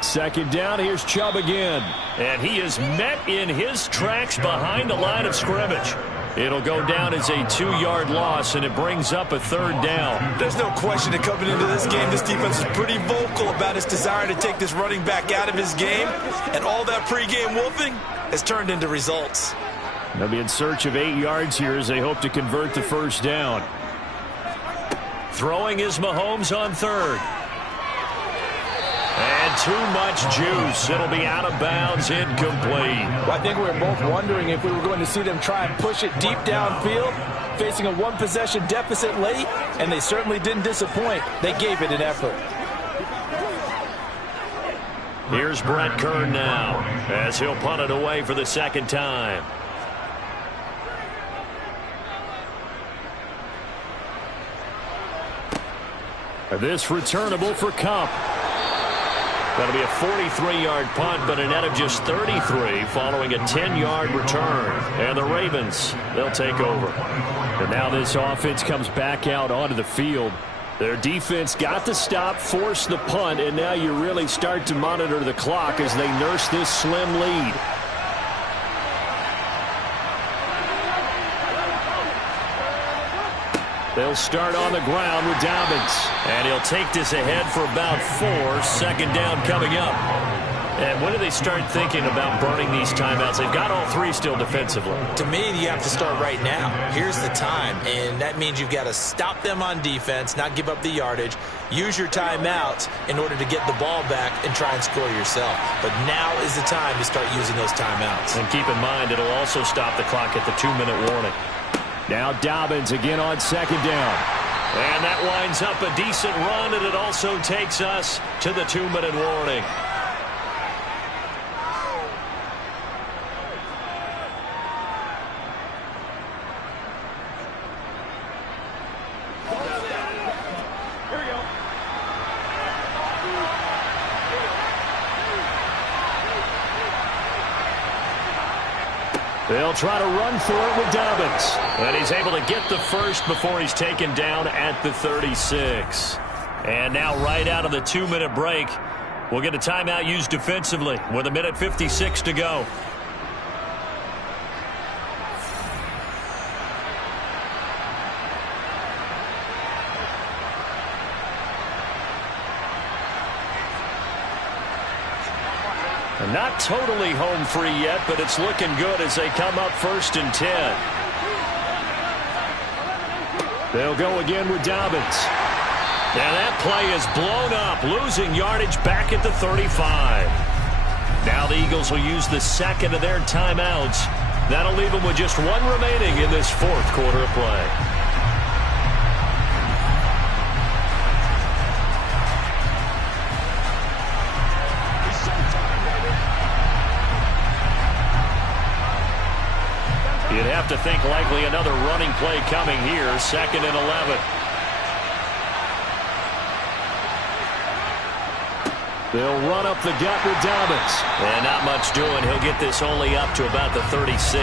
Second down, here's Chubb again. And he is met in his tracks behind the line of scrimmage. It'll go down as a 2-yard loss, and it brings up a 3rd down. There's no question that coming into this game, this defense is pretty vocal about its desire to take this running back out of his game, and all that pregame wolfing has turned into results. They'll be in search of 8 yards here as they hope to convert the 1st down. Throwing is Mahomes on 3rd. And too much juice. It'll be out of bounds, incomplete. Well, I think we were both wondering if we were going to see them try and push it deep downfield. facing a one-possession deficit late, and they certainly didn't disappoint. They gave it an effort. Here's Brett Kern now as he'll punt it away for the second time. This returnable for Kupp. That'll be a 43-yard punt, but a net of just 33 following a 10-yard return. And the Ravens, they'll take over. And now this offense comes back out onto the field. Their defense got the stop, forced the punt, and now you really start to monitor the clock as they nurse this slim lead. They'll start on the ground with Dobbins. And he'll take this ahead for about 4. Second down coming up. And when do they start thinking about burning these timeouts? They've got all 3 still defensively. To me, you have to start right now. Here's the time, and that means you've got to stop them on defense, not give up the yardage, use your timeouts in order to get the ball back and try and score yourself. But now is the time to start using those timeouts. And keep in mind, it'll also stop the clock at the 2-minute warning. Now Dobbins again on second down. And that winds up a decent run, and it also takes us to the 2-minute warning. They'll try to run for it with Dobbins. And he's able to get the first before he's taken down at the 36. And now right out of the 2-minute break, we'll get a timeout used defensively with 1:56 to go. Not totally home free yet, but it's looking good as they come up 1st and 10. They'll go again with Dobbins. And that play is blown up, losing yardage back at the 35. Now the Eagles will use the second of their timeouts. That'll leave them with just 1 remaining in this 4th quarter of play. You'd have to think likely another running play coming here, 2nd and 11. They'll run up the gut with Dobbins. And not much doing. He'll get this only up to about the 36.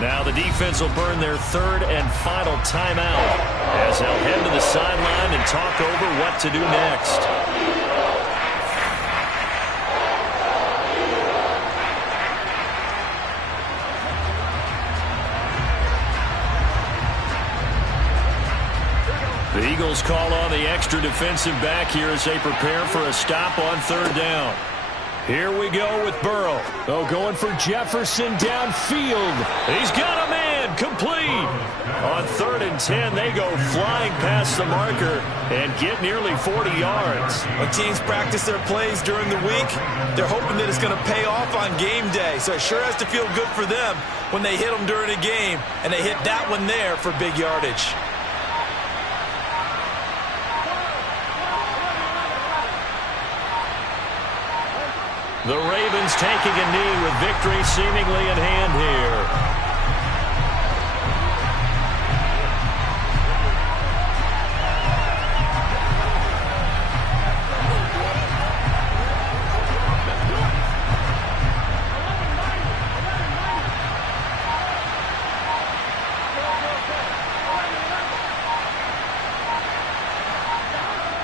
Now the defense will burn their 3rd and final timeout as they'll head to the sideline and talk over what to do next. The Eagles call on the extra defensive back here as they prepare for a stop on 3rd down. Here we go with Burrow. Oh, going for Jefferson downfield. He's got a man, complete. On 3rd and 10, they go flying past the marker and get nearly 40 yards. When teams practice their plays during the week, they're hoping that it's going to pay off on game day. So it sure has to feel good for them when they hit them during a game, and they hit that one there for big yardage. The Ravens taking a knee with victory seemingly in hand here.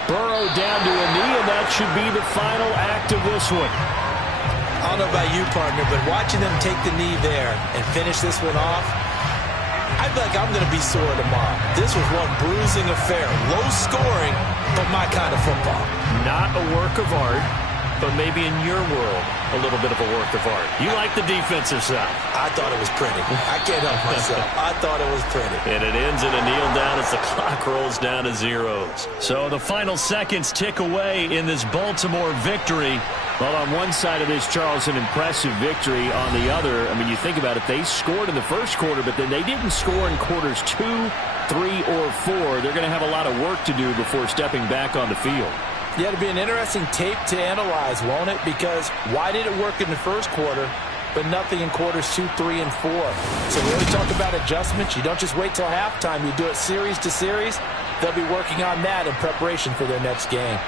Burrow down to a knee, and that should be the final act of this one. I don't know about you, partner, but watching them take the knee there and finish this one off, I feel like I'm going to be sore tomorrow. This was one bruising affair. Low scoring, but my kind of football. Not a work of art. but maybe in your world, a little bit of a work of art. You like the defensive side. I thought it was pretty. I can't help myself. I thought it was pretty. And it ends in a kneel down as the clock rolls down to zeros. So the final seconds tick away in this Baltimore victory. Well, on one side of this, Charles, an impressive victory. On the other, I mean, you think about it, they scored in the first quarter, but then they didn't score in quarters 2, 3, or 4. They're going to have a lot of work to do before stepping back on the field. Yeah, it'll be an interesting tape to analyze, won't it? Because why did it work in the first quarter, but nothing in quarters 2, 3, and 4? So when we talk about adjustments, you don't just wait till halftime. You do it series to series. They'll be working on that in preparation for their next game.